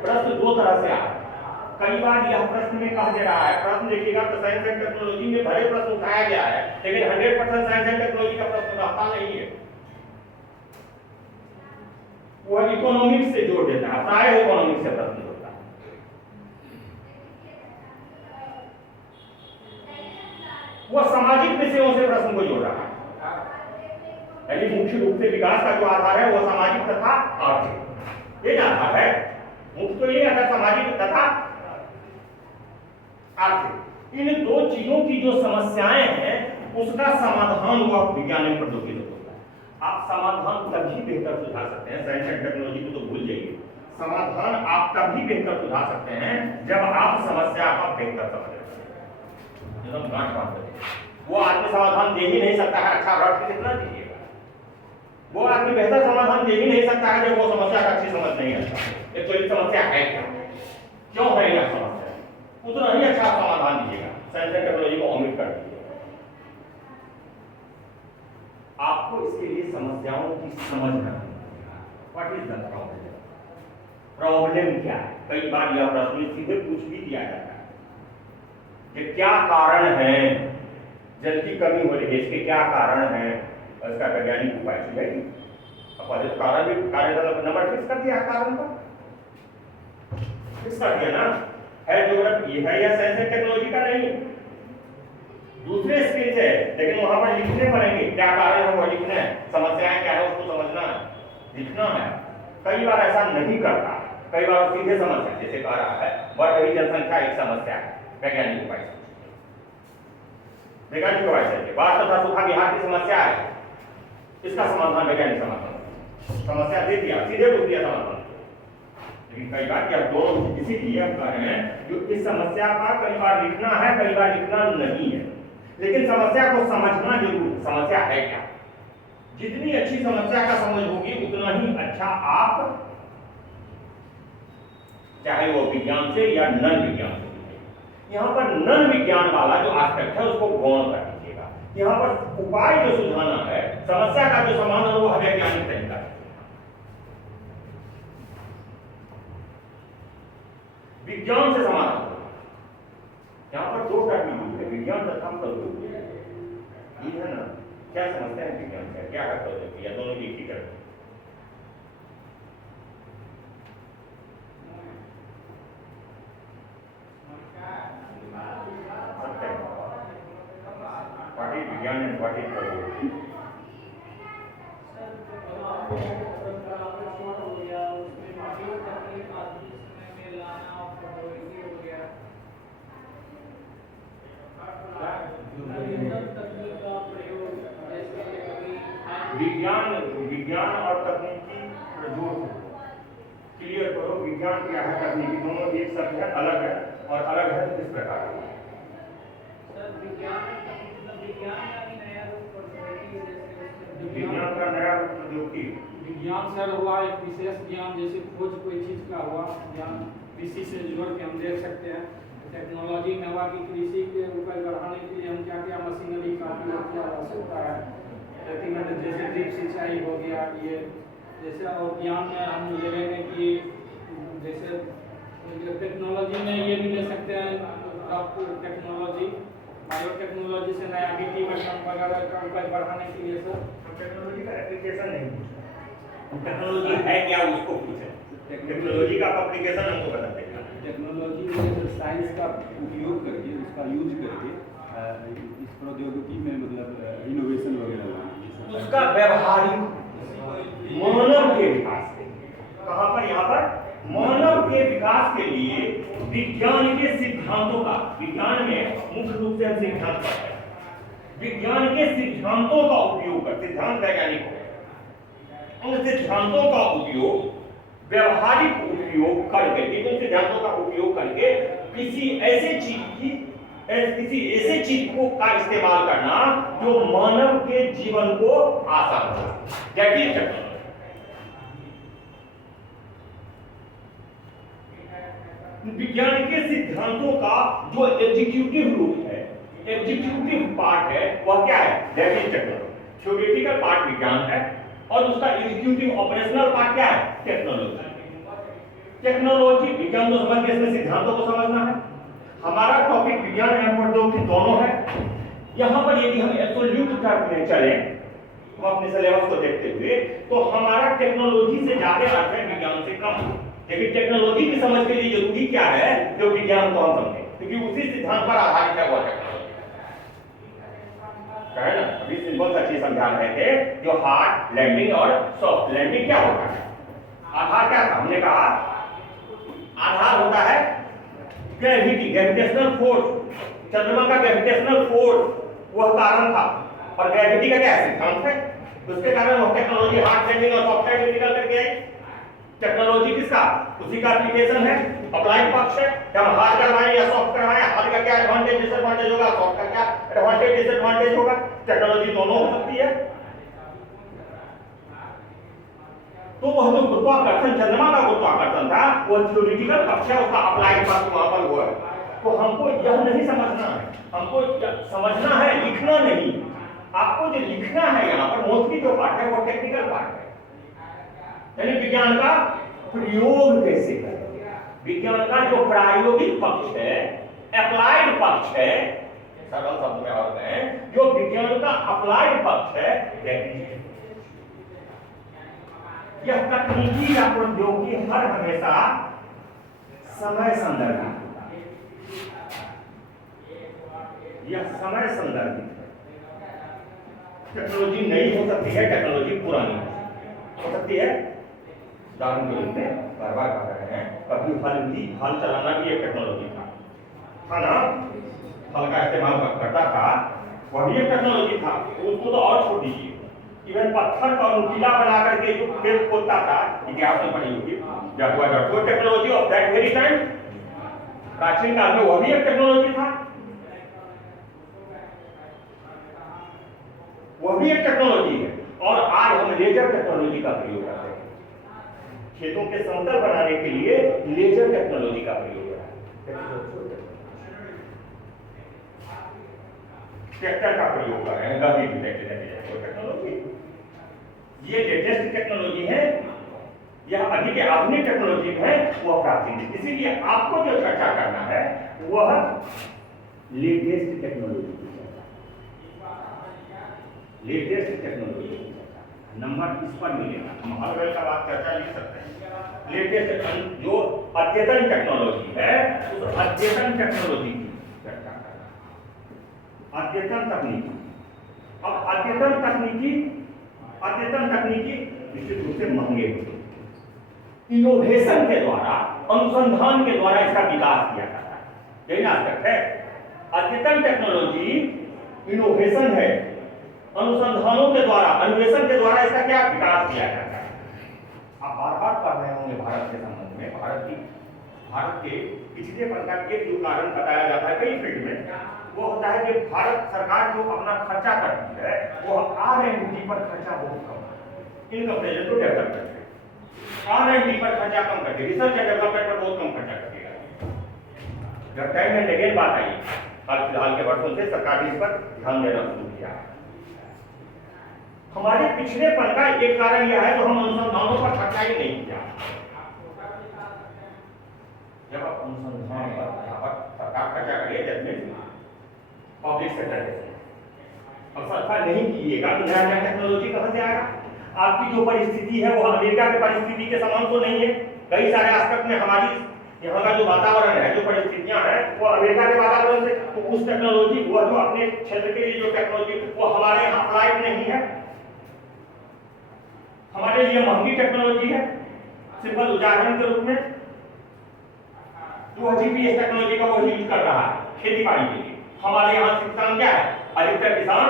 प्रश्न दो तरह से आ रहा है। कई बार यह प्रश्न में कहा जा रहा है, प्रश्न देखिएगा तो साइंस एंड टेक्नोलॉजी में भले प्रश्न उठाया गया है, लेकिन 100% साइंस एंड टेक्नोलॉजी का प्रश्न रहता नहीं है। वह इकोनॉमिक्स से जोड़ देता है, प्राय इकोनॉमिक्स से प्रश्न होता है। वह सामाजिक विषयों से प्रश्न को जोड़ रहा है, यानी मुख्य रूप से विकास का जो आधार है वह सामाजिक तथा आर्थिक, ये आधार है। मुख्य तो ये आधार सामाजिक तथा आर्थिक। इन दो चीजों की जो समस्याएं हैं उसका समाधान हुआ विज्ञान एवं प्रौद्योगिकी से होता है। आप समाधान तभी बेहतर सुधार सकते हैं, साइंस एंड टेक्नोलॉजी को तो भूल जाइए। समाधान आप तभी बेहतर सुधार सकते हैं जब आप समस्या का बेहतर समझ रहे हैं। एकदम गांठ बांध दें, वो आदमी समाधान दे ही नहीं सकता है, अच्छा रट के कितना दीजिएगा। वो आदमी बेहतर समाधान दे ही नहीं सकता है जब वो समस्या का अच्छी समझ नहीं आता। एक्चुअली समस्या क्यों है यह समस्या, उतना ही अच्छा समाधान दीजिएगा। साइंस एंड टेक्नोलॉजी को ऑमिट कर दीजिएगा। आपको इसके लिए समस्याओं की समझना है। What is the problem, problem क्या है। कई बार यह प्रश्न सीधे पूछ भी दिया जाता है कि क्या कारण है, जल की कमी हो रही है, इसके क्या कारण है, इसका वैज्ञानिक उपाय सुझाइए। अब कारण भी कार्य नंबर फिक्स कर दिया, कारण पर फिक्स कर दिया ना, है ज्योग्राफी है या साइंस एंड टेक्नोलॉजी का नहीं, दूसरे स्किल्स है, लेकिन वहां पर लिखने पड़ेंगे क्या कारण है, वो लिखना है, समस्याएं क्या है उसको समझना है, लिखना है। कई बार ऐसा नहीं करता, कई बार सीधे समस्या जैसे कह रहा है बढ़ रही जनसंख्या एक समस्या है, वैज्ञानिक उपाय वैज्ञानिक उपाय से बाढ़ तथा सूखा बिहार की समस्या है, इसका समाधान वैज्ञानिक समाधान, समस्या दे दिया, सीधे पूछ दिया समाधान। लेकिन कई बार क्या दोनों इसीलिए हम कह रहे हैं जो इस समस्या का कई बार लिखना है, कई बार लिखना नहीं है, लेकिन समस्या को समझना जरूर है, समस्या है क्या। जितनी अच्छी समस्या का समझ होगी उतना ही अच्छा आप, चाहे वो विज्ञान से या नन विज्ञान से, यहाँ पर नन विज्ञान वाला जो एस्पेक्ट है उसको गौण कर दीजिएगा। यहाँ पर उपाय जो सुझाना है, समस्या का जो समाधान वो है वैज्ञानिक तरीका है, विज्ञान से समाधान। यहाँ पर दो टर्म यूज है, विज्ञान तथा प्रौद्योगिकी, ये है ना, क्या समझते हैं विज्ञान से, क्या है प्रौद्योगिकी, या दोनों एक ही करते हैं। What is विज्ञान and what is प्रौद्योगिकी? विज्ञान और तकनीकी प्रयोग क्लियर करो, विज्ञान क्या है, तकनीकी दोनों एक शब्द है, अलग है, और अलग है इस प्रकार। विज्ञान का नया रूप प्रौद्योगिकी, विज्ञान सर हुआ एक विशेष ज्ञान, जैसे खोज कोई चीज का हुआ ज्ञान, कृषि से जोड़ के हम देख सकते हैं। टेक्नोलॉजी में हुआ कि कृषि के उपज बढ़ाने के लिए हम क्या क्या मशीनरी का उपयोग किया जा सकता है, जैसे ड्रिप सिंचाई हो गया, ये जैसे, और ज्ञान में हम ले लेंगे कि जैसे टेक्नोलॉजी में ये भी ले सकते हैं, टेक्नोलॉजी बायोटेक्नोलॉजी से नया बीटी मशीन वगैरह का उपज बढ़ाने के लिए। सर टेक्नोलॉजी का एप्लीकेशन नहीं पूछा, टेक्नोलॉजी है क्या उसको पूछे, टेक्नोलॉजी का एप्लीकेशन हमको बता देगा। टेक्नोलॉजी में साइंस का उपयोग करके, उसका यूज करके इस प्रौद्योगिकी में मतलब इनोवेशन वगैरह लाना, उसका व्यवहारिक मानव के विकास के लिए, कहां पर, यहाँ पर मानव के विकास के लिए विज्ञान के सिद्धांतों का, विज्ञान में मुख्य रूप से हम सिद्धांत पढ़ते हैं, विज्ञान के सिद्धांतों का उपयोग कर, सिद्धांत वैज्ञानिक हो, उन सिद्धांतों का उपयोग व्यवहारिक उपयोग करके, उन सिद्धांतों का उपयोग करके किसी ऐसे चीज को का इस्तेमाल करना जो मानव के जीवन को आसान हो, जैसे टेक्नोलॉजी। विज्ञान के सिद्धांतों का जो एग्जीक्यूटिव रूप है, एग्जीक्यूटिव पार्ट है, वह क्या है, that is technology. Theoretical part विज्ञान है और उसका एग्जीक्यूटिव ऑपरेशनल पार्ट क्या है, टेक्नोलॉजी। टेक्नोलॉजी विज्ञान को समझ के इसमें सिद्धांतों को समझना है। हमारा टॉपिक विज्ञान एवं प्रौद्योगिकी दोनों है। यहाँ पर यदि हम एब्सोल्यूट टर्म में चले, हम अपने सिलेबस को देखते हुए, तो हमारा टेक्नोलॉजी से ज्यादा अर्थ है विज्ञान से कम। लेकिन टेक्नोलॉजी की समझ के लिए जरूरी क्या है, जो विज्ञान को हम समझें, क्योंकि उसी सिद्धांत पर आधारित है वो टेक्नोलॉजी है ना। अभी सिंपल सा चीज समझा रहे थे, जो हार्ड लैंडिंग और सॉफ्ट लैंडिंग क्या होता है, आधार क्या था, हमने कहा आधार होता है ग्रेविटी, ग्रेविटेशनल फोर्स, चंद्रमा का ग्रेविटेशनल फोर्स वह कारण था, और ग्रेविटी का क्या है, सिद्धांत है। उसके कारण वो टेक्नोलॉजी हार्ड लैंडिंग और सॉफ्ट लैंडिंग निकल करके आई। टेक्नोलॉजी किसका, उसी का एप्लीकेशन है, अप्लाइड पक्ष है। जब हार्ड करवाएं या सॉफ्ट करवाएं, हार्ड का क्या एडवांटेज डिसएडवांटेज होगा, सॉफ्ट का क्या एडवांटेज डिसएडवांटेज होगा। टेक्नोलॉजी दोनों हो सकती है। तो वह जो गुरुत्वाकर्षण, चंद्रमा का गुरुत्वाकर्षण था, वो थ्योरेटिकल पक्ष है, उसका अप्लाइड पक्ष वहां पर हुआ है। तो हमको यह नहीं समझना है, हमको समझना है, लिखना नहीं। आपको जो लिखना है यहाँ पर मोस्टली जो पार्ट है वो टेक्निकल पार्ट है, यानी विज्ञान का प्रयोग कैसे करें, विज्ञान का जो प्रायोगिक पक्ष है, अप्लाइड पक्ष है, सरल शब्द में और कहें जो विज्ञान का अप्लाइड पक्ष है, यह तकनीकी या प्रौद्योगिकी हर हमेशा समय संदर्भित होता है, यह समय संदर्भित है। टेक्नोलॉजी नई हो सकती है, टेक्नोलॉजी पुरानी हो सकती है। उदाहरण के रूप में बार बार कह रहे हैं, कभी हल चलाना भी एक टेक्नोलॉजी था ना, हल का इस्तेमाल करता था, वह भी एक टेक्नोलॉजी था। उसको तो और छोड़ दीजिए, इवन पत्थर का नुकीला बना करके जो पेड़ खोदता था, इतिहास में पढ़ी होगी, वो technology of that very time, प्राचीन काल में वह भी एक टेक्नोलॉजी था, वह भी एक टेक्नोलॉजी है। और आज हम लेजर टेक्नोलॉजी का प्रयोग करते हैं, खेतों के समतल बनाने के लिए लेजर टेक्नोलॉजी का प्रयोग करते हैं, ट्रैक्टर का प्रयोग कर रहे हैं, टेक्नोलॉजी, ये लेटेस्ट टेक्नोलॉजी है, यह अभी के आधुनिक टेक्नोलॉजी है, वह प्राचीन है। इसीलिए आपको जो चर्चा करना है वह लेटेस्ट टेक्नोलॉजी की चर्चा, लेटेस्ट टेक्नोलॉजी की चर्चा, नंबर इस पर मिलेगा, हम हर वेल का बात चर्चा लिख सकते हैं। लेटेस्ट जो अद्यतन टेक्नोलॉजी है, उस अद्यतन टेक्नोलॉजी की चर्चा करना, अद्यतन तकनीकी। अब अद्यतन तकनीकी निश्चित रूप से महंगे होते हैं, इनोवेशन के द्वारा, अनुसंधान के द्वारा इसका विकास किया जाता है, यही नाटक है। अद्यतन टेक्नोलॉजी इनोवेशन है, अनुसंधानों के द्वारा, अन्वेषण के द्वारा इसका क्या विकास किया जाता है। आप बार बार पढ़ रहे होंगे भारत के संबंध में, भारत के पिछड़ेपन का एक जो कारण बताया जाता है कई फील्ड में, वो होता है कि भारत सरकार जो अपना खर्चा करती है वो R&D पर खर्चा बहुत कम है, in comparison to development. R&D पर खर्चा कम करती है, रिसर्च एंड डेवलपमेंट पर बहुत कम खर्चा करती है। जब टाइम एंड अगेन बात आई, हाल फिलहाल के वर्षों से सरकार ने इस पर ध्यान देना शुरू किया। हमारे पिछड़ेपन का एक कारण यह है जो हम अनुसंधानों पर खर्चा ही नहीं किया। जब आप अनुसंधान पर सरकार खर्चा करिए, जब पब्लिक सेक्टर है, अब सरकार नहीं कीजिएगा तो नया नया टेक्नोलॉजी कहां से आएगा। आपकी जो परिस्थिति है वो अमेरिका की परिस्थिति के समान तो नहीं है, कई सारे एस्पेक्ट में हमारी यहाँ का जो वातावरण है, जो परिस्थितियां हैं वो अमेरिका के वातावरण से, तो उस टेक्नोलॉजी वो जो अपने क्षेत्र के लिए जो टेक्नोलॉजी वो हमारे यहाँ अप्लाइड नहीं है, हमारे लिए महंगी टेक्नोलॉजी है। सिंपल उदाहरण के रूप में जो जीपीएस टेक्नोलॉजी का वो यूज कर रहा है खेती बाड़ी के लिए, हमारे यहाँ किसान क्या है, अधिकतर किसान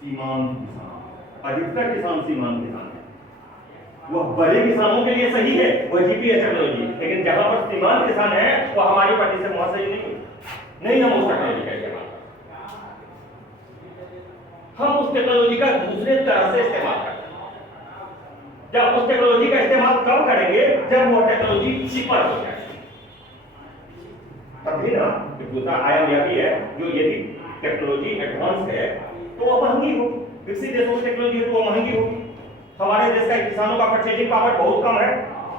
सीमांत किसान, अधिकतर किसान सीमांत किसान है। वह बड़े किसानों के लिए सही है वह जीपीएस टेक्नोलॉजी, लेकिन जहां पर सीमांत किसान है वो हमारी पार्टी से बहुत सही नहीं हम उस टेक्नोलॉजी का इस्तेमाल, हम उस टेक्नोलॉजी का दूसरे तरह से इस्तेमाल करते हैं। जब उस टेक्नोलॉजी का इस्तेमाल कब करेंगे, जब वो टेक्नोलॉजी चीपर हो जाए, तभी ना। दूसरा आयाम यह भी है जो यदि टेक्नोलॉजी एडवांस है तो वो महंगी हो, विकसित देशों की टेक्नोलॉजी है तो वो महंगी होगी। हमारे देश का किसानों का परचेजिंग पावर बहुत कम है,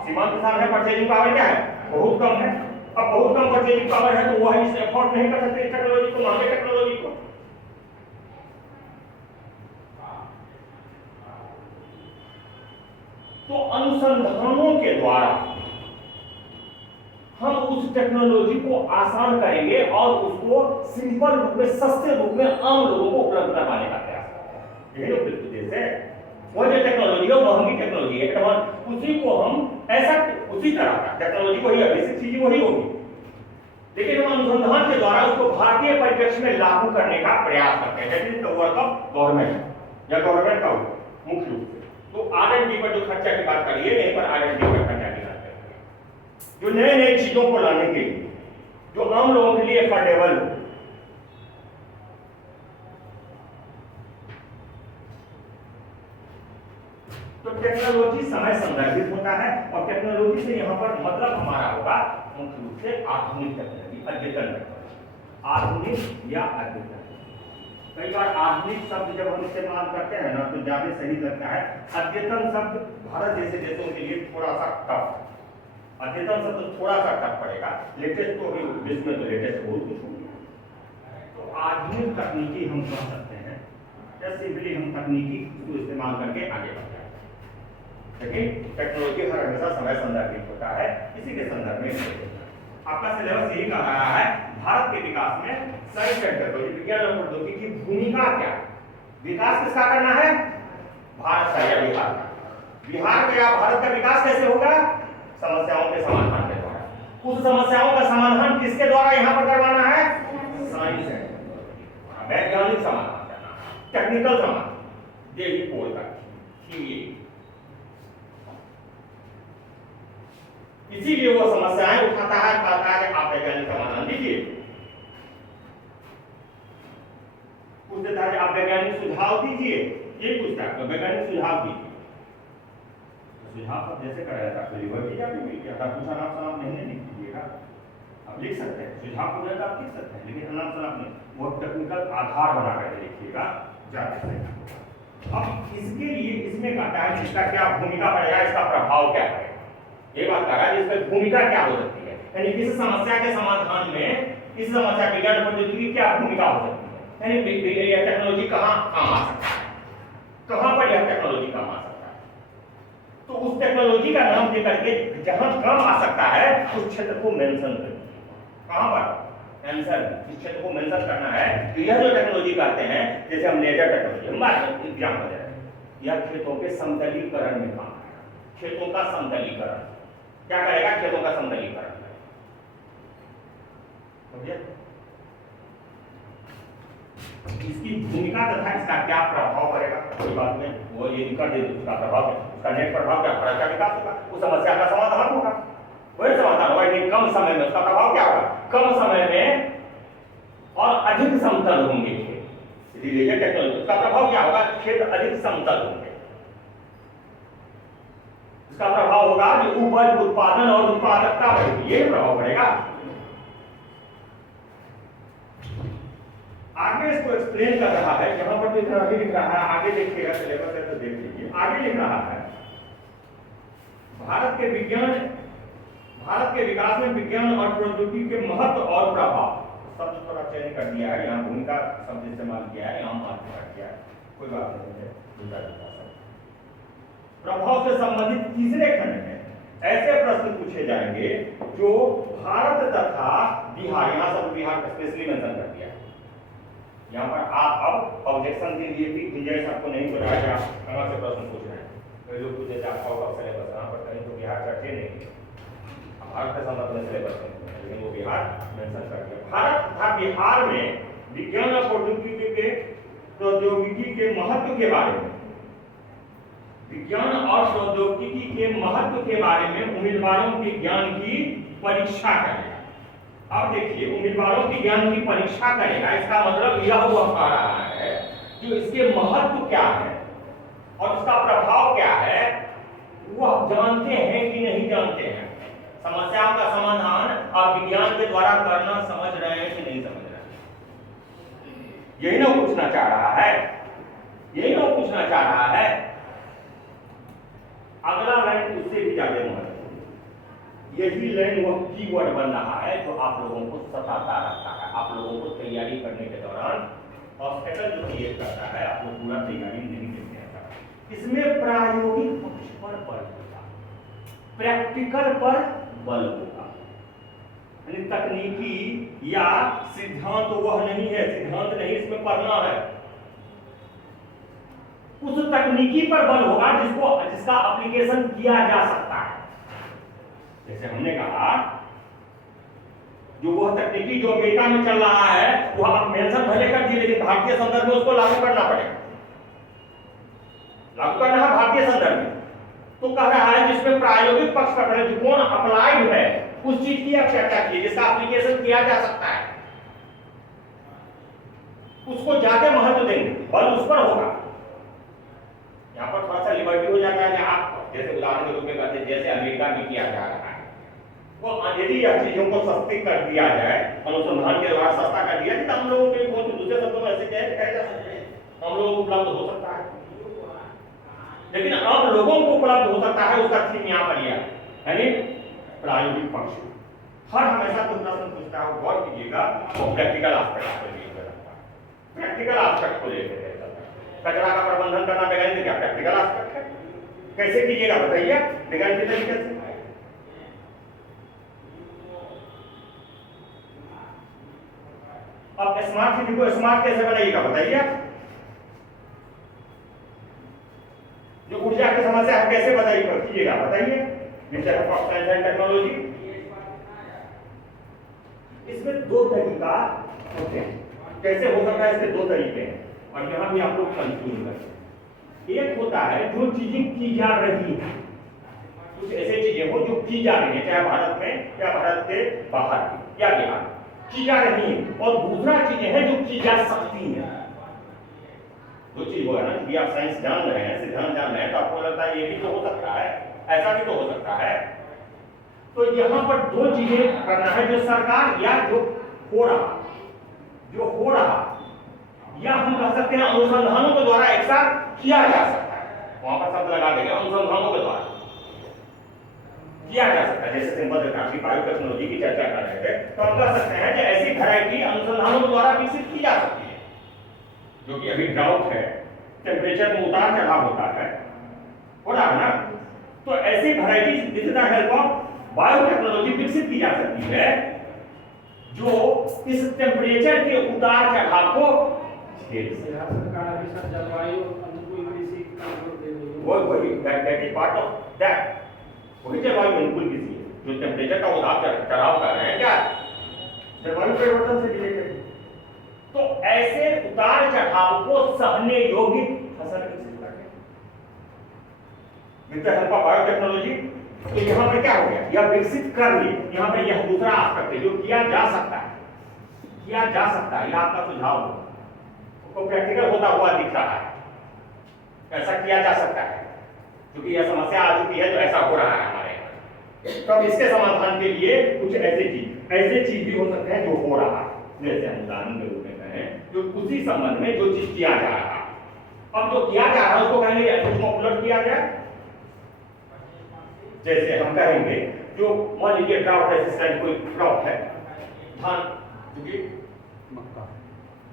सीमांत किसान है, परचेजिंग पावर क्या है, बहुत कम है। अब बहुत कम परचेजिंग पावर है तो वह इस एफोर्ड नहीं कर सकते इस टेक्नोलॉजी को, महंगे टेक्नोलॉजी को। तो अनुसंधानों के द्वारा हम उस टेक्नोलॉजी को आसान करेंगे और उसको सिंपल रूप में, सस्ते रूप में आम लोगों को उपलब्ध करवाने का प्रयास करेंगे। यही लोग उद्देश्य है। वो जो टेक्नोलॉजी है महंगी टेक्नोलॉजी है, उसी को हम ऐसा उसी तरह का टेक्नोलॉजी वही है, बेसिक चीज वही होगी, लेकिन हम अनुसंधान के द्वारा उसको भारतीय परिप्रेक्ष्य में लागू करने का प्रयास करते हैं। That is the work of government या गवर्नमेंट का मुख्य रूप से। तो R&D पर जो खर्चा की बात करिए, यहीं पर R&D पर खर्चा की बात करिए, जो नए नए चीजों को लाने के लिए, जो आम लोगों के लिए अफोर्डेबल हो। तो तो टेक्नोलॉजी समय संदर्भित होता है और टेक्नोलॉजी से यहाँ पर मतलब हमारा होगा मुख्य रूप से आधुनिक टेक्नोलॉजी, अद्यतन टेक्नोलॉजी, आधुनिक या अद्यतन। कई बार आधुनिक शब्द जब हम इस्तेमाल करते हैं ना तो ज्यादा सही लगता है। अद्यतन शब्द भारत जैसे देशों के लिए थोड़ा सा टफ, अद्यतन शब्द थोड़ा सा टफ पड़ेगा। लेटेस्ट तो अभी विश्व में तो लेटेस्ट बहुत कुछ हो गया, तो आधुनिक तकनीकी हम कह सकते हैं या सिंपली हम तकनीकी को इस्तेमाल करके आगे बढ़ जाए। लेकिन टेक्नोलॉजी हर हमेशा समय संदर्भित होता है, इसी के संदर्भ में आपका सिलेबस यही कह रहा है भारत के विकास में साइंस एंड टेक्नोलॉजी, विज्ञान और प्रौद्योगिकी की भूमिका क्या है। विकास किसका करना है? भारत का या बिहार का। बिहार का या भारत का विकास कैसे होगा? समस्याओं के समाधान के द्वारा। उस समस्याओं का समाधान किसके द्वारा यहाँ पर करवाना है? साइंस एंड टेक्नोलॉजी, वैज्ञानिक समाधान करना, टेक्निकल समाधान, यही बोल का इसीलिए वो समस्याएं उठाता है, कहता है आप वैज्ञानिक समाधान दीजिए, पूछता है आप वैज्ञानिक सुझाव दीजिए, ये पूछता है वैज्ञानिक सुझाव दीजिए। सुझाव आप जैसे कराया था लिवर की जाती हुई क्या पूछा नाम सलाम नहीं लिख दीजिएगा, आप लिख सकते हैं सुझाव को आप लिख सकते हैं, लेकिन नाम सलाम नहीं, वो टेक्निकल आधार बना कर लिखिएगा ज्यादा सही। अब इसके लिए इसमें कहता है इसका क्या भूमिका पड़ेगा, इसका प्रभाव क्या है, ये बात कहा है इसकी भूमिका क्या हो सकती है, यानी किस समस्या के समाधान में इस समस्या विज्ञान प्रौद्योगिकी की क्या भूमिका हो सकती है, यानी यह टेक्नोलॉजी कहाँ काम आ सकता है, कहाँ पर यह टेक्नोलॉजी काम आ सकता है। तो उस टेक्नोलॉजी का नाम देकर के जहां काम आ सकता है उस क्षेत्र को मेंशन करें। कहां पर आंसर इस क्षेत्र को मेंशन करना है कि यह जो टेक्नोलॉजी कहते हैं, जैसे हम लेजर टेक्नोलॉजी हम बात एग्जाम्पल दे रहे हैं, यह खेतों के समतलीकरण में काम आएगा। खेतों का समतलीकरण क्या करेगा? खेतों का समतलीकरण। इसकी भूमिका तथा इसका क्या प्रभाव पड़ेगा कोई बात नहीं, वो ये कर दे उसका प्रभाव है, उसका नेट प्रभाव क्या पड़ेगा, विकास होगा, उस समस्या का समाधान होगा, वही समाधान होगा। लेकिन कम समय में उसका प्रभाव क्या होगा? कम समय में और अधिक समतल होंगे खेत, इसलिए टेक्नोलॉजी उसका प्रभाव क्या होगा? खेत अधिक समतल होंगे। इसका प्रभाव होगा कि उपज उत्पादन और उत्पादकता बढ़ेगी, ये प्रभाव पड़ेगा। आगे इसको एक्सप्लेन कर रहा है, यहां पर जितना भी लिख रहा है आगे देखिएगा, सिलेबस है तो देख लीजिए। आगे लिख रहा है भारत के विकास में विज्ञान और प्रौद्योगिकी के महत्व और प्रभाव, शब्द थोड़ा चेंज कर दिया है, यहाँ भूमिका शब्द इस्तेमाल किया है, यहाँ महत्व कर दिया है, कोई बात नहीं है। दूसरा प्रभाव से संबंधित तीसरे खंड में ऐसे प्रश्न पूछे जाएंगे जो भारत तथा बिहार, यहाँ सब बिहार स्पेशली मेंशन कर दिया है। यहाँ पर आप अब ऑब्जेक्शन के लिए भी गुंजाइश आपको नहीं बताया, कहाँ से प्रश्न पूछ रहे हैं, कई लोग पूछे आपका सिलेबस यहाँ पर कहीं तो बिहार चर्चे नहीं, भारत के संबंध में सिलेबस नहीं, लेकिन वो बिहार मेंशन कर दिया। भारत तथा बिहार में विज्ञान और प्रौद्योगिकी के महत्व के बारे में, विज्ञान और प्रौद्योगिकी के महत्व के बारे में उम्मीदवारों के ज्ञान की परीक्षा करेगा। अब देखिए उम्मीदवारों के ज्ञान की परीक्षा करेगा, इसका मतलब यह हुआ कह रहा है कि इसके महत्व क्या है और इसका प्रभाव क्या है वो आप जानते हैं कि नहीं जानते हैं। समस्याओं का समाधान आप विज्ञान के द्वारा करना समझ रहे हैं कि नहीं समझ रहे हैं, यही ना पूछना चाह रहा है, यही ना पूछना चाह रहा है। अगला लाइन उससे भी ज्यादा महत्वपूर्ण, यही लाइन वह कीवर्ड बन रहा है जो आप लोगों को सताता रहता है, आप लोगों को तैयारी करने के दौरान ऑब्स्टेकल जो क्रिएट करता है, आप लोग पूरा तैयारी नहीं करते हैं। इसमें प्रायोगिक पक्ष पर बल होगा, प्रैक्टिकल पर बल होगा, यानी तकनीकी या सिद्धांत वह नहीं है, सिद्धांत नहीं इसमें पढ़ना है, उस तकनीकी पर बल होगा जिसका एप्लीकेशन किया जा सकता है। जैसे हमने कहा जो वह तकनीकी जो अमेरिका में चल रहा है वह आप मेंशन भले कर दिए, लेकिन भारतीय संदर्भ में उसको लागू करना पड़ेगा, लागू करना है भारतीय संदर्भ में। तो कह रहा है जिसमें प्रायोगिक पक्ष पर दृष्टिकोण अप्लाइड है उस चीज की आप चर्चा कीजिए जिसका एप्लीकेशन किया जा सकता है, उसको ज्यादा महत्व देंगे, बल उस पर होगा। यहाँ पर थोड़ा सा लिबर्टी हो जाता है कि आप जैसे उदाहरण के रूप में कहते हैं जैसे अमेरिका में किया जा रहा है, वो यदि यह चीजों को सस्ती कर दिया जाए, अनुसंधान के द्वारा सस्ता कर दिया तो हम लोगों के बहुत दूसरे शब्दों में ऐसे कह जा सकते हैं हम लोगों को उपलब्ध हो सकता है। लेकिन अब लोगों को उपलब्ध हो सकता है, उसका थीम यहाँ पर यह यानी प्रायोगिक पक्ष। हर हमेशा कोई प्रश्न पूछता है, गौर कीजिएगा, वो प्रैक्टिकल एस्पेक्ट पर लेकर रखता है, प्रैक्टिकल एस्पेक्ट को लेकर कचरा का प्रबंधन करना वैज्ञानिक क्या प्रैक्टिकल एस्पेक्ट है, कैसे कीजिएगा बताइए वैज्ञानिक तरीके से। अब स्मार्ट सिटी को स्मार्ट कैसे बनाइएगा बताइए, जो ऊर्जा की समस्या है कैसे कीजिएगा बताइए, nature of science and technology. इसमें दो तरीका होते हैं, कैसे हो सकता है, इसके दो तरीके हैं और यहां भी आप लोग कंफ्यूज करते हैं। एक होता है जो चीजें की जा रही है, कुछ ऐसे चीजें हो जो की जा रही है, चाहे भारत में या भारत के बाहर या बिहार की जा रही है, और दूसरा चीजें हैं जो की जा सकती हैं। दो चीज हो है ना, कि आप साइंस जान रहे हैं, सिद्धांत जान रहे हैं, तो आपको लगता है ये भी तो हो सकता है, ऐसा भी तो हो सकता है। तो यहाँ पर दो चीजें करना है, जो सरकार या जो हो रहा या हम कह सकते हैं अनुसंधानों के द्वारा एक साथ किया जा सकता है, वहां पर शब्द लगा देंगे अनुसंधानों के द्वारा किया जा सकता है। जैसे सिंपल की बायोटेक्नोलॉजी की चर्चा कर रहे थे, तो हम कह सकते हैं कि ऐसी वैरायटी अनुसंधानों के द्वारा विकसित की जा सकती है, जो कि अभी ड्राउट है, टेम्परेचर में उतार चढ़ाव होता है, हो रहा है ना, तो ऐसी variety with the help of biotechnology विकसित की जा सकती है, जो इस टेम्परेचर के उतार चढ़ाव को सरकार अभी सब जलवायु अनुकूल कृषि का जोर दे रही है। वही that is part of that, वही जलवायु अनुकूल कृषि है, जो टेम्परेचर का उतार चढ़ाव कर रहे हैं, क्या जलवायु परिवर्तन से रिलेटेड। तो ऐसे उतार चढ़ाव को सहने योग्य फसल विकसित करके with the help of biotechnology. तो यहाँ पर क्या हो गया, यह विकसित कर ली, यहाँ पर यह दूसरा आस्पेक्ट है जो किया जा सकता है, यह आपका सुझाव है, तो प्रैक्टिकल होता हुआ दिख रहा है, ऐसा किया जा सकता है, क्योंकि यह समस्या आ चुकी है, तो ऐसा हो रहा है हमारे यहाँ। तो अब इसके समाधान के लिए कुछ ऐसे चीज भी हो सकते हैं जो हो रहा है, जैसे हम उदाहरण के रूप में कहें, जो उसी संबंध में जो चीज किया जा रहा है, अब जो किया जा रहा है उसको कहेंगे उसको उलट किया जाए। जैसे हम कहेंगे जो मान लीजिए ड्राउट रेजिस्टेंट कोई क्रॉप है, धान, क्योंकि मक्का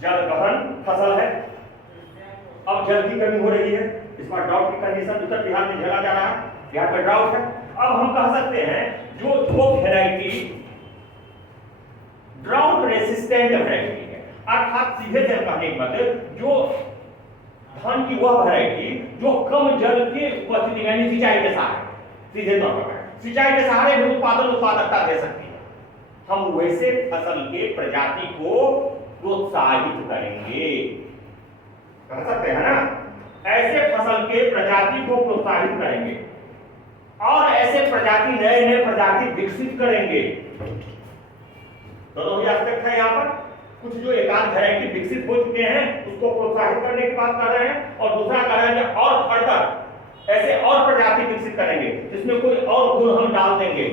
जल गहन फसल है, अब जल की कमी हो रही है, इस बार ड्राउट की कंडीशन उत्तर बिहार में झेला जा रहा है, बिहार में ड्राउट है। अब हम कह सकते हैं जो दो वैरायटी ड्राउट रेसिस्टेंट वैरायटी है, अर्थात सीधे से कहने की बात, जो धान की वह वैरायटी जो कम जल की उपस्थिति यानी सिंचाई के सहारे, सीधे तौर पर सिंचाई के सहारे भी उत्पादकता दे सकती है, हम वैसे फसल के प्रजाति को प्रोत्साहित करेंगे, कह सकते हैं ना, ऐसे फसल के प्रजाति को प्रोत्साहित करेंगे और ऐसे प्रजाति नए प्रजाति विकसित करेंगे। दोनों ही एस्पेक्ट है यहाँ पर, कुछ जो एकाध वैरायटी विकसित हो चुके हैं उसको प्रोत्साहित करने की बात कर रहे हैं, और दूसरा कर रहे हैं और फर्दर ऐसे और प्रजाति विकसित करेंगे जिसमें कोई और गुण हम डाल देंगे,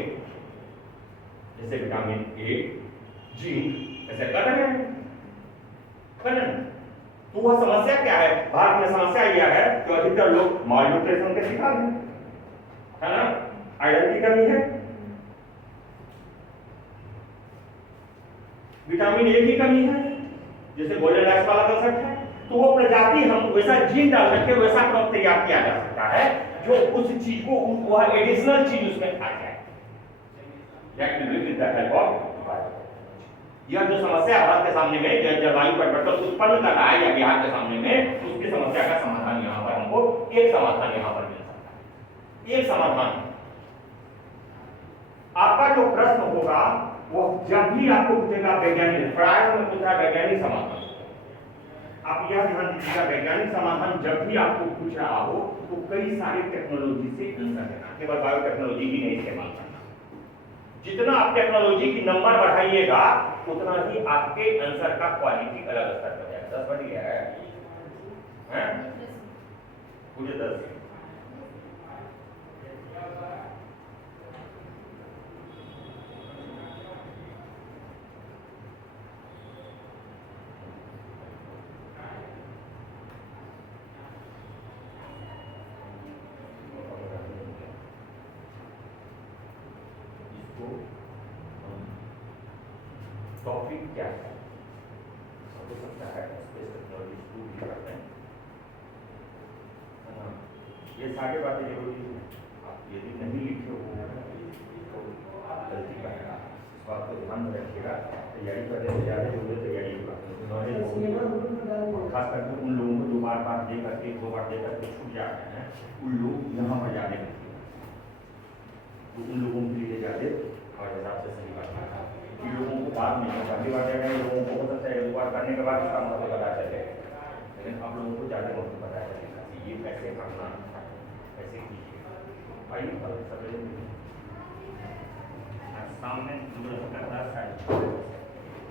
जैसे विटामिन ए, जिंक, ऐसे कर रहे हैं। तो वह समस्या क्या है, भारत में समस्या यह है कि अधिकतर लोग मालन्यूट्रिशन के शिकार हैं, है ना, आयरन की कमी है, विटामिन ए की कमी है, जैसे गोल्डन राइस वाला कंसेप्ट है। तो वो प्रजाति हम वैसा जीन डाल करके वैसा क्रॉप तैयार किया जा सकता है जो उस चीज को वह एडिशनल चीज उसमें आ जाए। यह जो समस्या भारत के सामने में जलवायु परिवर्तन उत्पन्न कर रहा है या बिहार के सामने में, उसकी समस्या का समाधान यहाँ पर हमको एक समाधान यहाँ पर मिल सकता है, एक समाधान। आपका जो प्रश्न होगा वो जब भी आपको पूछेगा वैज्ञानिक, प्राय में पूछा वैज्ञानिक समाधान, आप यह ध्यान दीजिएगा वैज्ञानिक समाधान जब भी आपको पूछ रहा हो तो कई सारे टेक्नोलॉजी से आंसर देना, केवल बायोटेक्नोलॉजी ही नहीं इस्तेमाल करना। जितना आप टेक्नोलॉजी की नंबर बढ़ाइएगा उतना ही आपके आंसर का क्वालिटी अलग स्तर पर जाएगा। 10 बढ़ गया है? मुझे 10 इसको टॉपिक क्या है हो सकता है स्पेस टेक्नोलॉजी स्कूल भी करते हैं है ना? ये सारी बातें जरूरी है। आप यदि नहीं लिखे हो तो गलती करेगा, इस बात को ध्यान में रखिएगा। तैयारी करने से ज़्यादा जो है तैयारी खास करके उन लोगों को जो बार बार दे करके 2 बार दे करके छूट जाते हैं, उन लोग यहाँ पर जाने लगते हैं, तो उन लोगों के लिए ज़्यादा और हिसाब से सही बात है। इन लोगों को बाद में पहली बार दे रहे हैं, लोगों को हो सकता है 2 बार करने के बाद इसका मतलब पता चले, लेकिन आप लोगों को ज़्यादा मतलब पता चलेगा कि ये कैसे करना कैसे कीजिए। आइए सब सामने